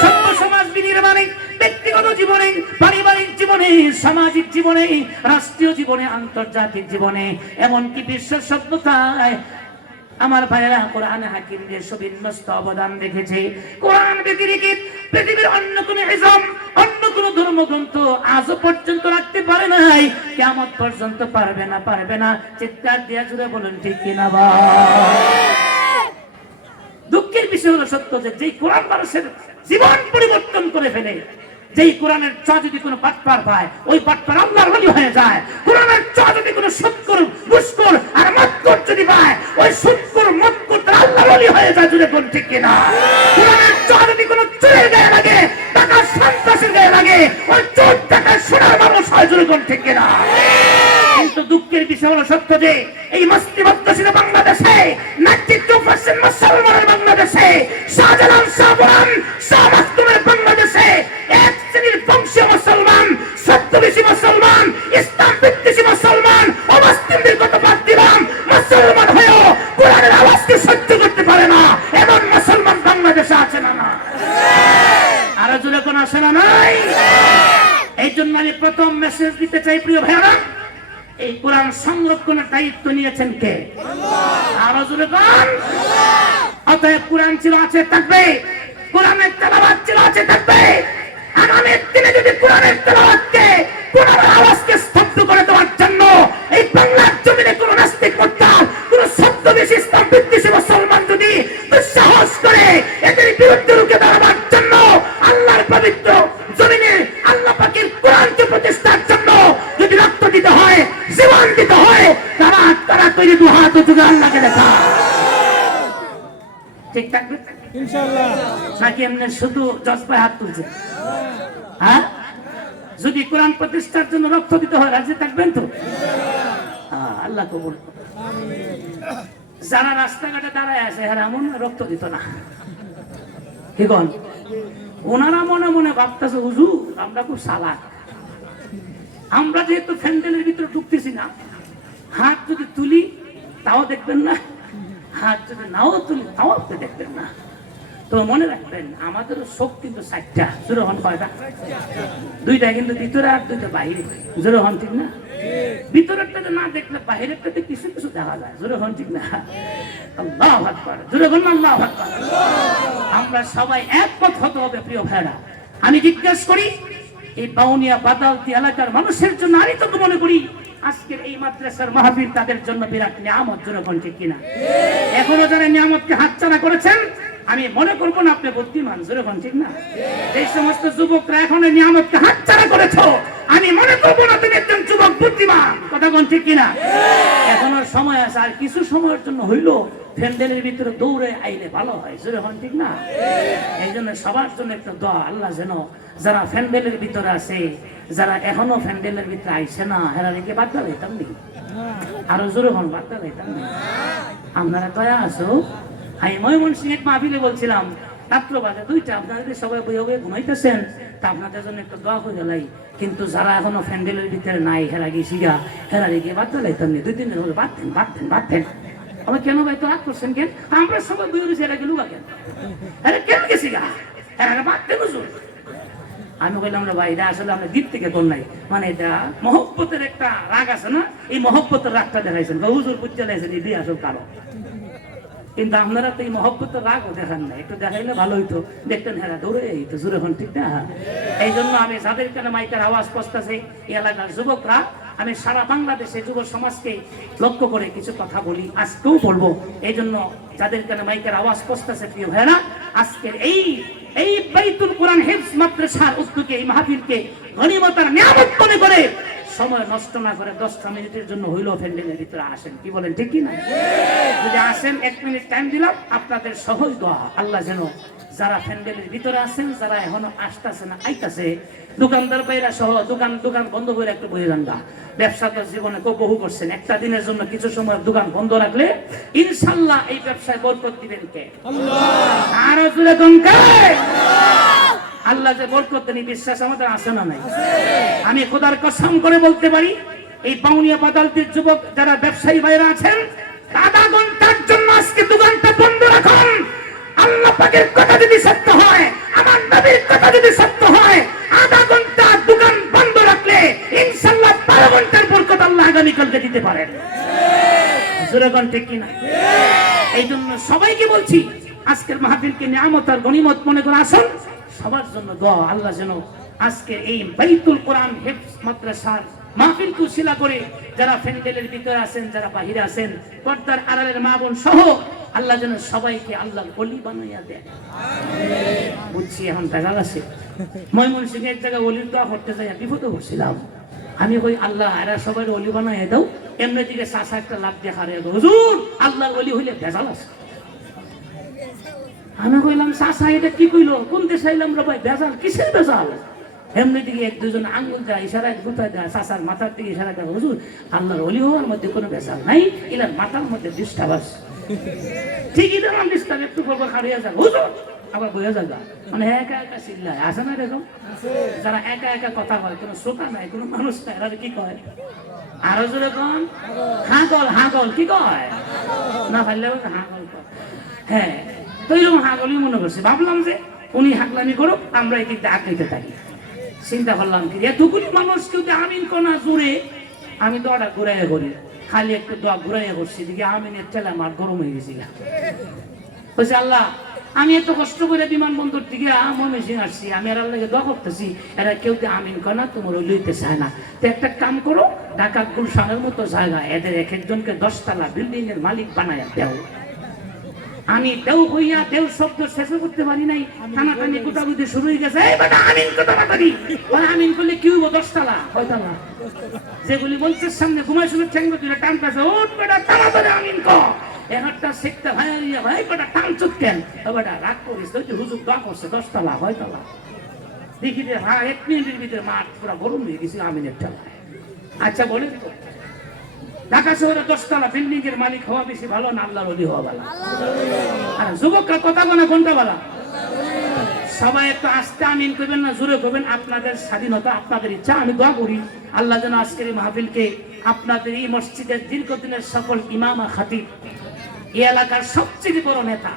সর্ব সমাজ বিনির্মাণে, ব্যক্তিগত জীবনে, পারিবারিক জীবনে, সামাজিক জীবনে, রাষ্ট্রীয় জীবনে, আন্তর্জাতিক জীবনে, এমনকি বিশ্ব সভ্যতায় আমার ভাইয়েরা কোরআন হাকিম যে সুবিন্যস্ত অবদান রেখেছে। কোরআন ব্যতিরেকে পৃথিবীর অন্য কোন ইসলাম, অন্য কোন ধর্মগ্রন্থ আজও পর্যন্ত রাখতে পারে নাই, কিয়ামত পর্যন্ত পারবে না, পারবে না। চিৎকার দিয়ে জুড়ে বলুন ঠিক কিনা? দুঃখের বিষয় হলো সত্য যে যেই কোরআন মানুষের জীবন পরিবর্তন করে ফেলে, যেই কোরআনের ছোঁয়া যদি কোনো বাটপার পায়, ওই বাটপার আল্লাহর ওলি হয়ে যায়। কোরআনের ছোঁয়া যদি কোনো সুদখোর, ঘুষখোর আর মদখোর যদি পায়, ওই সুদখোর, মদখোর তার আল্লাহর ওলি হয়ে যায়। জুড়ে কোন ঠিক কিনা? কোরআনের ছোঁয়া যদি কোনো চোরের গায়ে লাগে, টাকা সন্ত্রাসের গায়ে লাগে, ওই চোর টাকা সোনার মানুষ হয়। জুড়ে কোন ঠিক কিনা? কিন্তু দুঃখের বিষয় হলো সত্য যে এই মুসলিমত্ব ছিল বাংলাদেশে 92% মুসলমানের বাংলাদেশে, শাহজালাল, শাহপুরান, শাহ মাসুমের বাংলাদেশে এক শ্রেণীর বংশীয় মুসলমান, সত্যবিষী মুসলমান, ইসলাম বিদ্বেষী মুসলমান, অমুসলিমদের কথা বাদ দিলাম, মুসলমান হয়েও কোরআনের আওয়াজকে সহ্য করতে পারে না এমন মুসলমান বাংলাদেশে আছে না? না আর জোরে কোন আসে না? নাই। এই জন্য আমি প্রথম মেসেজ দিতে চাই, প্রিয় ভাইরা, এই কোরআন সংরক্ষণের দায়িত্ব নিয়েছেন কে? আরো জোরে কোন? অতএব কোরআন ছিল, আছে, থাকবে। কোরআনের তেলাওয়াত ছিল, আছে, থাকবে। আগামী দিনে যদি কোরআনের তেলাওয়াতকে, কোরআনের আওয়াজকে স্তব্ধ করে দেওয়ার জন্য এই বাংলার জমিনে কোন নাস্তিক মোর্চাল, কোন ছদ্মবেশী ইসলাম বিদ্বেষী মুসলমান যদি দুঃসাহস করে এদের বিরুদ্ধে রুখে দাঁড়াবার জন্য আল্লাহর পবিত্র জমিনে আল্লাহ পাকের কোরআনকে প্রতিষ্ঠার জন্য যদি রক্ত দিতে হয়, জীবন দিতে হয়, তারা তৈরি, দুহাত উঁচু আল্লাহকে দেখা। ঠিক থাকবে ইনশাআল্লাহ? নাকি এমনি শুধু জজবায় হাত তুলছে? হ্যাঁ, যদি কোরআন প্রতিষ্ঠার জন্য রক্ত দিতে হয় রাজি থাকবেন তো? আল্লাহ কবুল। যারা রাস্তাঘাটে দাঁড়ায় আছে হ্যাঁ এমন রক্ত দিত না, কি কন? ওনারা মনে মনে ভাবতেছে হুজুর আমরা খুব চালাক, আমরা যেহেতু ফ্যান্ডেলের ভিতরে ঢুকতেছি না, হাত যদি তুলি তাও দেখবেন না, হাত যদি নাও তুলি তাও আপনি দেখবেন না। তো মনে রাখবেন আমাদের শোক কিন্তু 4টা, জোরে হন কয়টা? 2টা, কিন্তু ভিতরে আর 2টা বাইরে, জোরে হন ঠিক না? ভিতরেরটাতে না দেখলে বাইরেরটাতে কিছু কিছু দেখা যায়, জোরে হন ঠিক না? আল্লাহু আকবার, জোরে বলুন আল্লাহু আকবার। আমরা সবাই একমত হতে হবে প্রিয় ভাইরা। আমি জিজ্ঞেস করি এই বাউনিয়া বাদালতি এলাকার মানুষের জন্য, আমি তো মনে করি আজকের এই মাদ্রাসার মাহফিল তাদের জন্য বিরাট নিয়ামত, জোরে বলুন ঠিক কিনা? এখনো যারা নিয়ামতকে হাতছাড়া করেছেন আমি মনে করবো না আপনি বুদ্ধিমান, জোরে বলুন ঠিক না? এই সমস্ত যুবকরা এখন নিয়ামতকে হাতছাড়া করেছো, আমি মনে করবো না তুমি একজন যুবক বুদ্ধিমান, কথা বলুন ঠিক কিনা? এখনো সময় আছে, আর কিছু সময়ের জন্য হইলো ফ্যান্ডেলের ভিতরে দৌড়ে আইলে ভালো হয়, জোরে বলুন ঠিক না? এই জন্য সবার জন্য একটা দোয়া, আল্লাহ যেন যারা ফ্যান্ডেলের ভিতরে আছে, যারা এখনো ফ্যান্ডেলের ভিতরে আইসে না, হেরা রেখে বাদ দিতাম নি, আরো জোরে হন বাদ দিতাম নি। আপনারা দয়া আছো। আমি ময়মনসিংহের মাহফিলে বলছিলাম রাত্র বাজে 2টা, আপনাদের সবাই বই হয়ে ঘুমাইতেছেন, তা আপনাদের জন্য একটা দোয়া করে লাই। কিন্তু যারা এখনো ফ্যান্ডেলের ভিতরে নাই, হেরা গিয়েছি গা, হেরা রেখে বাদ দিতাম নি, 2 দিন হলে বাঁধতেন। আমার কেন ভাই তো রাগ করছেন কেন? আমরা সবাই বই রয়েছি, এরা গেলু কেন? এরা কেন গেছি গা, এরা বাঁধতেন হুজুর। আমি বললাম না ভাই, এটা আসলে আমরা গীত থেকে কোন নাই, মানে এটা মহব্বতের একটা রাগ আছে না, এই মহব্বতের রাগটা দেখাইছেন, হুজুর বুঝতে লাইছেন এটি আসল কারণ। কিন্তু আপনারা তো এই মহব্বতের রাগও দেখান না, একটু দেখাইলে ভালো হইতো, দেখতেন হেরা দৌড়ে এইতো, জোরে হন ঠিক না? এই জন্য আমি যাদের কানে মাইকের আওয়াজ পৌঁছতেছে এই এলাকার যুবকরা, আমি সারা বাংলাদেশে যুব সমাজকে লক্ষ্য করে কিছু কথা বলি, আজকেও বলবো। এই জন্য যাদের কানে মাইকের আওয়াজ পৌঁছতেছে প্রিয় ভাইরা, আজকের এই বাইতুল কোরআন হিফজ মাদ্রাসার উদ্যোগে এই মাহফিলকে গনিমতের নিয়ামত মনে করে সময় নষ্ট না করে 10টা মিনিটের জন্য হইলো ফ্যান্ডেলের ভিতরে আসেন, কি বলেন ঠিক কি না? যদি আসেন 1 মিনিট টাইম দিলাম, আপনাদের সহজ দোয়া আল্লাহ যেন যারা ফ্যান্ডেলের ভিতরে আছেন, যারা এখনো আসতেছে না আইতাছে, দোকানদার বাইরা সহ দোকান বন্ধ করে একটু বয়ে যান গা। ব্যবসাদার জীবনে বহু করছেন, একটা দিনের জন্য কিছু সময় দোকান বন্ধ রাখলে ইনশাআল্লাহ এই ব্যবসায় বরকত দিবেন কে? আল্লাহ। আর জোরে কোন কে? আল্লাহ যে বরকত দেন, বিশ্বাস আমাদের আছে না নাই? আমি খোদার কসম করে বলতে পারি, এই বাউনিয়া বাদালতির যুবক যারা ব্যবসায়ী ভাইরা আছেন, আধা ঘন্টার জন্য আজকে দোকানটা বন্ধ রাখুন। আল্লাহ পাকের কথা যদি সত্য হয়, আমার নবীর কথা যদি সত্য হয়, আধা ঘন্টা দোকান বন্ধ রাখলে ইনশাআল্লাহ 12 ঘন্টার বরকত আল্লাহ আগামীকালকে দিতে পারেন। জোরে কোন ঠিক কিনা? এই জন্য সবাইকে বলছি আজকের মাহফিলকে নিয়ামত আর গনিমত মনে করে আসুন। সবার জন্য দোয়া, আল্লাহ যেন আজকে এই বাইতুল কোরআন হিফজ মাদ্রাসার মাহফিলকে উসিলা করে যারা ফ্যান্ডেলের ভিতরে আছেন, যারা বাহিরে আছেন, পর্দার আড়ালের মা বোন সহ আল্লাহ যেন সবাইকে আল্লাহ ওলি বানাইয়া দেয়। বুঝছি এখন দেখা গেছে ময়মনসিংহে এক জায়গায় ওলির দোয়া করতে যাই বিপদে বসছিলাম। আমি কই আল্লাহ এরা সবাই ওলি বানাইয়া দাও, এমনি দিকে চাষা একটা লাভ দেখা রে হুজুর, আল্লাহর ওলি হইলে ভেজাল আছে। আমি কইলাম চাষা এটা কি কইলো, কোন দেশে আইলাম রে ভাই, ভেজাল কিসের ভেজাল? এমনি দিকে এক দুজন আঙ্গুল দেয় ইশারায় গুতায় দেয় চাচার মাথার দিকে ইশারা দেয় হুজুর আল্লাহর ওলি হওয়ার মধ্যে কোনো বেসাল নাই এলার মাথার মধ্যে ডিস্টার্ব আছে ঠিকই দেখলাম ডিস্টার্ব একটু করবো খাড়িয়ে যাবে হুজুর আবার বইয়া যাবে মানে একা একা চিল্লায় আসে না এরকম যারা একা একা কথা বলে কোনো শ্রোতা নাই কোনো মানুষ নাই এরা কি কয় আরো জোরে কন হাগল কি কয় না পারলে হাগল কয় হ্যাঁ তো এরকম হাগলই মনে করছে ভাবলাম যে উনি হাগলামি করুক আমরা এই দিকটা আঁকড়িতে থাকি চিন্তা করলাম কি এতগুলি মানুষ কেউ আমিন কোনা জুড়ে আমি দোয়াটা ঘুরাইয়া করি খালি একটু দোয়া ঘুরাইয়া করছি দিকে আমিনের ঠেলা আমার গরম হয়ে গেছিল বলছি আল্লাহ আমি এত কষ্ট করে বিমানবন্দর থেকে ময়মনসিংহ আসছি আমি এর লাগে দোয়া করতেছি এরা কেউ আমিন কয় না তোমার লইতে চায় না তো একটা কাম করো ঢাকা গুলশানের মতো জায়গা এদের এক একজনকে 10 তলা বিল্ডিং এর মালিক বানায়া দেও আমি দেও হইয়া দেও শব্দ শেষ করতে পারি নাই টানাটানি কোটাগুটি শুরু হয়ে গেছে এই বেটা আমিন কত তাড়াতাড়ি বলে আমিন করলে কি হইব 10 তলা কয় তলা যেগুলি মঞ্চের সামনে ঘুমাই শুনে ঠ্যাঙ্গ দুইটা টান পাশে ওঠ বেটা তাড়াতাড়ি আমিন কর একটা শিখতে ভাই বেটা টান চুপ কেন বেটা রাগ করিস তো হুজুর দোয়া করছে 10 তলা হয় তলা দেখি যে হ্যাঁ 1 মিনিটের ভিতরে মাঠ পুরো গরম হয়ে গেছিল আমিনের ঠেলা আচ্ছা বলেন তো ঢাকা শহরে 10 তলা বিল্ডিং এর মালিক হওয়া বেশি ভালো না আল্লাহর ওলি হওয়া ভালো আর যুবকরা কথা বলে কোনটা ভালো সবাই একটু আস্তে আমিন করবেন না জোরে করবেন আপনাদের স্বাধীনতা আপনাদের ইচ্ছা আমি দোয়া করি আল্লাহ যেন আজকের এই মাহফিলকে আপনাদের এই মসজিদের দীর্ঘদিনের সকল ইমাম আর খাতিব এই এলাকার সবচেয়ে বড় নেতা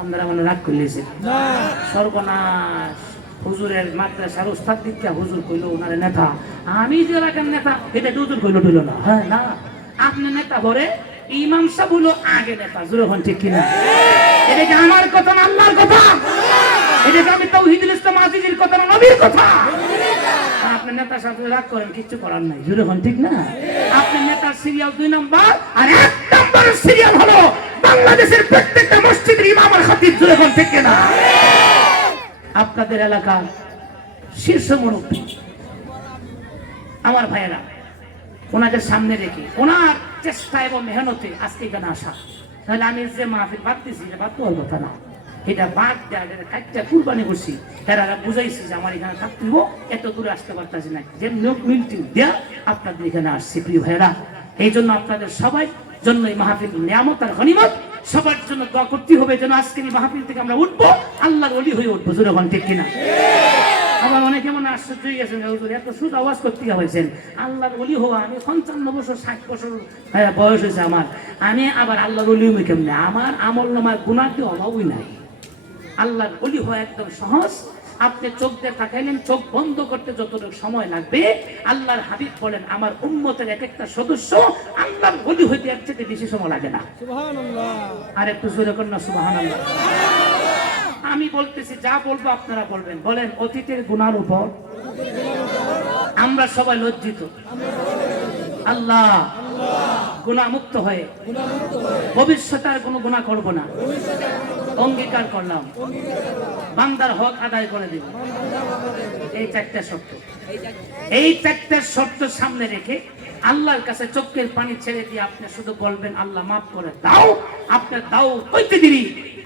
আপনারা মনে রাগ করলেছেন সর্বনাশ হুজুরের মাদ্রাসার উস্তাদ দীক্ষা হুজুর কইল ওনার নেতা আমি যে এলাকার নেতা এটা হুজুর কইল টইল না হ্যাঁ না আপনি নেতা ভরে ইমাম সাহেব হলো আগে নেতা জোরে হন ঠিক কিনা এটা কি আমার কথা না আল্লাহর কথা এটা কি আমি তাওহীদুল ইসলাম আজিজের কথা না নবীর কথা আপনি নেতার সাথে রাগ করেন কিছু করার নাই জোরে হন ঠিক না আপনি নেতার সিরিয়াল 2 নাম্বার আর 1 নাম্বারের সিরিয়াল হলো বাংলাদেশের প্রত্যেকটা মসজিদের ইমাম আর খতিব জোরে হন ঠিক কিনা আপনাদের এলাকার শীর্ষ মুরব্বী আমার ভাইয়েরা ওনাকে সামনে রেখে ওনার চেষ্টা এবং মেহনতে আজকে এখানে আসা তাহলে আমি যে মাহফিল বাদ দিছি এটা বাদ দেওয়ার কথা না এটা বাদ দেওয়া একটা কুরবানি করছি তারা বুঝাইছি যে আমার এখানে থাকতেও এত দূরে আসতে পারতেছি না যে লোক মিলটি দেয়া আপনাদের এখানে আসছি প্রিয় ভাইয়েরা এই জন্য আপনাদের সবাই জন্য এই মাহফিল নিয়ামত আর গনিমত সবার জন্য দোয়া করতে হবে যেন আজকের এই মাহফিল থেকে আমরা উঠবো আল্লাহর ওলি হয়ে উঠবো জোরে বলেন ঠিক কিনা আবার অনেকে মনে আশ্চর্য হয়ে গেছেন হুজুর এত সুদ আওয়াজ করতে হয়েছেন আল্লাহর ওলি হওয়া আমি 55 বছর 60 বছর বয়স হয়েছে আমার আমি আবার আল্লাহর ওলি হই কেমনে আমার আমল নামার গুনাহতে অভাবই নাই আল্লাহর ওলি হওয়া একদম সহজ আপনি চোখ দিয়ে তাকাইলেন চোখ বন্ধ করতে যতটুকু সময় লাগবে আল্লাহর হাবিব বলেন আমার উম্মতের এক একটা সদস্য আল্লাহর ওলি হইতে এর চেয়ে বেশি সময় লাগে না সুবহানাল্লাহ আর একটু জোরে করুন না সুবহানাল্লাহ আমি বলতেছি যা বলবো আপনারা বলবেন বলেন অতীতের গুনার উপর আমরা সবাই লজ্জিত আল্লাহ গুনাহমুক্ত হয়ে ভবিষ্যতে আর কোনো গুনাহ করব না অঙ্গীকার করলাম বান্দার হক আদায় করে দেব এই 4টা শর্ত এই 4টা শর্ত সামনে রেখে আল্লাহর কাছে চোখের পানি ছেড়ে দিয়ে আপনি শুধু বলবেন আল্লাহ মাফ করে দাও আপনার দাও কইতে দেরি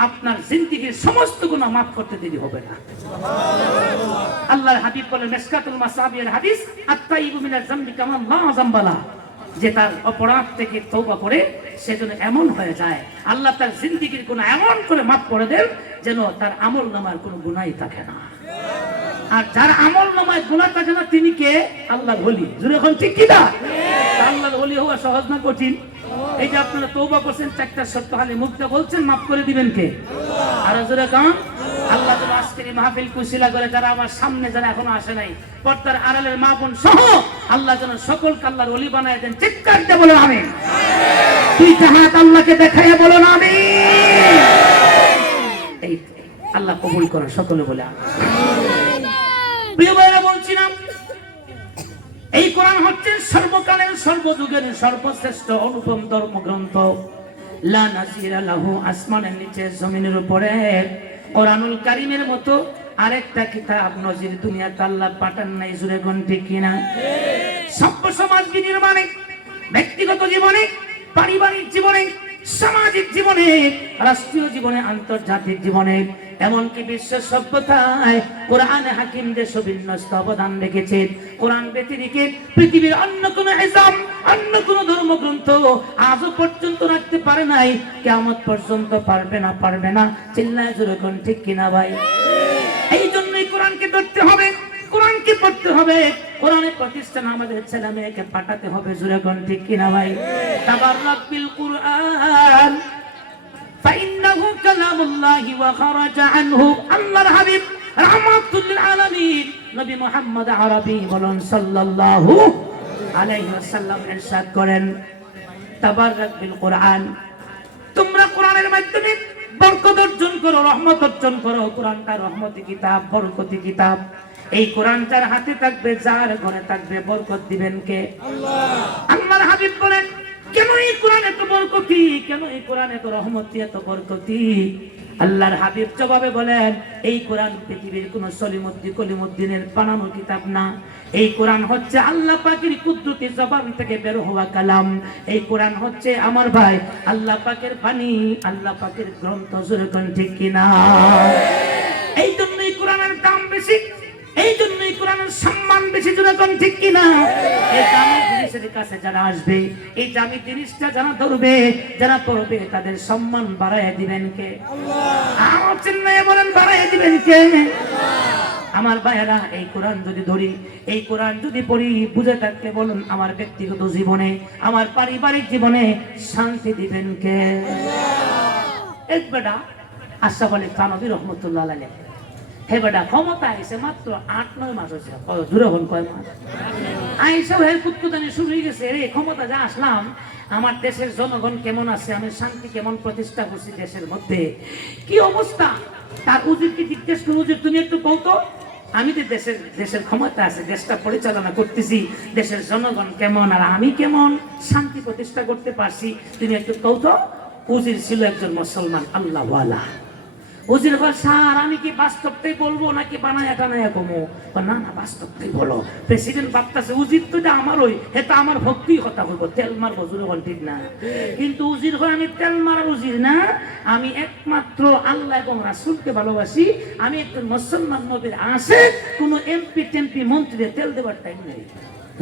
আপনার জিন্দেগীর সমস্ত গুনাহ মাফ করতে দেরি হবে না সুবহানাল্লাহ আল্লাহর হাবিব বলেন মিসকাতুল মাসাবির হাদিস আত-তাইয়িবু মিনাজ যামবি কামা লা যামবালা যে তার অপরাধ থেকে তওবা করে সেজন্য এমন হয়ে যায় আল্লাহ তার জিন্দেগীর গুনাহ এমন করে মাফ করে দেন যেন তার আমলনামার কোনো গুনাহই থাকে না আর যার আমলনামায় গুনাহ থাকে না তিনি কে আল্লাহর ওলি জোরে এখন ঠিক কি না আল্লাহর ওলি হওয়া সহজ না কঠিন এই যে আপনারা তওবা করছেন 4টা শর্ত খালি মুখে বলছেন মাফ করে দিবেন কে আর জোরে কাম আল্লাহ যেন আজকের এই মাহফিল কুশিলা করে যারা আমার সামনে যারা এখনো আসে নাই পর্দার আড়ালের মা বোন সহ আল্লাহ যেন সকলকে আল্লাহর ওলি বানায় দেন চিৎকার দিয়ে বলেন আমিন দুইটা হাত আল্লাহকে দেখাইয়া বলেন আমিন এই আল্লাহ কবুল করেন সকলে বলে আমিন প্রিয় ভাইরা বলছিলাম এই কোরআন হচ্ছে সর্বকালের সর্বযুগের সর্বশ্রেষ্ঠ অনুপম ধর্মগ্রন্থ লা নাজিরা লাহু আসমানের নিচে জমিনের উপরে কোরআনুল কারীমের মতো আরেকটা কিতাব নজির দুনিয়াতে আল্লাহ পাঠান নাই জুরে কোন ঠিক কিনা সভ্য সমাজ নির্মাণে ব্যক্তিগত জীবনে পারিবারিক জীবনে সামাজিক জীবনে রাষ্ট্রীয় জীবনে আন্তর্জাতিক জীবনে এমনকি বিশ্ব সভ্যতায় কোরআন হাকিম দেশ বিন্যস্ত অবদান রেখেছেন। কোরআন ব্যতিরিক্ত পৃথিবীর অন্য কোনো ইসলাম, অন্য কোনো ধর্মগ্রন্থ আজও পর্যন্ত রাখতে পারে নাই, কিয়ামত পর্যন্ত পারবে না। চিল্লায় জোরে কোন ঠিক কিনা ভাই? এই জন্যই কোরআনকে ধরতে হবে, কোরআনকে পড়তে হবে, কোরআনের প্রতিষ্ঠান আমাদের ছেলে মেয়েকে পাঠাতে হবে। জোরে কোন ঠিক কিনা ভাই? তাবাররাক বিল কুরআন ফাইন্নাহু কালামুল্লাহি ওয়া খারাজা আনহু। আল্লাহর হাবিব রাহমাতুল লিল আলামিন নবী মুহাম্মদ আরবি বলেন সাল্লাল্লাহু আলাইহি ওয়াসাল্লাম ইরশাদ করেন, তাবাররাক বিল কুরআন, তোমরা কোরআনের মাধ্যমে বরকত অর্জন করো, রহমত অর্জন করো। কোরআনটা রহমতি কিতাব, বরকতি কিতাব। এই কোরআন যার হাতে থাকবে, যার ঘরে থাকবে, বরকত দিবেন কে? আল্লাহ। আল্লাহর হাবিব বলেন, কেন এই কোরআন এত বরকতি, কেন এই কোরআন এত রহমতি, এত বরকতি? আল্লাহর হাবিব জবাবে বলেন, এই কোরআন পৃথিবীর কোন সলিমুদ্দিন কলিমুদ্দিনের বানানো কিতাব না। এই কোরআন হচ্ছে আল্লাহ পাকের কুদরতি জবান থেকে বের হওয়া কালাম। এই কোরআন হচ্ছে আমার ভাই আল্লাহ পাকের বাণী, আল্লাহ পাকের গ্রন্থ। জোরে কোন ঠিক কিনা? এই জন্যই কোরআনের দাম বেশি, এই জন্যই কোরআনের সম্মান বেশি। জোরে কোন ঠিক কিনা? এই দামি জিনিসের কাছে যারা আসবে, এই দামি জিনিসটা যারা ধরবে, যারা পড়বে, তাদের সম্মান বাড়ায় দিবেন কে? আল্লাহ। আমার চিন্নায় বলেন, বাড়ায় দিবেন কে? আমার ভাইয়েরা, এই কোরআন যদি ধরি, এই কোরআন যদি পড়ি, বুঝে থাকতে বলুন, আমার ব্যক্তিগত জীবনে, আমার পারিবারিক জীবনে শান্তি দিবেন কে? এক বেটা আশরাফ আলী থানভী রহমতুল্লাহ আলাইহি, হে বেটা ক্ষমতা আইছে মাত্র 8-9 মাস হয়েছে। দূরে হন কয় মাস আইসা হে কুত্তুদানি শুরু হয়ে গেছে। রে ক্ষমতা যা আসলাম, আমার দেশের জনগণ কেমন আছে, আমি শান্তি কেমন প্রতিষ্ঠা করছি দেশের মধ্যে, কি অবস্থা। তার উজিরকে জিজ্ঞেস করো, যে তুমি একটু বলতো, আমি যে দেশের ক্ষমতা আছে, দেশটা পরিচালনা করতেছি, দেশের জনগণ কেমন আর আমি কেমন শান্তি প্রতিষ্ঠা করতে পারছি, তুমি একটু কৌতো। উজির ছিল একজন মুসলমান আল্লাহওয়ালা। উজির বল, স্যার আমি কি বাস্তবটাই বলবো নাকি বানায় টানায় কমো? না না, বাস্তবটাই বলো। প্রেসিডেন্ট ভাবতেছে উজির তো যা আমার, ওই এটা আমার ভক্তি কথা বলবো, তেল মারবো। জোরে বল ঠিক না? কিন্তু উজির হয়, আমি তেল মারার উজির না, আমি একমাত্র আল্লাহ এবং রাসূলকে ভালোবাসি। আমি একজন মুসলমান নবীর আসে, কোন এমপি টেমপি মন্ত্রীদের তেল দেবার টাইম নেই।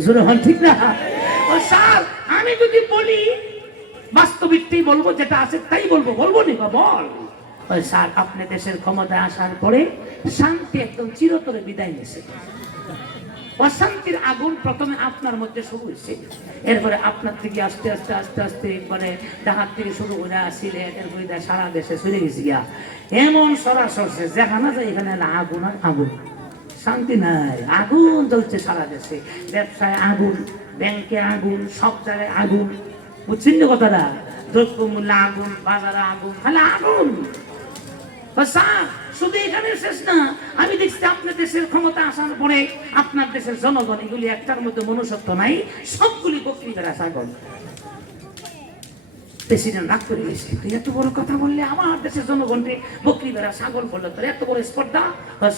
জোরে বল ঠিক না? ও স্যার আমি যদি বলি বাস্তবিকটাই বলবো, যেটা আছে তাই বলবো, বলবো নি? বল। স্যার আপনি দেশের ক্ষমতায় আসার পরে শান্তি একদম চিরতরে বিদায় নিয়েছে। অশান্তির আগুন প্রথমে আপনার মধ্যে শুরু হয়েছে, এরপরে আপনার থেকে আস্তে আস্তে আস্তে আস্তে একবারে ডাহাত থেকে শুরু করে আসছিলেন, এরপরে সারা দেশে চলে গেছি গিয়া। এমন সরাসরি যেখানে যায় এখানে আগুন আর আগুন, শান্তি নাই। আগুন জ্বলছে সারা দেশে, ব্যবসায় আগুন, ব্যাংকে আগুন, সব জায়গায় আগুন। বুঝছেন না কথাটা? দ্রব্যমূল্য আগুন, বাজারে আগুন, খালি আগুন। শুধু এখানে শেষ না, আমি দেখছি আপনার দেশের ক্ষমতা আসার পরে আপনার দেশের জনগণ এগুলি একটার মধ্যে মনুষ্যত্ব নাই, সবগুলি বকরি বেড়া ছাগল। প্রেসিডেন্ট রাগ করে গেছে, তুই এত বড় কথা বললে, আমার দেশের জনগণকে বকরি বেড়া ছাগল বললো, তোর এত বড় স্পর্ধা।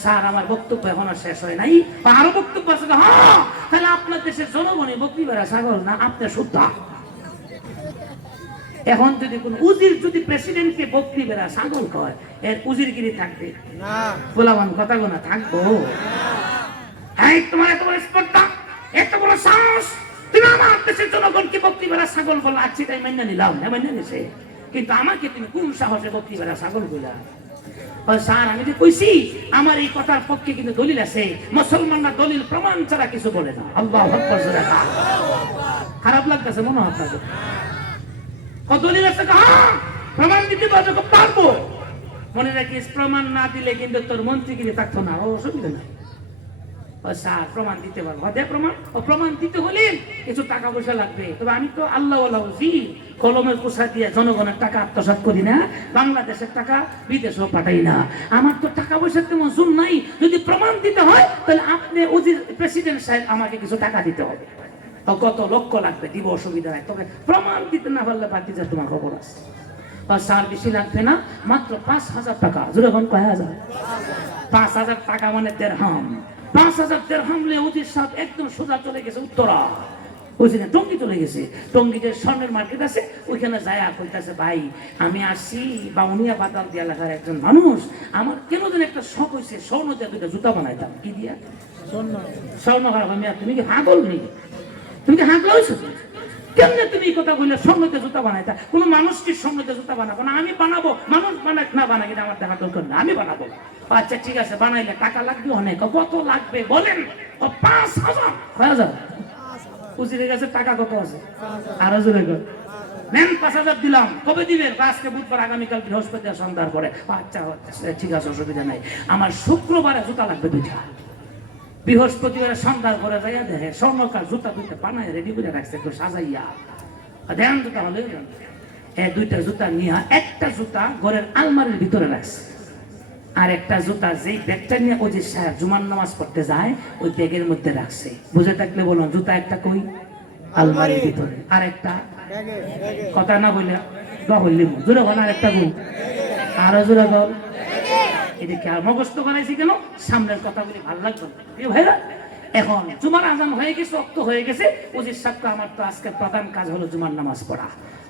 স্যার আমার বক্তব্য এখন আর শেষ হয় নাই, আরো বক্তব্য আছে। হ্যাঁ, তাহলে আপনার দেশের জনগণে বকরি বেড়া ছাগল না, আপনার শুদ্ধা। এখন যদি কোন উজির যদি প্রেসিডেন্টকে বকরি বেড়া ছাগল কয়, এর উজিরগিরি থাকবে না? পোলাবান কথা গোনা থাকবো? হ্যাঁ, তোমার এত বড় স্পর্ধা, এত বড় সাহস, তুমি আমার দেশের জনগণকে বকরি বেড়া ছাগল বলো। আচ্ছা তাই মান্য নিলাম, হ্যাঁ মান্য নিছে, কিন্তু আমাকে তুমি কোন সাহসে বকরি বেড়া ছাগল বলা? স্যার আমি যে কইছি, আমার এই কথার পক্ষে কিন্তু দলিল আছে। মুসলমানরা দলিল প্রমাণ ছাড়া কিছু বলে না। আল্লাহু আকবার। খারাপ লাগতেছে মনে হয় আপনাদের? দলিল আছে, প্রমাণ দিতে পারবো। মনে রাখিস, প্রমাণ না দিলে কিন্তু তোর মন্ত্রীগিরি থাকতো না, অসুবিধা নাই। স্যার প্রমাণ দিতে পারবো, প্রমাণ ও প্রমাণ দিতে হলে কিছু টাকা পয়সা লাগবে। তবে আমি তো আল্লাহ কলমের পোষা দিয়ে জনগণের টাকা আত্মসাৎ করি না, বাংলাদেশের টাকা বিদেশেও পাঠাই না। আমার তো টাকা পয়সার তেমন জোর নাই। যদি প্রমাণ দিতে হয় তাহলে আপনি উজির প্রেসিডেন্ট সাহেব আমাকে কিছু টাকা দিতে হবে, কত লক্ষ লাগবে, দিব, অসুবিধা নাই। তবে প্রমাণ দিতে না পারলে বাকি যা তোমার খবর আছে। স্যার বেশি লাগবে না, মাত্র 5,000 টাকা। জোরে বল, কয় হাজার? 5,000 টাকা মানে দেড়হাম। 5,000 দেড়হাম লে উজির সাহেব একদম সোজা চলে গেছে উত্তরা। ওইখানে টঙ্গি চলে গেছে, টঙ্গিতে স্বর্ণের মার্কেট আছে, ওইখানে যায় কইতাছে ভাই আমি আসছি বাউনিয়া বাদাল দিয়া এলাকার একজন মানুষ, আমার কেন যেন একটা শখ হয়েছে স্বর্ণ দিয়ে দুইটা জুতা বানাইতাম। কি দিয়া? স্বর্ণ খারাপ। আমি তুমি কি হাগল নেই? তুমি কি হাগল হয়েছো? কেমনে তুমি এই কথা বললে স্বর্ণতে জুতা বানাইতা? কোনো মানুষ কি স্বর্ণতে জুতা বানাবো না? আমি বানাবো, মানুষ বানাক না বানাক এটা আমার দেখা দরকার না, আমি বানাবো। আচ্ছা ঠিক আছে, বানাইলে টাকা লাগবে অনেক। কত লাগবে বলেন? 5,000 হয়ে যাবে। উজিরের কাছে টাকা কত আছে? আরো জোরে কর। নেন 5,000 দিলাম। কবে দিবেন? আজকে বুধবার, আগামীকাল বৃহস্পতিবার সন্ধ্যার পরে। আচ্ছা ঠিক আছে, অসুবিধা নাই। আমার শুক্রবারে জুতা লাগবে 2টা, বৃহস্পতিবারে সন্ধ্যার পরে যাইয়া দেখে স্বর্ণকার জুতা 2টা বানায় রেডি করে রাখছে, একটু সাজাইয়া দেন জুতা হলে 2টা জুতা নিয়ে একটা জুতা ঘরের আলমারির ভিতরে রাখছে, আর একটা জুতা যেই ব্যাগটা নিয়ে ওই যে সাহেব জুমার নামাজ পড়তে যায় ওই ব্যাগের মধ্যে রাখছে। বুঝে থাকলে বলুন, জুতা একটা কই? আলমারির ভিতরে, আর একটা কথা না বললে বললিম জোরে বল, আর একটা গুণ আরো জোরে বল। এদিকে আর মগস্ত বানাইছি কেন? সামনের কথাগুলি ভালো লাগবে ভাইরা। এখন জুমার আজান হয়ে গেছে, রক্ত হয়ে গেছে। ওজির সাহেবকে আমার তো আজকে প্রধান কাজ হলো জুমার নামাজ পড়া।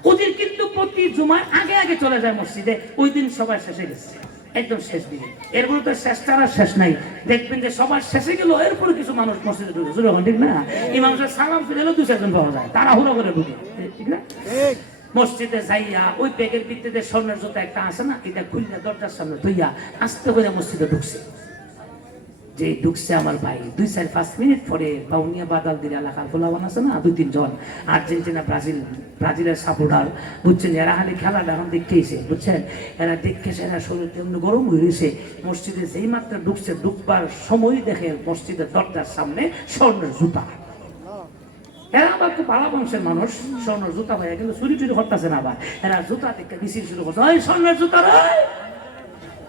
ওজির কিন্তু প্রতি জুমায় আগে আগে চলে যায় মসজিদে। ওই দিন সবাই শেষে গেছে, একদম শেষ দিকে। এরপরে তো শেষ ছাড়া শেষ নাই। দেখবেন যে সবার শেষে গেল, এরপরে কিছু মানুষ মসজিদে ঢুকে, ঠিক না? ইমাম সাহেব সালাম ফিরে এলো, 2-4 জন পাওয়া যায়, তারা হুড়ো করে ঢুকে, ঠিক না? মসজিদে যাইয়া ওই ব্যাগের ভিত্তিতে স্বর্ণের জুতা একটা আছে না, এটা খুললে দরজার সামনে ধুইয়া আস্তে করে মসজিদে ঢুকছে। যে ঢুকছে আমার ভাই 2-4-5 মিনিট পরে বাউনিয়া বাদাল দিয়ে এলাকার গোলাবান আছে না, 2-3 জন আর্জেন্টিনা ব্রাজিলের সাপোর্টার, বুঝছেন? এরা খালি খেলাটা এখন দেখেছে, বুঝছেন? এরা দেখেছে, এরা শরীর কেমন গরম হয়ে রয়েছে। মসজিদে যেই মাত্র ঢুকছে, ঢুকবার সময় দেখে মসজিদের দরজার সামনে স্বর্ণের জুতা। এরা আবার খুব ভালো বংশের মানুষ, স্বর্ণের জুতা ভাইয়া কিন্তু চুরি টুরি করতেছে না। আবার এরা জুতা দেখে মিছিল শুরু করছে, ওই স্বর্ণের জুতা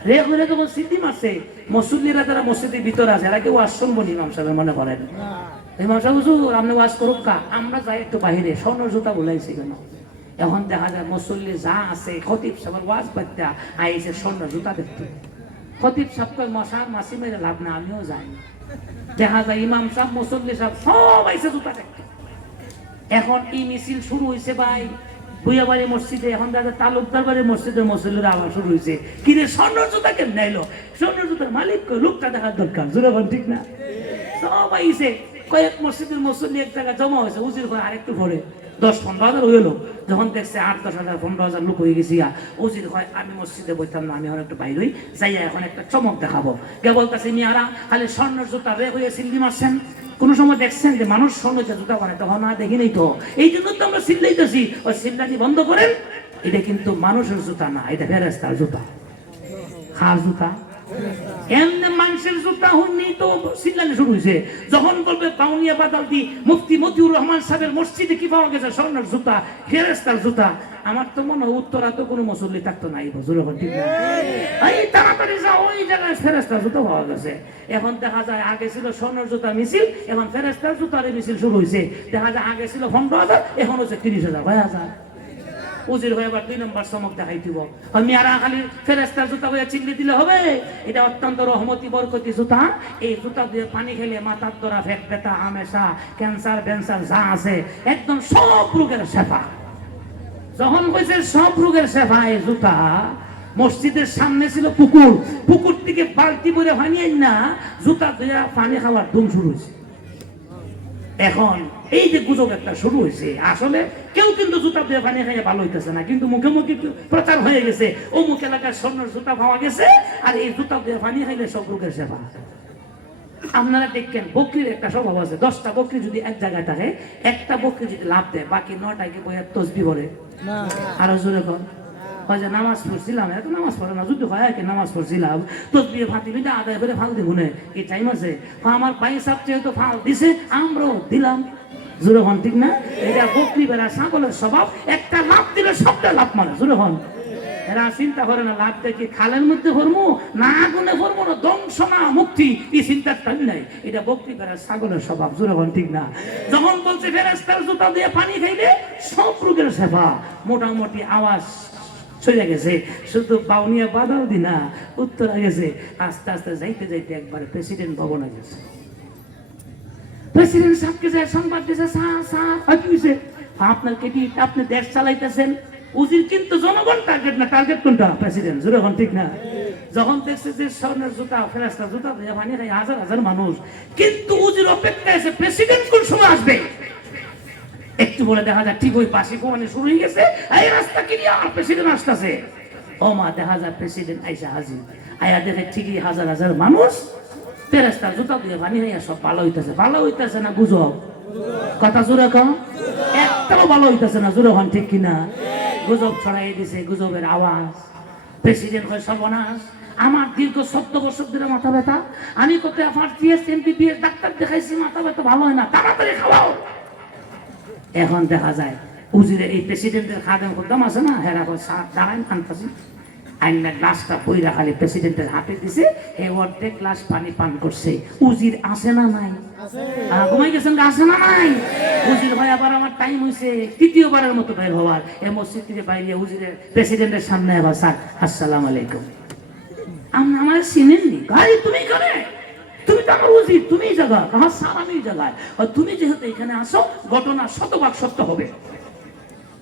রে করে যখন সিদ্ধি মারছে। মুসল্লিরা যারা মসজিদের ভিতরে আছে এরা কেউ ওয়াজ শুনবো নি ইমাম সাহেবের মনে করেন? ইমাম সাহেব হুজুর আপনি ওয়াজ করুক কা, আমরা যাই একটু বাহিরে, স্বর্ণের জুতা বলাইছি কেন? এখন দেখা যায় মুসল্লি যা আছে, খতিব সাহেবের ওয়াজ বাদ্যা আইছে স্বর্ণের জুতা দেখতে। খতিব সাহেবকে মশার মাসি মেরে লাভ না, আমিও যাই। দেখা যায় ইমাম সাহেব, মুসল্লি সাহেব সব আইছে জুতা দেখতে। এখন এই মিছিল শুরু হয়েছে ভাই ভুইয়াবাড়ি মসজিদে। এখন দাদা তালুকদার বাড়ির মসজিদের মুসল্লিরা আবার শুরু হয়েছে। কিরে স্বর্ণের জুতা কেন নাইলো? স্বর্ণের জুতার মালিক লোকটা দেখার দরকার, জোরে বল, ঠিক না? সব আইছে, কয়েক মসজিদের মুসল্লি এক জায়গায় জমা হয়েছে। উজির করে আরেকটু পরে 10-15 হাজার হইল। যখন দেখছে 8-10 হাজার 15 হাজার লোক হয়ে গেছি, উজির হয় আমি মসজিদে বইতাম না, আমি এখন একটু বাইরে হই, যাইয়া এখন একটা চমক দেখাবো। কে বলতেছে মিয়ারা খালি স্বর্ণের জুতা রে হয়ে সিল্লি মারছেন? কোন সময় দেখছেন যে মানুষ স্বর্ণের জুতা বানায়? তখন না দেখিনি তো, এই জন্য তো আমরা সিল্লাইতেছি। ওই সিল্লানি বন্ধ করেন। এটা কিন্তু মানুষের জুতা না, এটা ফেরেশতার জুতা, খাস জুতা। এমনি মানুষের জুতা হইনি তো সিল্লানি শুরু হয়েছে। যখন বলবে বাউনিয়া বাদাল দি মুফতি মতিউর রহমান সাহেবের মসজিদে কি পাওয়া গেছে স্বর্ণের জুতা, ফেরেশতার জুতা, আমার তো মনে হয় উত্তরা তো কোনো মুসল্লি থাকতো না এই বছর, ঠিক না? এই তাড়াতাড়ি যাও, ওই জায়গায় ফেরেশতার জুতা পাওয়া গেছে। এখন দেখা যায় আগে ছিল স্বর্ণের জুতা মিছিল, এখন ফেরেশতার জুতার মিছিল শুরু হয়েছে। দেখা যায় আগে ছিল 15,000, এখন হচ্ছে 30,000, 5,000। উজির হয়ে আবার 2 নম্বর চমক দেখাই দিব। আমি আর খালি ফেরেশতার জুতা হয়ে চিল্লি দিলে হবে? এটা অত্যন্ত রহমতি বরকতি জুতা। এই জুতা দিয়ে পানি খেলে মাথার দ্বারা ফেট ব্যথা, হামেশা ক্যান্সার ব্যান্সার যা আছে একদম সব রোগের শেফা। যখন কইছে সব রোগের শেফা এই জুতা, মসজিদের সামনে ছিল পুকুর, পুকুর থেকে বালতি ভরে পানি না জুতা দিয়ে পানি খাওয়ার ধুম শুরু হয়েছে। এখন এই যে গুজব একটা শুরু হয়েছে, আসলে কেউ কিন্তু জুতা দিয়ে পানি খাইয়ে ভালো হইতেছে না, কিন্তু মুখে মুখে প্রচার হয়ে গেছে অমুক এলাকার স্বর্ণের জুতা পাওয়া গেছে, আর এই জুতা দিয়ে পানি খাইলে সব রোগের সেবা। আপনারা দেখেন বকরির একটা স্বভাব আছে, 10টা বকরি যদি এক জায়গায় থাকে, একটা বকরি যদি লাভ দেয় বাকি 9টাকে বইয়া তসবি বলে। আরো জোরে কর। নামাজ পড়ছিলাম, এত নামাজ পড়ে না, যদি হয় কি নামাজ পড়ছিলাম তসবিহ ফাতিমিটা আদায় করে ফাল দিব না, এই টাইম আছে? আমার ভাই সাহেব যেহেতু ফাল দিছে আমরাও দিলাম, জোরে হন, ঠিক না? এটা বকরি বেড়া ছাগলের স্বভাব, একটা লাভ দিলে সবটা লাভ মানে, জোরে হন। এরা চিন্তা করে না লাভ দেখি খালের মধ্যে ভরমু না আগুনে ভরবো না, ধ্বংস না মুক্তি, এই চিন্তার টাইম নাই। এটা বকরি বেড়া ছাগলের স্বভাব, জোরে হন, ঠিক না? যখন বলছে ফেরেশতার জুতা দিয়ে পানি খাইলে সব রোগের সেবা, মোটামুটি আওয়াজ চলে গেছে। শুধু বাউনিয়া বাদাল দি না, উত্তরা গেছে। আস্তে আস্তে যাইতে যাইতে একবার প্রেসিডেন্ট ভবনে গেছে। প্রেসিডেন্ট সাহেবকে যে সংবাদ দিয়েছে, স্যার স্যার কি হয়েছে? আপনার কেটি, আপনি দেশ চালাইতেছেন, উজির কিন্তু জনগণ টার্গেট না, টার্গেট কোনটা? প্রেসিডেন্ট। জোরে হন ঠিক না? যখন দেখছে যে স্বর্ণের জুতা, ফেরেশতা জুতা দিয়ে বানিয়ে দেয় হাজার হাজার মানুষ, কিন্তু উজির অপেক্ষায় আছে প্রেসিডেন্ট কোন সময় আসবে। একটু বলে দেখা যায় ঠিক ওই পাশে কোমানে শুরু হয়ে গেছে, এই রাস্তা ক্লিয়ার, প্রেসিডেন্ট আসতেছে। ও মা, দেখা যায় প্রেসিডেন্ট আইসা হাজির। আয়া দেখে ঠিকই হাজার হাজার মানুষ ফেরেশতা জুতা দিয়ে বানিয়ে সব ভালো হইতেছে। ভালো হইতেছে না গুজব? কথা জোরে কম, একটাও ভালো হইতেছে না। জোরে হন ঠিক কিনা? গুজব ছড়াই দিছে, গুজবের আওয়াজ। প্রেসিডেন্ট হয় সর্বনাশ, আমার দীর্ঘ 14 বছর ধরে মাথা ব্যথা, আমি কত FRCS MBBS ডাক্তার দেখাইছি, মাথা ব্যথা ভালো হয় না, তাড়াতাড়ি খাওয়াও। এখন দেখা যায় উজিরে এই প্রেসিডেন্টের খাদেম খদ্দাম আছে না, হেরা দাঁড়ায় আনতাছি আইনা গ্লাসটা পইরা খালি প্রেসিডেন্টের হাতে দিছে, হে অর্ধেক গ্লাস পানি পান করছে। উজির আছে না নাই? ঘুমাই গেছেন, আছে না নাই? উজির ভাই আবার আমার টাইম হয়েছে তৃতীয়বারের মতো বের হওয়ার, এ মসজিদ থেকে বাইরে উজিরের প্রেসিডেন্টের সামনে আবার স্যার আসসালামু আলাইকুম। আমার চিনেননি? ভাই তুমি করে, তুমি তো আমার উজির, তুমি জায়গা আমার স্যার, আমি জায়গায়, তুমি যেহেতু এখানে আসো, ঘটনা শতভাগ সত্য হবে।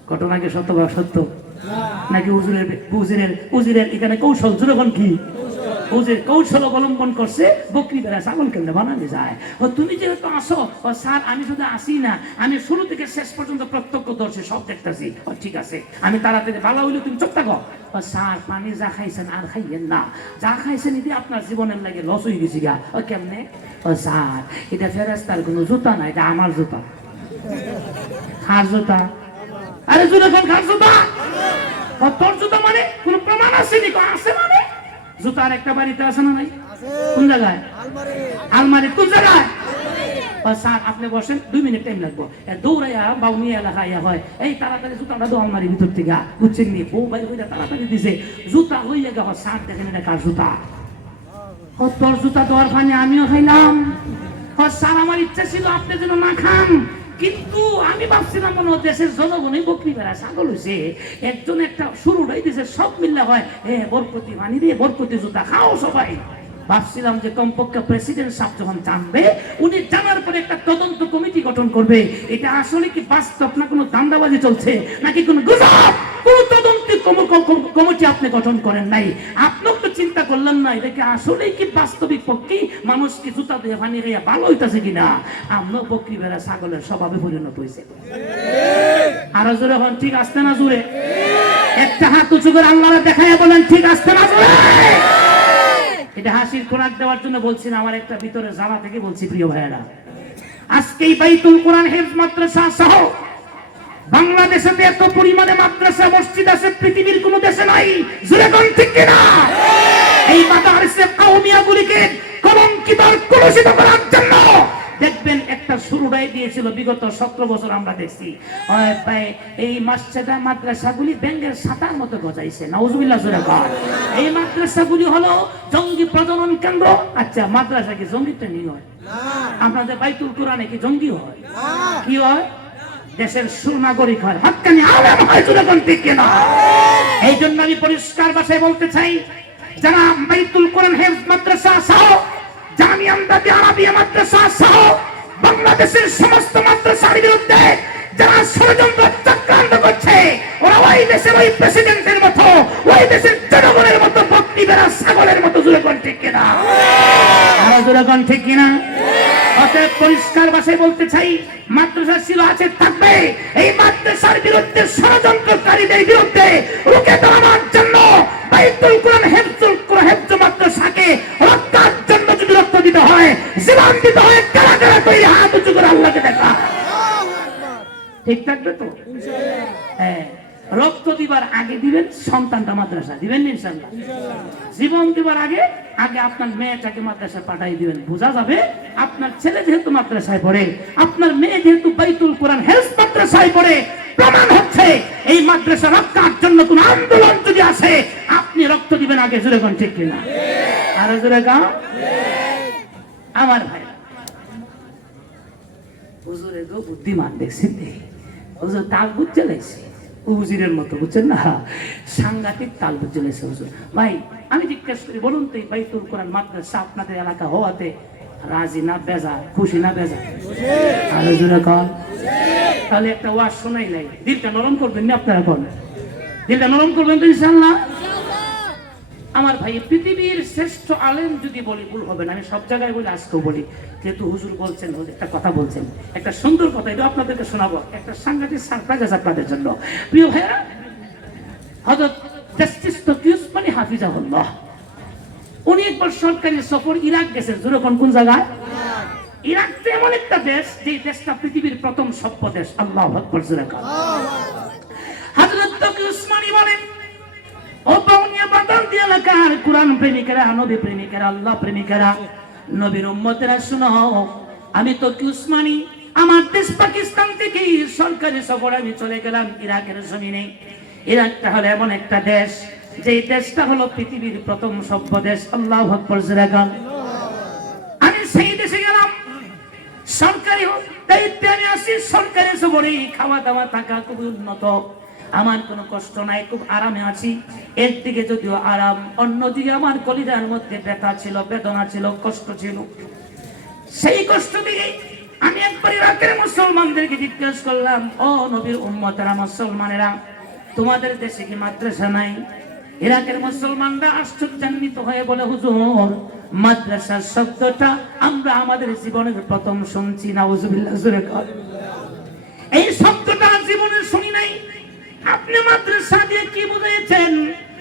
ঘটনা কি শতভাগ সত্য নাকি উজিরের এখানে কৌশল? যখন কি উজির কৌশল অবলম্বন করছে, বকরি বেড়া ছাগল কেমনে বানানো যায়। তুমি যেহেতু আসো, স্যার আমি শুধু আসি না, আমি শুরু থেকে শেষ পর্যন্ত প্রত্যক্ষদর্শী, সব দেখতেছি। ঠিক আছে, আমি তাড়াতাড়ি ভালো হইলে তুমি চুপ থাকো। স্যার পানি যা খাইছেন আর খাইয়েন না, যা খাইছেন এটি আপনার জীবনের লাগে লস হয়ে গেছি গা। কেমনে? স্যার এটা ফেরেশতার কোনো জুতা না, এটা আমার জুতা। খার জুতা? আরে জুতা কোন খার জুতা? তোর জুতা মানে কোন প্রমাণ আছে নি? আছে মানে জুতার একটা বাড়িতে আছে না নাই? কোন জায়গায়? আলমারি। কোন জায়গায়? স্যার আপনি বসেন, 2 মিনিট টাইম লাগবো। দৌড়াইয়া বাউনি এলাকায় হয়, এই তাড়াতাড়ি জুতাটা দো আলমারির ভিতর থেকে, বুঝছেন নি? বউ ভাই হইয়া তাড়াতাড়ি দিছে, জুতা হইয়া গেল। স্যার দেখেন এটা কার জুতা? তোর জুতা দেওয়ার ফানে আমিও খাইলাম। স্যার আমার ইচ্ছা ছিল আপনি যেন না খান, কিন্তু আমি ভাবছিলাম মনে হচ্ছে দেশের জনগণই বকরি বেড়া ছাগল হয়েছে, একজন একটা শুরুটাই দিছে, সব মিললে হয় বরকতি মানি রে, বরকতি জুতা খাও সবাই। ভাবছিলাম যে কমপক্ষে প্রেসিডেন্ট সাহেব যখন জানবে, উনি জানার পরে একটা তদন্ত কমিটি গঠন করবে, এটা আসলে কি বাস্তব না কোনো দান্দাবাজি চলছে নাকি কোনো গুজব। কোন তদন্ত কমিটি আপনি গঠন করেন নাই, আপনিও তো চিন্তা করলেন না এটা কি আসলে কি বাস্তবিক পক্ষে মানুষ কি জুতা দিয়ে পানি খাইয়া ভালো হইতাছে কিনা। আমরাও বকরি বেড়া ছাগলের স্বভাবে পরিণত হয়েছে। আরো জোরে হন ঠিক আসতে না জোরে? একটা হাত উঁচু করে আল্লাহরে দেখাইয়া বলেন ঠিক আসতে না জোরে? এটা হাসির খোরাক দেওয়ার জন্য বলছি না, আমার একটা ভিতরে জ্বালা থেকে বলছি। প্রিয় ভাইয়েরা, আজকে এই বাইতুল কোরআন হেফজ মাদ্রাসা সহ বাংলাদেশে এত পরিমাণে মাদ্রাসা মসজিদ আছে পৃথিবীর কোন দেশে নাই। জোরে কোন ঠিক কিনা? এই মাদ্রাসা কওমিয়াগুলিকে কলঙ্কিত আর কলুষিত করার জন্য দেখবেন একটা শুরুটাই দিয়েছিল বিগত 17 বছর আমরা দেখছি। এই মাসছেদা মাদ্রাসাগুলি ব্যাঙের ছাতার মতো গজাইছে। নাউজুবিল্লাহ জোরে বল। এই মাদ্রাসাগুলি হলো জঙ্গি প্রজনন কেন্দ্র। আচ্ছা, মাদ্রাসা কি জঙ্গি ট্রেনিং হয়? আপনাদের বাইতুল কোরআনে কি জঙ্গি হয়? কি হয়? দেশের সুনাগরিক হয়, হক্কানি আলেম হয়। জোরে কোন ঠিক কিনা? এই জন্য আমি পরিষ্কার ভাষায় বলতে চাই, যারা বাইতুল কোরআন হেফজ মাদ্রাসা সহ জামিয়া আমদাদি আরাবিয়া মাদ্রাসা সহ বাংলাদেশের সমস্ত মাদ্রাসার বিরুদ্ধে যারা ষড়যন্ত্র চক্রান্ত করছে, ওরা ওই দেশের ওই প্রেসিডেন্টের মতো, ওই দেশের জনগণের মতো বকরি বেড়া ছাগলের মতো। জোরে কোন ঠিক কিনা? আরো জোরে কোন ঠিক কিনা? অতএব পরিষ্কার ভাষায় বলতে চাই, মাদ্রাসা ছিল, আছে, থাকবে। এই মাদ্রাসার বিরুদ্ধে ষড়যন্ত্রকারীদের বিরুদ্ধে রুখে দাঁড়ানোর জন্য বাইতুল কোরআন হেফজ মাদ্রাসাকে রক্ষার জন্য যদি রক্ত দিতে হয়, জীবন দিতে হয়, কারা কারা তো এই হাত উঁচু করে আল্লাহকে দেখা। ঠিক থাকবে তো? হ্যাঁ, রক্ত দিবার আগে দিবেন সন্তানটা মাদ্রাসা দিবেন ইনশাআল্লাহ। জীবন দিবার আগে আগে আপনার মেয়েটাকে মাদ্রাসায় পাঠাই দিবেন। বোঝা যাবে আপনার ছেলে যেহেতু মাদ্রাসায় পড়ে, আপনার মেয়ে যেহেতু বাইতুল কোরআন হেফজ মাদ্রাসায় পড়ে, প্রমাণ হচ্ছে এই মাদ্রাসা রক্ষার জন্য কোন আন্দোলন যদি আসে, আপনি রক্ত দিবেন আগে। জোরে কোন ঠিক কিনা? আরো জোরে গাও। আমার ভাই হুজুরে গো বুদ্ধিমান দেখছেন, হুজুর তাল বুঝতে লাগছে উজিরের মতো, বুঝছেন না? সাংঘাতিক তাল বুঝতে লাগছে হুজুর। ভাই আমি জিজ্ঞেস করি, বলুন তো এই বাইতুল কোরআন মাদ্রাসা আপনাদের এলাকা হওয়াতে রাজি না বেজা, খুশি না বেজা? আরো জোরে কন। তাহলে একটা ওয়াজ শোনাই নাই, দিলটা নরম করবেন না আপনারা? কোন দিলটা নরম করবেন তো ইনশাআল্লাহ? আমার ভাই, পৃথিবীর শ্রেষ্ঠ আলেম যদি বলি ভুল হবে না। আমি সব জায়গায় বলি, আজকেও বলি, যেহেতু হুজুর বলছেন, একটা কথা বলছেন, একটা সুন্দর কথা, এটা আপনাদেরকে শোনাবো, একটা সাংঘাতিক সারপ্রাইজ আছে আপনাদের জন্য। প্রিয় ভাইরা, হযরত জাস্টিস তকি উসমানী হাফিজাহুল্লাহ, উনি একবার সরকারি সফর ইরাক গেছেন। জোরে কোন কোন জায়গায়? ইরাক তো এমন একটা দেশ, যে দেশটা পৃথিবীর প্রথম সভ্য দেশ। আল্লাহু আকবার, জোরে কোন। হযরত তকি উসমানী বলেন, ও বাউনিয়া বাদালদি এলাকার কুরআন প্রেমিকেরা, নবী প্রেমিকেরা, আল্লাহ প্রেমিকেরা, নবীর উম্মতেরা শুনো, আমি তকি উসমানী আমার দেশ পাকিস্তান থেকে সরকারি সফরে আমি চলে গেলাম ইরাকের জমিনে। ইরাকটা হলো এমন একটা দেশ, যে দেশটা হলো পৃথিবীর প্রথম সভ্য দেশ। আল্লাহু আকবার, জোরে কোন। আমি সেই দেশে গেলাম, সরকারি দায়িত্বে আমি আছি, সরকারি সফরে, খাওয়া দাওয়া থাকা খুব উন্নত, আমার কোনো কষ্ট নাই, খুব আরামে আছি। একদিকে যদিও আরাম, অন্যদিকে আমার কলিজার মধ্যে ব্যথা ছিল, বেদনা ছিল, কষ্ট ছিল। সেই কষ্ট থেকে আমি একবার ইরাকের মুসলমানদেরকে জিজ্ঞেস করলাম, ও নবীর উম্মতেরা, মুসলমানেরা, তোমাদের দেশে কি মাদ্রাসা নাই? ইরাকের মুসলমানরা আশ্চর্যান্বিত হয়ে বলে, হুজুর, মাদ্রাসা শব্দটা আমরা আমাদের জীবনের প্রথম শুনছি। নাউজুবিল্লাহ, জোরে কর। এই শব্দটা জীবনে শুনি নাই। আপনি মাদ্রাসা দিয়ে কি বুঝাইছেন?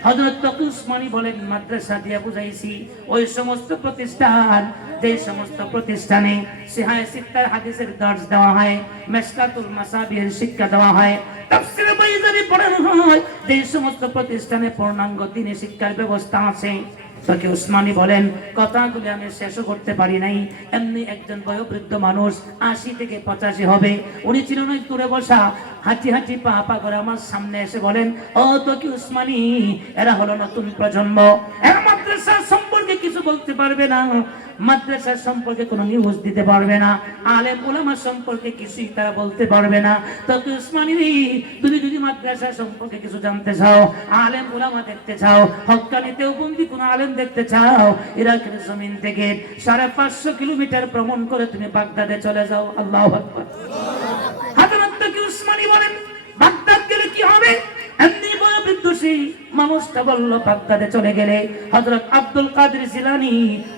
হযরত তকি উসমানী বলেন, মাদ্রাসা দিয়ে বুঝাইছি ওই সমস্ত প্রতিষ্ঠান, যে সমস্ত প্রতিষ্ঠানে সিহাহ সিত্তার হাদিসের দর্স দেওয়া হয়, মিশকাতুল মাসাবিহের শিক্ষা দেওয়া হয়, তাফসীর বাইজারি পড়ানো হয়, যে সমস্ত প্রতিষ্ঠানে পূর্ণাঙ্গ দ্বীনি শিক্ষার ব্যবস্থা আছে। তকি উসমানী বলেন, কথাগুলি আমি শেষও করতে পারি নাই, এমনি একজন বয়োবৃদ্ধ মানুষ, 80 থেকে 85 হবে, উনি ছিলেন ওই দূরে বসা, হাঁটি হাঁটি পা পা করে আমার সামনে এসে বলেন, ও তকি উসমানী, এরা হলো নতুন প্রজন্ম, এরা মাদ্রাসা সম্পর্কে কিছু বলতে পারবে না, মাদ্রাসা সম্পর্কে কোনো নিউজ দিতে পারবে না, আলেম উলামা সম্পর্কে কিছুই তারা বলতে পারবে না। তকি উসমানী, তুমি যদি মাদ্রাসা সম্পর্কে কিছু জানতে চাও, আলেম উলামা দেখতে চাও, হক্কানি দেওবন্দি কোন আলেম দেখতে চাও, ইরাকের জমিন থেকে 550 কিলোমিটার ভ্রমণ করে তুমি বাগদাদে চলে যাও। আল্লাহু আকবার। হযরত তকি উসমানী বলেন, বাগদাদ গেলে কি হবে? এমনি বয়োবৃদ্ধ সেই মানুষটা বলল, বাগদাদে চলে গেলে হযরত আব্দুল কাদের জিলানী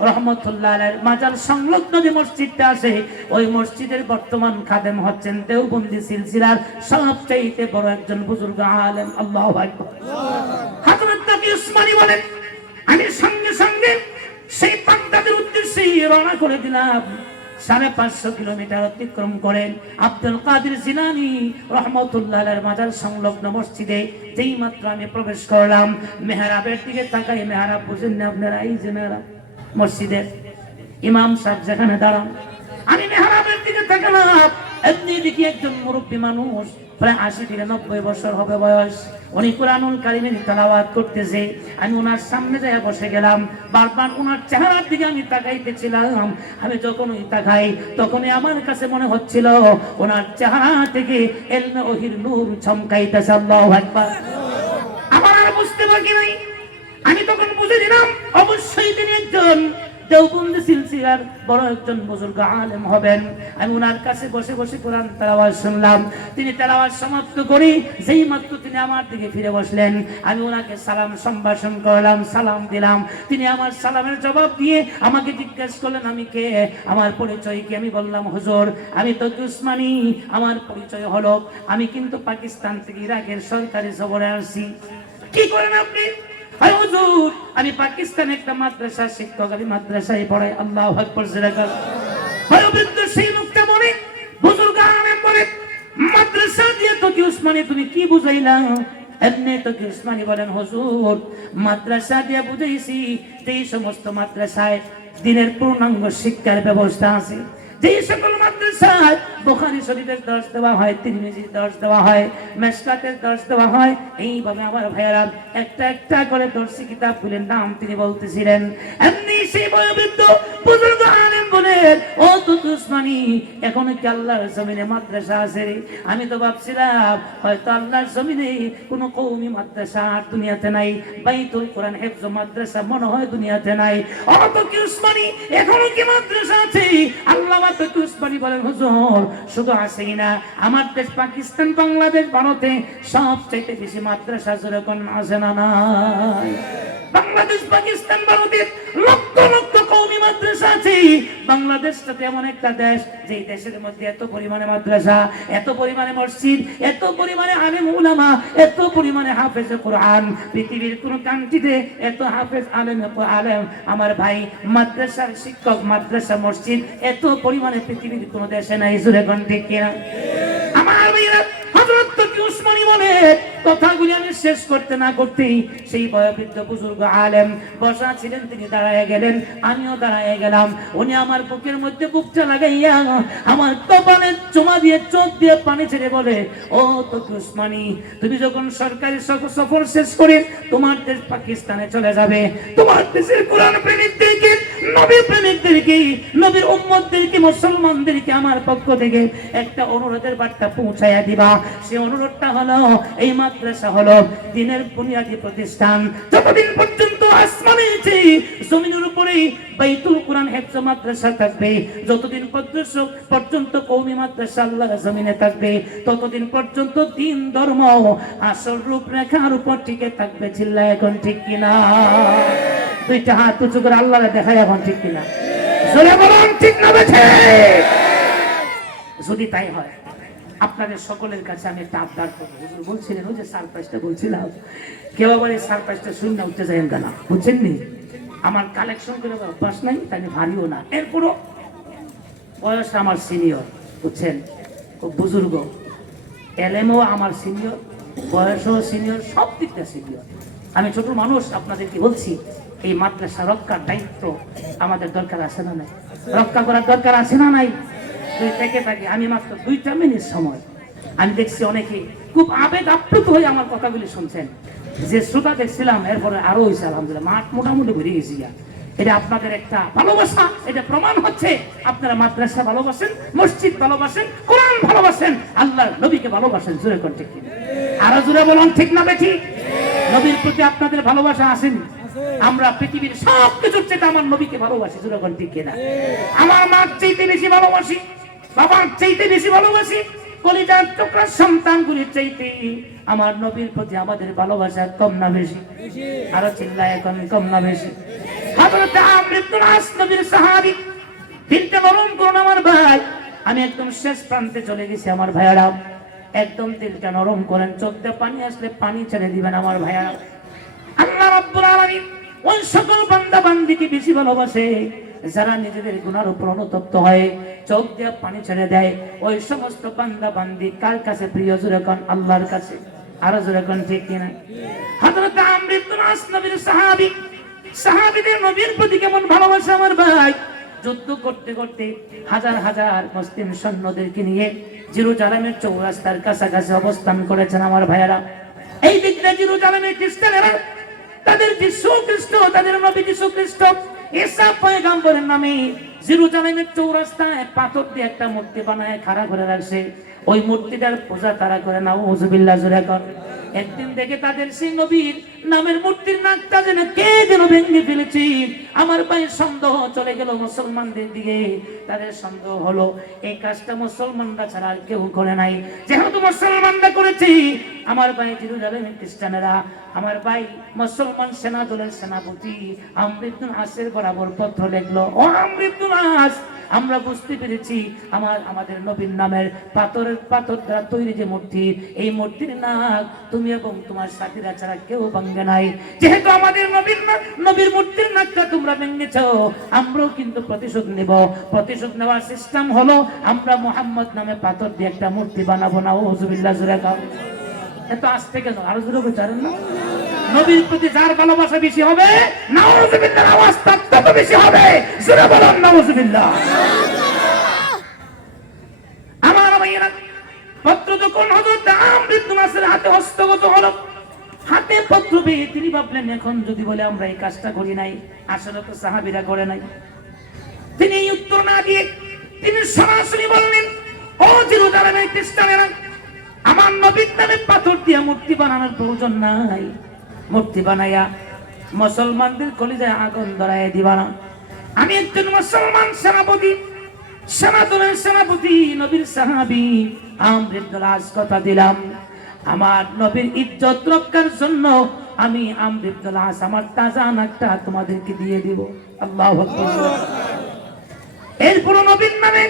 রাহমাতুল্লাহ আলাইহির মাজার সংলগ্ন যে মসজিদটা আছে, ওই মসজিদের বর্তমান খাদেম হচ্ছেন দেওবন্দি সিলসিলার সবচেয়ে বড় একজন বুজুর্গ আলেম। আল্লাহু আকবার। হযরত তকি উসমানী বলেন, আমি সঙ্গে সঙ্গে সেই বাগদাদের উদ্দেশ্যে রওনা করে দিলাম। 550 কিলোমিটার অতিক্রম করেন আব্দুল কাদের জিলানী রাহমাতুল্লাহ আলাইহির মাজার সংলগ্ন মসজিদে যেই মাত্র আমি প্রবেশ করলাম, মেহরাবের দিকে তাকাই, মেহরাব বুঝেন না আপনারা? এই যে মেহরাব, মসজিদের ইমাম সাহেব যেখানে দাঁড়ান, আমি মেহরাবের দিকে তাকালাম, এমনি দেখি একজন মুরব্বী মানুষ, প্রায় 80 থেকে 90 বছর হবে বয়স, উনি কুরআনুল কারীমের তেলাওয়াত করতেছে। আমি ওনার সামনে যাইয়া বসে গেলাম, বারবার ওনার চেহারার দিকে আমি তাকাইতেছিলাম। আমি যখন ওই তাকাই, তখনই আমার কাছে মনে হচ্ছিল ওনার চেহারা থেকে ইলমে ওহির নূর চমকাইতেছে। আল্লাহু আকবার। আমার আর বুঝতে বাকি নাই, আমি তখন বুঝে দিলাম অবশ্যই তিনি একজন দেওবন্দি সিলসিলার বড় একজন বুজুর্গ আলেম হবেন। আমি ওনার কাছে বসে বসে কোরআন তেলাওয়াত শুনলাম। তিনি তেলাওয়াত সমাপ্ত করে যেই মাত্র তিনি আমার দিকে ফিরে বসলেন, আমি ওনাকে সালাম সম্ভাষণ করলাম, সালাম দিলাম। তিনি আমার সালামের জবাব দিয়ে আমাকে জিজ্ঞেস করলেন আমি কে, আমার পরিচয় কি। আমি বললাম, হুজুর, আমি তকি উসমানী, আমার পরিচয় হলো আমি কিন্তু পাকিস্তান থেকে ইরাকের সরকারি সফরে আসছি। কি করেন আপনি? হুজুর, আমি পাকিস্তানে একটা মাদ্রাসা শিক্ষক, আমি মাদ্রাসায় পড়াই। আল্লাহু আকবার। বয়োবৃদ্ধ সেই লোকটা বলে, বুজুর্গ আলেম বলে, মাদ্রাসা দিয়ে তকি উসমানী তুমি কি বুঝাইলা? এমনি তকি উসমানী বলেন, হুজুর, মাদ্রাসা দিয়ে বুঝাইছি এই সমস্ত মাদ্রাসায় দিনের পূর্ণাঙ্গ শিক্ষার ব্যবস্থা আছে, যে সকল মাদ্রাসায় বুখারী শরীফের দর্স দেওয়া হয়, তিরমিজির দর্স দেওয়া হয়, মিশকাতের দর্স দেওয়া হয়। এইভাবে আমার ভাইয়েরা একটা একটা করে দর্শী কিতাবগুলোর নাম তিনি বলতেছিলেন। এমনি সেই বয়োবৃদ্ধ বুজুর্গ আলেম বলে ও তকি উসমানী এখনো কি আল্লাহর জমিনে মাদ্রাসা আছে? আমি তো ভাবছিলাম হয়তো আল্লাহর জমিনে কোনো কওমি মাদ্রাসা দুনিয়াতে নাই, বাইতুল কোরআন হিফজ মাদ্রাসা মনে হয় দুনিয়াতে নাই। ও তকি উসমানী এখনো কি মাদ্রাসা আছে? আল্লামা তকি উসমানী বলেন হুজুর শুধু আছেই না, আমার দেশ পাকিস্তান, বাংলাদেশ, ভারতে সবচেয়ে বেশি মাদ্রাসা যেরকম আছে না নাই? বাংলাদেশ, পাকিস্তান, ভারতের লক্ষ লক্ষ কওমি মাদ্রাসা আছে। বাংলাদেশটা এমন একটা দেশ যে দেশের মধ্যে এত পরিমাণে মাদ্রাসা, এত পরিমাণে মসজিদ, এত পরিমাণে আলেম উলামা, এত পরিমাণে হাফেজ কোরআন, পৃথিবীর কোন কান্ট্রিতে এত হাফেজ আলেম আমার ভাই মাদ্রাসার শিক্ষক, মাদ্রাসা মসজিদ এত পরিমাণে পৃথিবীর কোন দেশে নাই। জোরে কোন ঠিক কিনা? আমার ভাইরা হযরত তকি উসমানী বলে কথাগুলি আমি শেষ করতে না করতেই সেই বয়োবৃদ্ধ বুজুর্গ আলেম বসা ছিলেন, তিনি দাঁড়ায় গেলেন, আমিও দাঁড়ায় গেলাম। উনি আমার বুকের মধ্যে বুকটা লাগাইয়া আমার কপালে চুমা দিয়ে চোখ দিয়ে পানি ছেড়ে বলে ও তকি উসমানী তুমি যখন সরকারি সফর শেষ করে তোমার দেশ পাকিস্তানে চলে যাবে, তোমার দেশের কোরআন প্রেমিকদেরকে, নবী প্রেমিকদেরকে, নবীর উম্মতদেরকে, মুসলমানদেরকে আমার পক্ষ থেকে একটা অনুরোধের বার্তা পৌঁছাইয়া দিবা। সেই অনুরোধটা হলো এই মাদ্রাসা হলো দ্বীনের বুনিয়াদী প্রতিষ্ঠান। যতদিন পর্যন্ত আসমানে জমিনের উপরে বাইতুল কোরআন হিফজ মাদ্রাসা থাকবে, যতদিন পর্যন্ত কওমি মাদ্রাসা আল্লাহর জমিনে থাকবে, ততদিন পর্যন্ত দ্বীন ধর্ম আসল রূপরেখার উপর টিকে থাকবে। চিল্লায় এখন ঠিক কিনা? দুইটা হাত উঁচু করে আল্লাহরে দেখায় এখন ঠিক কিনা? জোরে বলুন ঠিক না বেঠে? যদি তাই হয় আপনাদের সকলের কাছে আমি একটা আবদার করবো। হুজুর বলছিলেন ওই যে সারপ্রাইজটা বলছিলাম, কেউ আবার এই সারপ্রাইজটা শূন্য উঠতে যাবেন না, বুঝছেন নি? আমার কালেকশন করে অভ্যাস নাই, তাই ভারীও না, এরপরও বয়স আমার সিনিয়র, বুঝছেন, খুব বুজুর্গ, এলেমও আমার সিনিয়র, বয়সও সিনিয়র, সব দিকটা সিনিয়র। আমি ছোট মানুষ, আপনাদেরকে বলছি এই মাদ্রাসা রক্ষার দায়িত্ব আমাদের দরকার আছে না নাই? রক্ষা করার দরকার আছে না নাই? আমি মাত্র 2টা মিনিট সময় আমি দেখছি অনেকে খুব আবেগ আপ্লুত হয়ে আমার কথাগুলি শুনছেন। যে শ্রোতা দেখছিলাম এরপরে আরো হয়েছে আলহামদুলিল্লাহ, মাঠ মোটামুটি ভরে গেছি। এটা আপনাদের একটা ভালোবাসা, এটা প্রমাণ হচ্ছে আপনারা মাদ্রাসা ভালোবাসেন, মসজিদ ভালোবাসেন, কোরআন ভালোবাসেন, আল্লাহর নবীকে ভালোবাসেন। জোরে কোন ঠিক কিনা? আরো জোরে বলুন ঠিক না বেঠি? নবীর প্রতি আপনাদের ভালোবাসা আসেনি? আমরা পৃথিবীর সব কিছুর চেয়ে আমার নবীকে ভালোবাসি। জোরে কোন ঠিক কিনা? আমার মার চাইতে বেশি ভালোবাসি, বাবার চাইতে বেশি ভালোবাসি, কলিজার টুকরা সন্তানগুলির চাইতে আমার নবীর প্রতি আমাদের ভালোবাসা কম না বেশি? আরো চিল্লায় এখন কম না বেশি? হযরত আমর ইবনে আস নবীর সাহাবী, দিলটা নরম করুন আমার ভাই। আমি একদম শেষ প্রান্তে চলে গেছি আমার ভাইয়ারা, একদম দিলটা নরম করেন, চোখ দিয়ে পানি আসলে পানি ছেড়ে দিবেন আমার ভাইয়ারা। আল্লাহ রাব্বুল আলামিন ওই সকল বান্দা বান্দিকে বেশি ভালোবাসে যারা নিজেদের গুনার উপর অনুতপ্ত হয়, চোখ দিয়ে পানি ছেড়ে দেয়। ওই সমস্ত বান্দা বান্দি কার কাছে প্রিয়? জোরে কোন আল্লাহর কাছে। আরো জোরে কোন ঠিক কিনা? হযরত আমর ইবনে আস নবীর সাহাবী, সাহাবীদের নবীর প্রতি কেমন ভালোবাসা আমার ভাই। যুদ্ধ করতে করতে হাজার হাজার মুসলিম সৈন্যদেরকে নিয়ে জেরুজালেমের চৌরাস্তার কাছাকাছি অবস্থান করেছেন আমার ভাইয়েরা। এই দিকটা জেরুজালেমের খ্রিস্টানেরা তাদের যিশু খ্রিস্ট, তাদের নবী যিশু খ্রিস্ট ঈসা পয়গম্বরের নামে জেরুজালেমের চৌরাস্তায় পাথর দিয়ে একটা মূর্তি বানায় খাড়া করে রাখছে। ওই মূর্তিটার পূজা তারা করে না। নাউযুবিল্লাহ জোরে কর। একদিন দেখে তাদের সেই নবীর নামের মূর্তির নাকটা যেন কে যেন ভেঙে ফেলেছি। আমার ভাই সন্দেহ চলে গেল মুসলমানদের দিকে। তাদের সন্দেহ হলো এই কাজটা মুসলমানরা ছাড়া আর কেউ করে নাই। যেহেতু মুসলমানরা করেছি, আমার ভাই জেরুজালেমের খ্রিস্টানেরা, আমার ভাই মুসলমান সেনা দলের সেনাপতি আমর ইবনে আসের বরাবর পত্র লিখলো, ও আমর ইবনে আস, আমরা বুঝতে পেরেছি আমাদের নবীর নামের পাথর দ্বারা তৈরি যে মূর্তি, এই মূর্তির নাক তুমি এবং তোমার সাথীরা ছাড়া কেউ ভাঙবে নাই। যেহেতু আমাদের নবীর মূর্তির নাকটা তোমরা ভেঙেছো, আমরাও কিন্তু প্রতিশোধ নেব। প্রতিশোধ নেওয়ার সিস্টেম হলো আমরা মুহাম্মদ নামে পাথর দিয়ে একটা মূর্তি বানাবো। নাউযুবিল্লাহ জোরে কও। এত আসতে কেন? আরো জোরে বলছেন না? নবীর প্রতি যার ভালোবাসা বেশি হবে, নাউযুবিল্লাহ আওয়াজ তত বেশি হবে। জোরে বলুন নাউযুবিল্লাহ। আমার ভাইয়েরা, পত্র যখন হযরত আমর ইবনে আসের হাতে হস্তগত হলো, হাতে পত্র পেয়ে তিনি ভাবলেন এখন যদি বলে আমরা এই কাজটা করি নাই, আসলে তো সাহাবীরা করে নাই। তিনি এই উত্তর না দিয়ে তিনি সরাসরি বললেন, ও জেরুজালেমের খ্রিস্টানেরা, আমার নবীর নামে পাথর দিয়ে মূর্তি বানানোর প্রয়োজন নাই। মূর্তি বানাইয়া মুসলমানদের কলিজায় আগুন ধরাইয়া দিবা না। আমি একজন মুসলমান সেনাপতি, সেনাদলের সেনাপতি, নবীর সাহাবী আমর ইবনুল আস কথা দিলাম, আমার নবীর ইজ্জত রক্ষার জন্য আমি আমর ইবনুল আস আমার তাজা নাকটা তোমাদেরকে দিয়ে দিব। আল্লাহু আকবার। এরপর নবীর নামে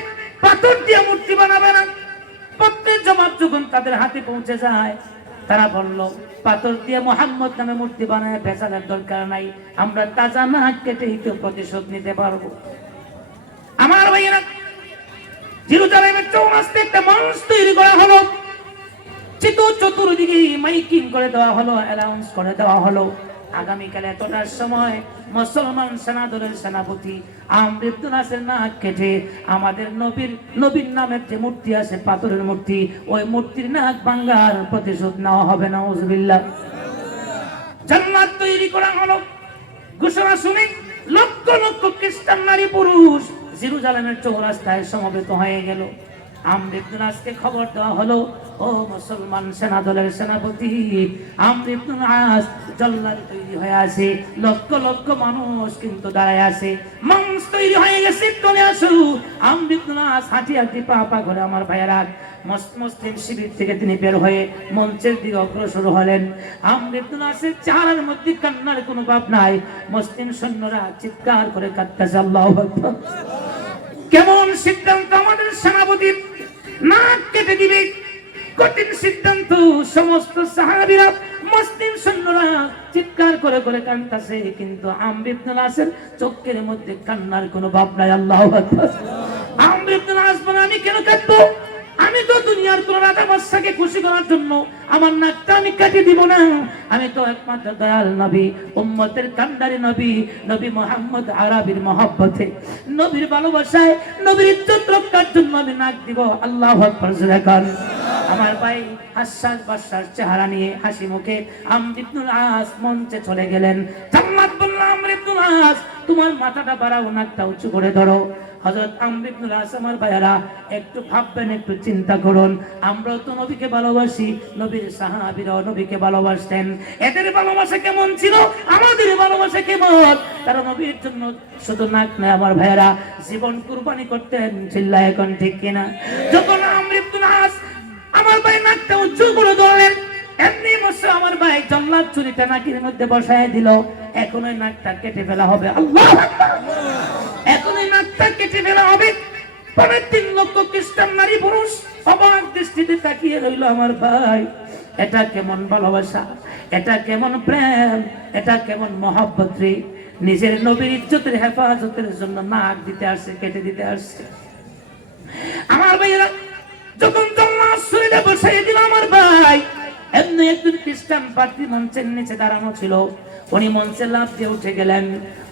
পাথর দিয়ে মূর্তি বানাবে না। পত্রের জবাব যখন তাদের হাতে পৌঁছে যায়, তারা বলল, পাথর দিয়ে মুহাম্মদ নামে মূর্তি বানায় বেচার দরকার নাই, আমরা তাজা নাক কেটেই তো প্রতিশোধ নিতে পারবো। আমার ভাইয়েরা, জেরুজালেমের চৌরাস্তায় একটা মানুষ তৈরি করা হলো, চতুর্দিকে মাইকিং করে দেওয়া হলো, অ্যানাউন্স করে দেওয়া হলো, আগামীকাল এতটার সময় মুসলমান সেনাদলের সেনাপতি আমর ইবনুল আসের নাক কেটে আমাদের নবীর নামের যে মূর্তি আছে, পাথরের মূর্তি, ওই মূর্তির নাক ভাঙার প্রতিশোধ নেওয়া হবে। নাউজুবিল্লাহ। জান্নাত তৈরি করা হলো। ঘোষণা শুনে লক্ষ লক্ষ খ্রিস্টান নারী পুরুষ জেরুজালেমের চৌরাস্তায় সমবেত হয়ে গেল। আমর ইবনুল আসকে খবর দেওয়া হলো, ও মুসলমান সেনাদলের সেনাপতি আমর ইবনুল আস জল্লাদ তৈরি হয়ে আছে, লক্ষ লক্ষ মানুষ কিন্তু দাঁড়ায় আছে, মঞ্চ তৈরি হয়ে গেছে, চলে আসো। আমর ইবনুল আস হাঁটি হাঁটি পা পা করে আমার ভাইয়েরা মুসলিম শিবির থেকে তিনি বের হয়ে মঞ্চের দিকে অগ্রসর হলেন। আমর ইবনুল আসের চেহারার মধ্যে কান্নার কোনো ভাব নাই। মুসলিম সৈন্যরা চিৎকার করে কাঁদতেছে। আল্লাহু আকবার। কেমন সিদ্ধান্ত আমাদের সেনাপতি, নাক কেটে দিবে, কঠিন সিদ্ধান্ত। সমস্ত সাহাবীরা মুসলিম সৈন্যরা চিৎকার করে করে কাঁদতেছে, কিন্তু আমর ইবনুল আসের চোখের মধ্যে কান্নার কোনো ভাব নাই। আল্লাহু আকবার। আমর ইবনুল আস বলে, আমি কেন কাঁদবো? আমি তো দুনিয়ার কোন রাজা বাদশাকে খুশি করার জন্য আমার নাকটা আমি কেটে দিব না। আমি তো একমাত্র দয়াল নবী, উম্মতের কান্ডারি নবী, নবী মুহাম্মদ আরবির মহব্বতে, নবীর ভালোবাসায়, নবীর ইজ্জত রক্ষার জন্য আমি নাক দিব। আল্লাহু আকবার। আমার ভাই হাসাস বাদশার চেহারা নিয়ে হাসি মুখে আমর ইবনুল আস মঞ্চে চলে গেলেন। জান্নাত বলল, আমর ইবনুল আস, তোমার মাথাটা বাড়াও, নাকটা উঁচু করে ধরো। হযরত আমর ইবনুল আস, আমার ভাইয়েরা, একটু ভাববেন, একটু চিন্তা করুন। আমরা তো নবীকে ভালোবাসি, নবীর সাহাবীরাও নবীকে ভালোবাসতেন। এদের ভালোবাসা কেমন ছিল, আমাদের ভালোবাসা কেমন? তারা নবীর জন্য শুধু নাক নয় আমার ভাইয়েরা, জীবন কুরবানি করতেন। চিল্লায় এখন ঠিক কিনা? যখন আমর ইবনুল আস আমার ভাই নাকটা উঁচু করে ধরলেন, এমনি বসে আমার ভাই জল্লাদ ছুরিটা নাকের মধ্যে বসায় দিল। এখন ওই নাকটা কেটে ফেলা হবে। আল্লাহু আকবার। এখন ওই নাকটা কেটে ফেলা হবে। 3 লক্ষ খ্রিস্টান নারী পুরুষ অবাক দৃষ্টিতে তাকিয়ে রইল। আমার ভাই, এটা কেমন ভালোবাসা, এটা কেমন প্রেম, এটা কেমন মহব্বত রে! নিজের নবীর ইজ্জতের হেফাজতের জন্য নাক দিতে আসছে, কেটে দিতে আসছে। আমার ভাইয়েরা, যখন জল্লাদ ছুরিটা বসাই দিল আমার ভাই, এমনি একজন খ্রিস্টান পাদ্রী মঞ্চের নিচে দাঁড়ানো ছিল। উনি মঞ্চে লাফ দিয়ে উঠে গেলেন,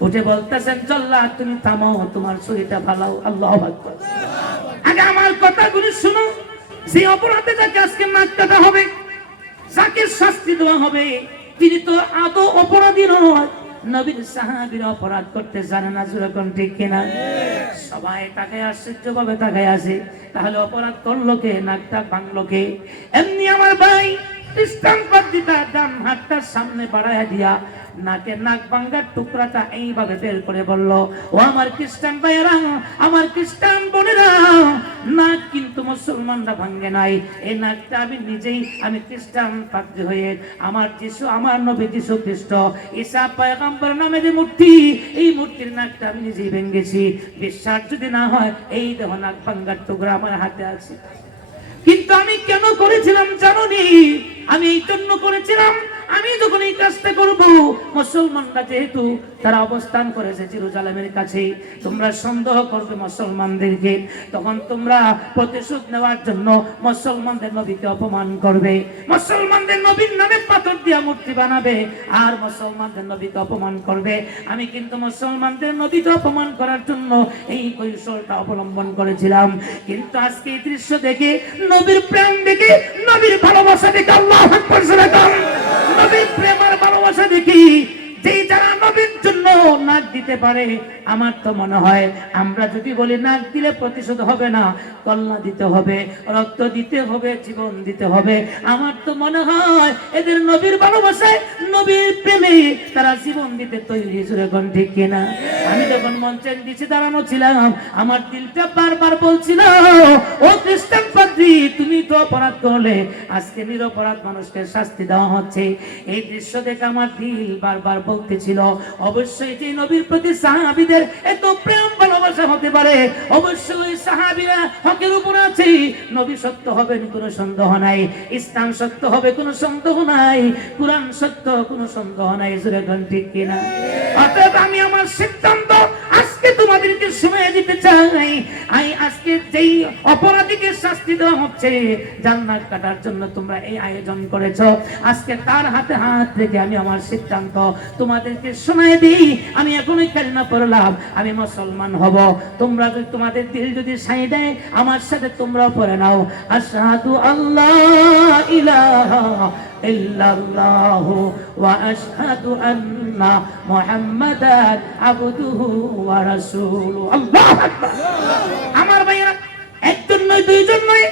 উঠে বলতেছেন, জল্লাদ তুমি থামো, তোমার ছুরিটা ফালাও। আল্লাহু আকবার। আগে আমার কথাগুলি শুনো। যে অপরাধে যাকে আজকে নাক কাটা হবে, যাকে শাস্তি দেওয়া হবে, তিনি তো আদৌ অপরাধী নয়। নবীর সাহাবীরা অপরাধ করতে জানে না। যেরকম ঠিক কিনা? সবাই তাকায় আশ্চর্যভাবে তাকায় আসে। তাহলে অপরাধ করলো কে? নাকটা ভাঙলো কে? এমনি আমার ভাই খ্রিস্টান পাদ্রীটা ডান হাতটার সামনে বাড়াইয়া দিয়া নাকের নাক ভাঙার টুকরাটা এইভাবে বের করে বলল, ও আমার খ্রিস্টান ভাইয়েরা, আমার খ্রিস্টান বোনেরা, নাক কিন্তু মুসলমানরা ভাঙে নাই। এই নাকটা আমি নিজেই, আমি খ্রিস্টান পাদ্রী হয়ে আমার যিশু, আমার নবী যিশু খ্রিস্ট ঈসা পয়গম্বর নামে যে মূর্তি, এই মূর্তির নাকটা আমি নিজেই ভেঙেছি। বিশ্বাস যদি না হয়, এই দেখো নাক ভাঙার টুকরা আমার হাতে আছে। কিন্তু আমি কেন করেছিলাম জানোনি? আমি এই জন্য করেছিলাম, আমি যখন এই কাজটা করব, মুসলমানরা যেহেতু তারা অবস্থান করেছে জেরুজালেমের কাছে, তোমরা সন্দেহ করবে মুসলমানদেরকে, তখন তোমরা প্রতিশোধ নেওয়ার জন্য মুসলমানদের নবীকে অপমান করবে, মুসলমানদের নবীর নামে পাথর দিয়া মূর্তি বানাবে, আর মুসলমানদের নবীকে অপমান করবে। আমি কিন্তু মুসলমানদের নবীকে অপমান করার জন্য এই কৌশলটা অবলম্বন করেছিলাম। কিন্তু আজকে এই দৃশ্য দেখে, নবীর প্রেম দেখে, নবীর ভালোবাসা দেখে, আল্লাহু আকবার, নবীর প্রেম আর ভালোবাসা দেখি, যে যারা নবীর জন্য নাক দিতে পারে, আমার তো মনে হয় আমরা যদি বলি নাক দিলে প্রতিশোধ হবে না, কল্লা দিতে হবে, রক্ত দিতে হবে, জীবন দিতে হবে। আমার তো মনে হয় এদের নবীর ভালোবাসায়, নবীর প্রেমে তারা জীবন দিতে তৈরি। জোরে কোন ঠিক কিনা? আমি যখন মঞ্চের নিচে দাঁড়ানো ছিলাম, আমার দিলটা বারবার বলছিল, ও খ্রিস্টান পাদ্রী, তুমি তো অপরাধ করলে, আজকে নিরপরাধ মানুষকে শাস্তি দেওয়া হচ্ছে। এই দৃশ্য দেখে আমার দিল বারবার বলতেছিল, অবশ্যই যে নবীর প্রতি সাহাবীদের এত প্রেম ভালোবাসা হতে পারে, অবশ্যই সাহাবীরা হকের উপর আছে। নবী সত্য হবেন কোনো সন্দেহ নাই, ইসলাম সত্য হবে কোনো সন্দেহ নাই, কুরআন সত্য কোনো সন্দেহ নাই। জোরে কোন ঠিক কিনা? অতএব আমি আমার সিদ্ধান্ত আজকে তোমাদেরকে শুনিয়ে দিতে চাই। আজকে যেই অপরাধীকে শাস্তি দেওয়া হচ্ছে, জান্নাত কাটার জন্য তোমরা এই আয়োজন করেছো, আজকে তার হাতে হাত রেখে আমি আমার সিদ্ধান্ত তোমাদেরকে শুনিয়ে দিই। আমি এখনই কালিমা পড়লাম, আমি মুসলমান হব। তোমরা যদি তোমাদের দিল যদি সাই দেয়, আমার সাথে তোমরাও পড়ে নাও, আশহাদু আল্লাহ ইলাহা ইল্লাল্লাহু ওয়া আশহাদু আন্না মুহাম্মাদান আবদুহু ওয়া রাসূলুহু। আল্লাহু আকবার। আমার ভাইয়েরা, একজন নয়, দুইজন নয়,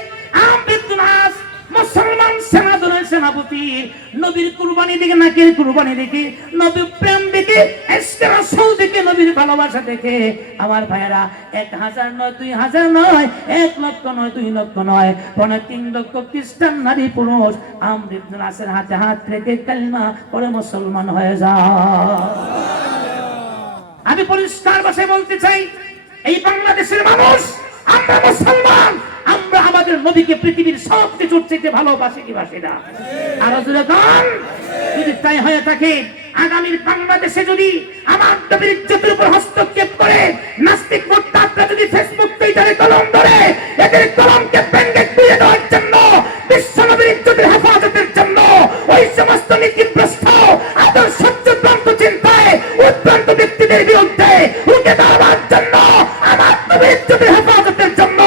মুসলমান সেনাদলের সেনাপতি, নবীর কুরবানি দেখে, নাকের কুরবানি দেখে, নবীর প্রেম দেখে, ইশকে রাসূল দেখে, নবীর ভালোবাসা দেখে আমার ভাইয়েরা 1000 নয়, 2000 নয়, 1 লক্ষ নয়, 2 লক্ষ নয়, 3 লক্ষ খ্রিস্টান নারী পুরুষ আমর ইবনে আসের হাতে হাত রেখে কালিমা পড়ে মুসলমান হয়ে যায়। আমি পরিষ্কার ভাষায় বলতে চাই, এই বাংলাদেশের মানুষ আমরা মুসলমান, আমরা আমাদের নবীকে পৃথিবীর সবচেয়ে চাইতে ভালোবাসি কি বাসি না? আর যদি তাই হয়ে থাকে, আগামীর বাংলাদেশে যদি আমার নবীর ইজ্জতের উপর হস্তক্ষেপ করে নাস্তিক মুরতাদরা যদি ফেসবুক টুইটারে কলম ধরে, এদের কলমকে ভেঙে তুলে দেওয়ার জন্য, বিশ্ব নবীর ইজ্জতের হেফাজতের জন্য ওই সমস্ত নীতিভ্রষ্ট আদর্শ চূড়ান্ত চিন্তায় উদ্ভ্রান্ত ব্যক্তিদের বিরুদ্ধে রুখে দাঁড়াবার জন্য, আমার নবীর ইজ্জতের হেফাজতের জন্য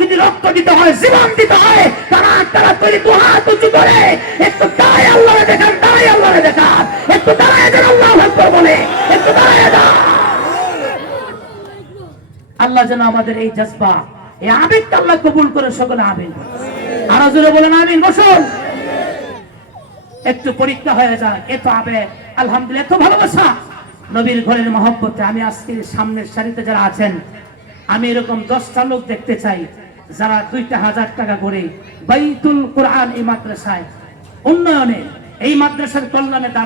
যদি রক্ত দিতে হয়, জীবন দিতে হয়, তারা তৈরি দু হাত উঁচু করে একটু দাঁড়ায় আল্লাহরে দেখান, দাঁড়ায় আল্লাহরে দেখান, একটু দাঁড়ায় দেন আল্লাহু আকবার বলে, একটু দাঁড়ায় দেন। আল্লাহ যেন আমাদের এই জজবা, এই আবেগটা আল্লাহ কবুল করে সকলে আমিন। আরো জোরে বলেন আমিন। বসুন, একটু পরীক্ষা হয়ে যায়, এত আবেগ, আলহামদুলিল্লাহ, এত ভালোবাসা নবীর ঘরের মহব্বতে। আমি আজকে সামনের সারিতে যারা আছেন, আমি এরকম 10টা লোক দেখতে চাই যারা 2,000 টাকা করে বাইতুল কোরআন এই মাদ্রাসায় উন্নয়নে, এই মাদ্রাসার কল্যাণে দান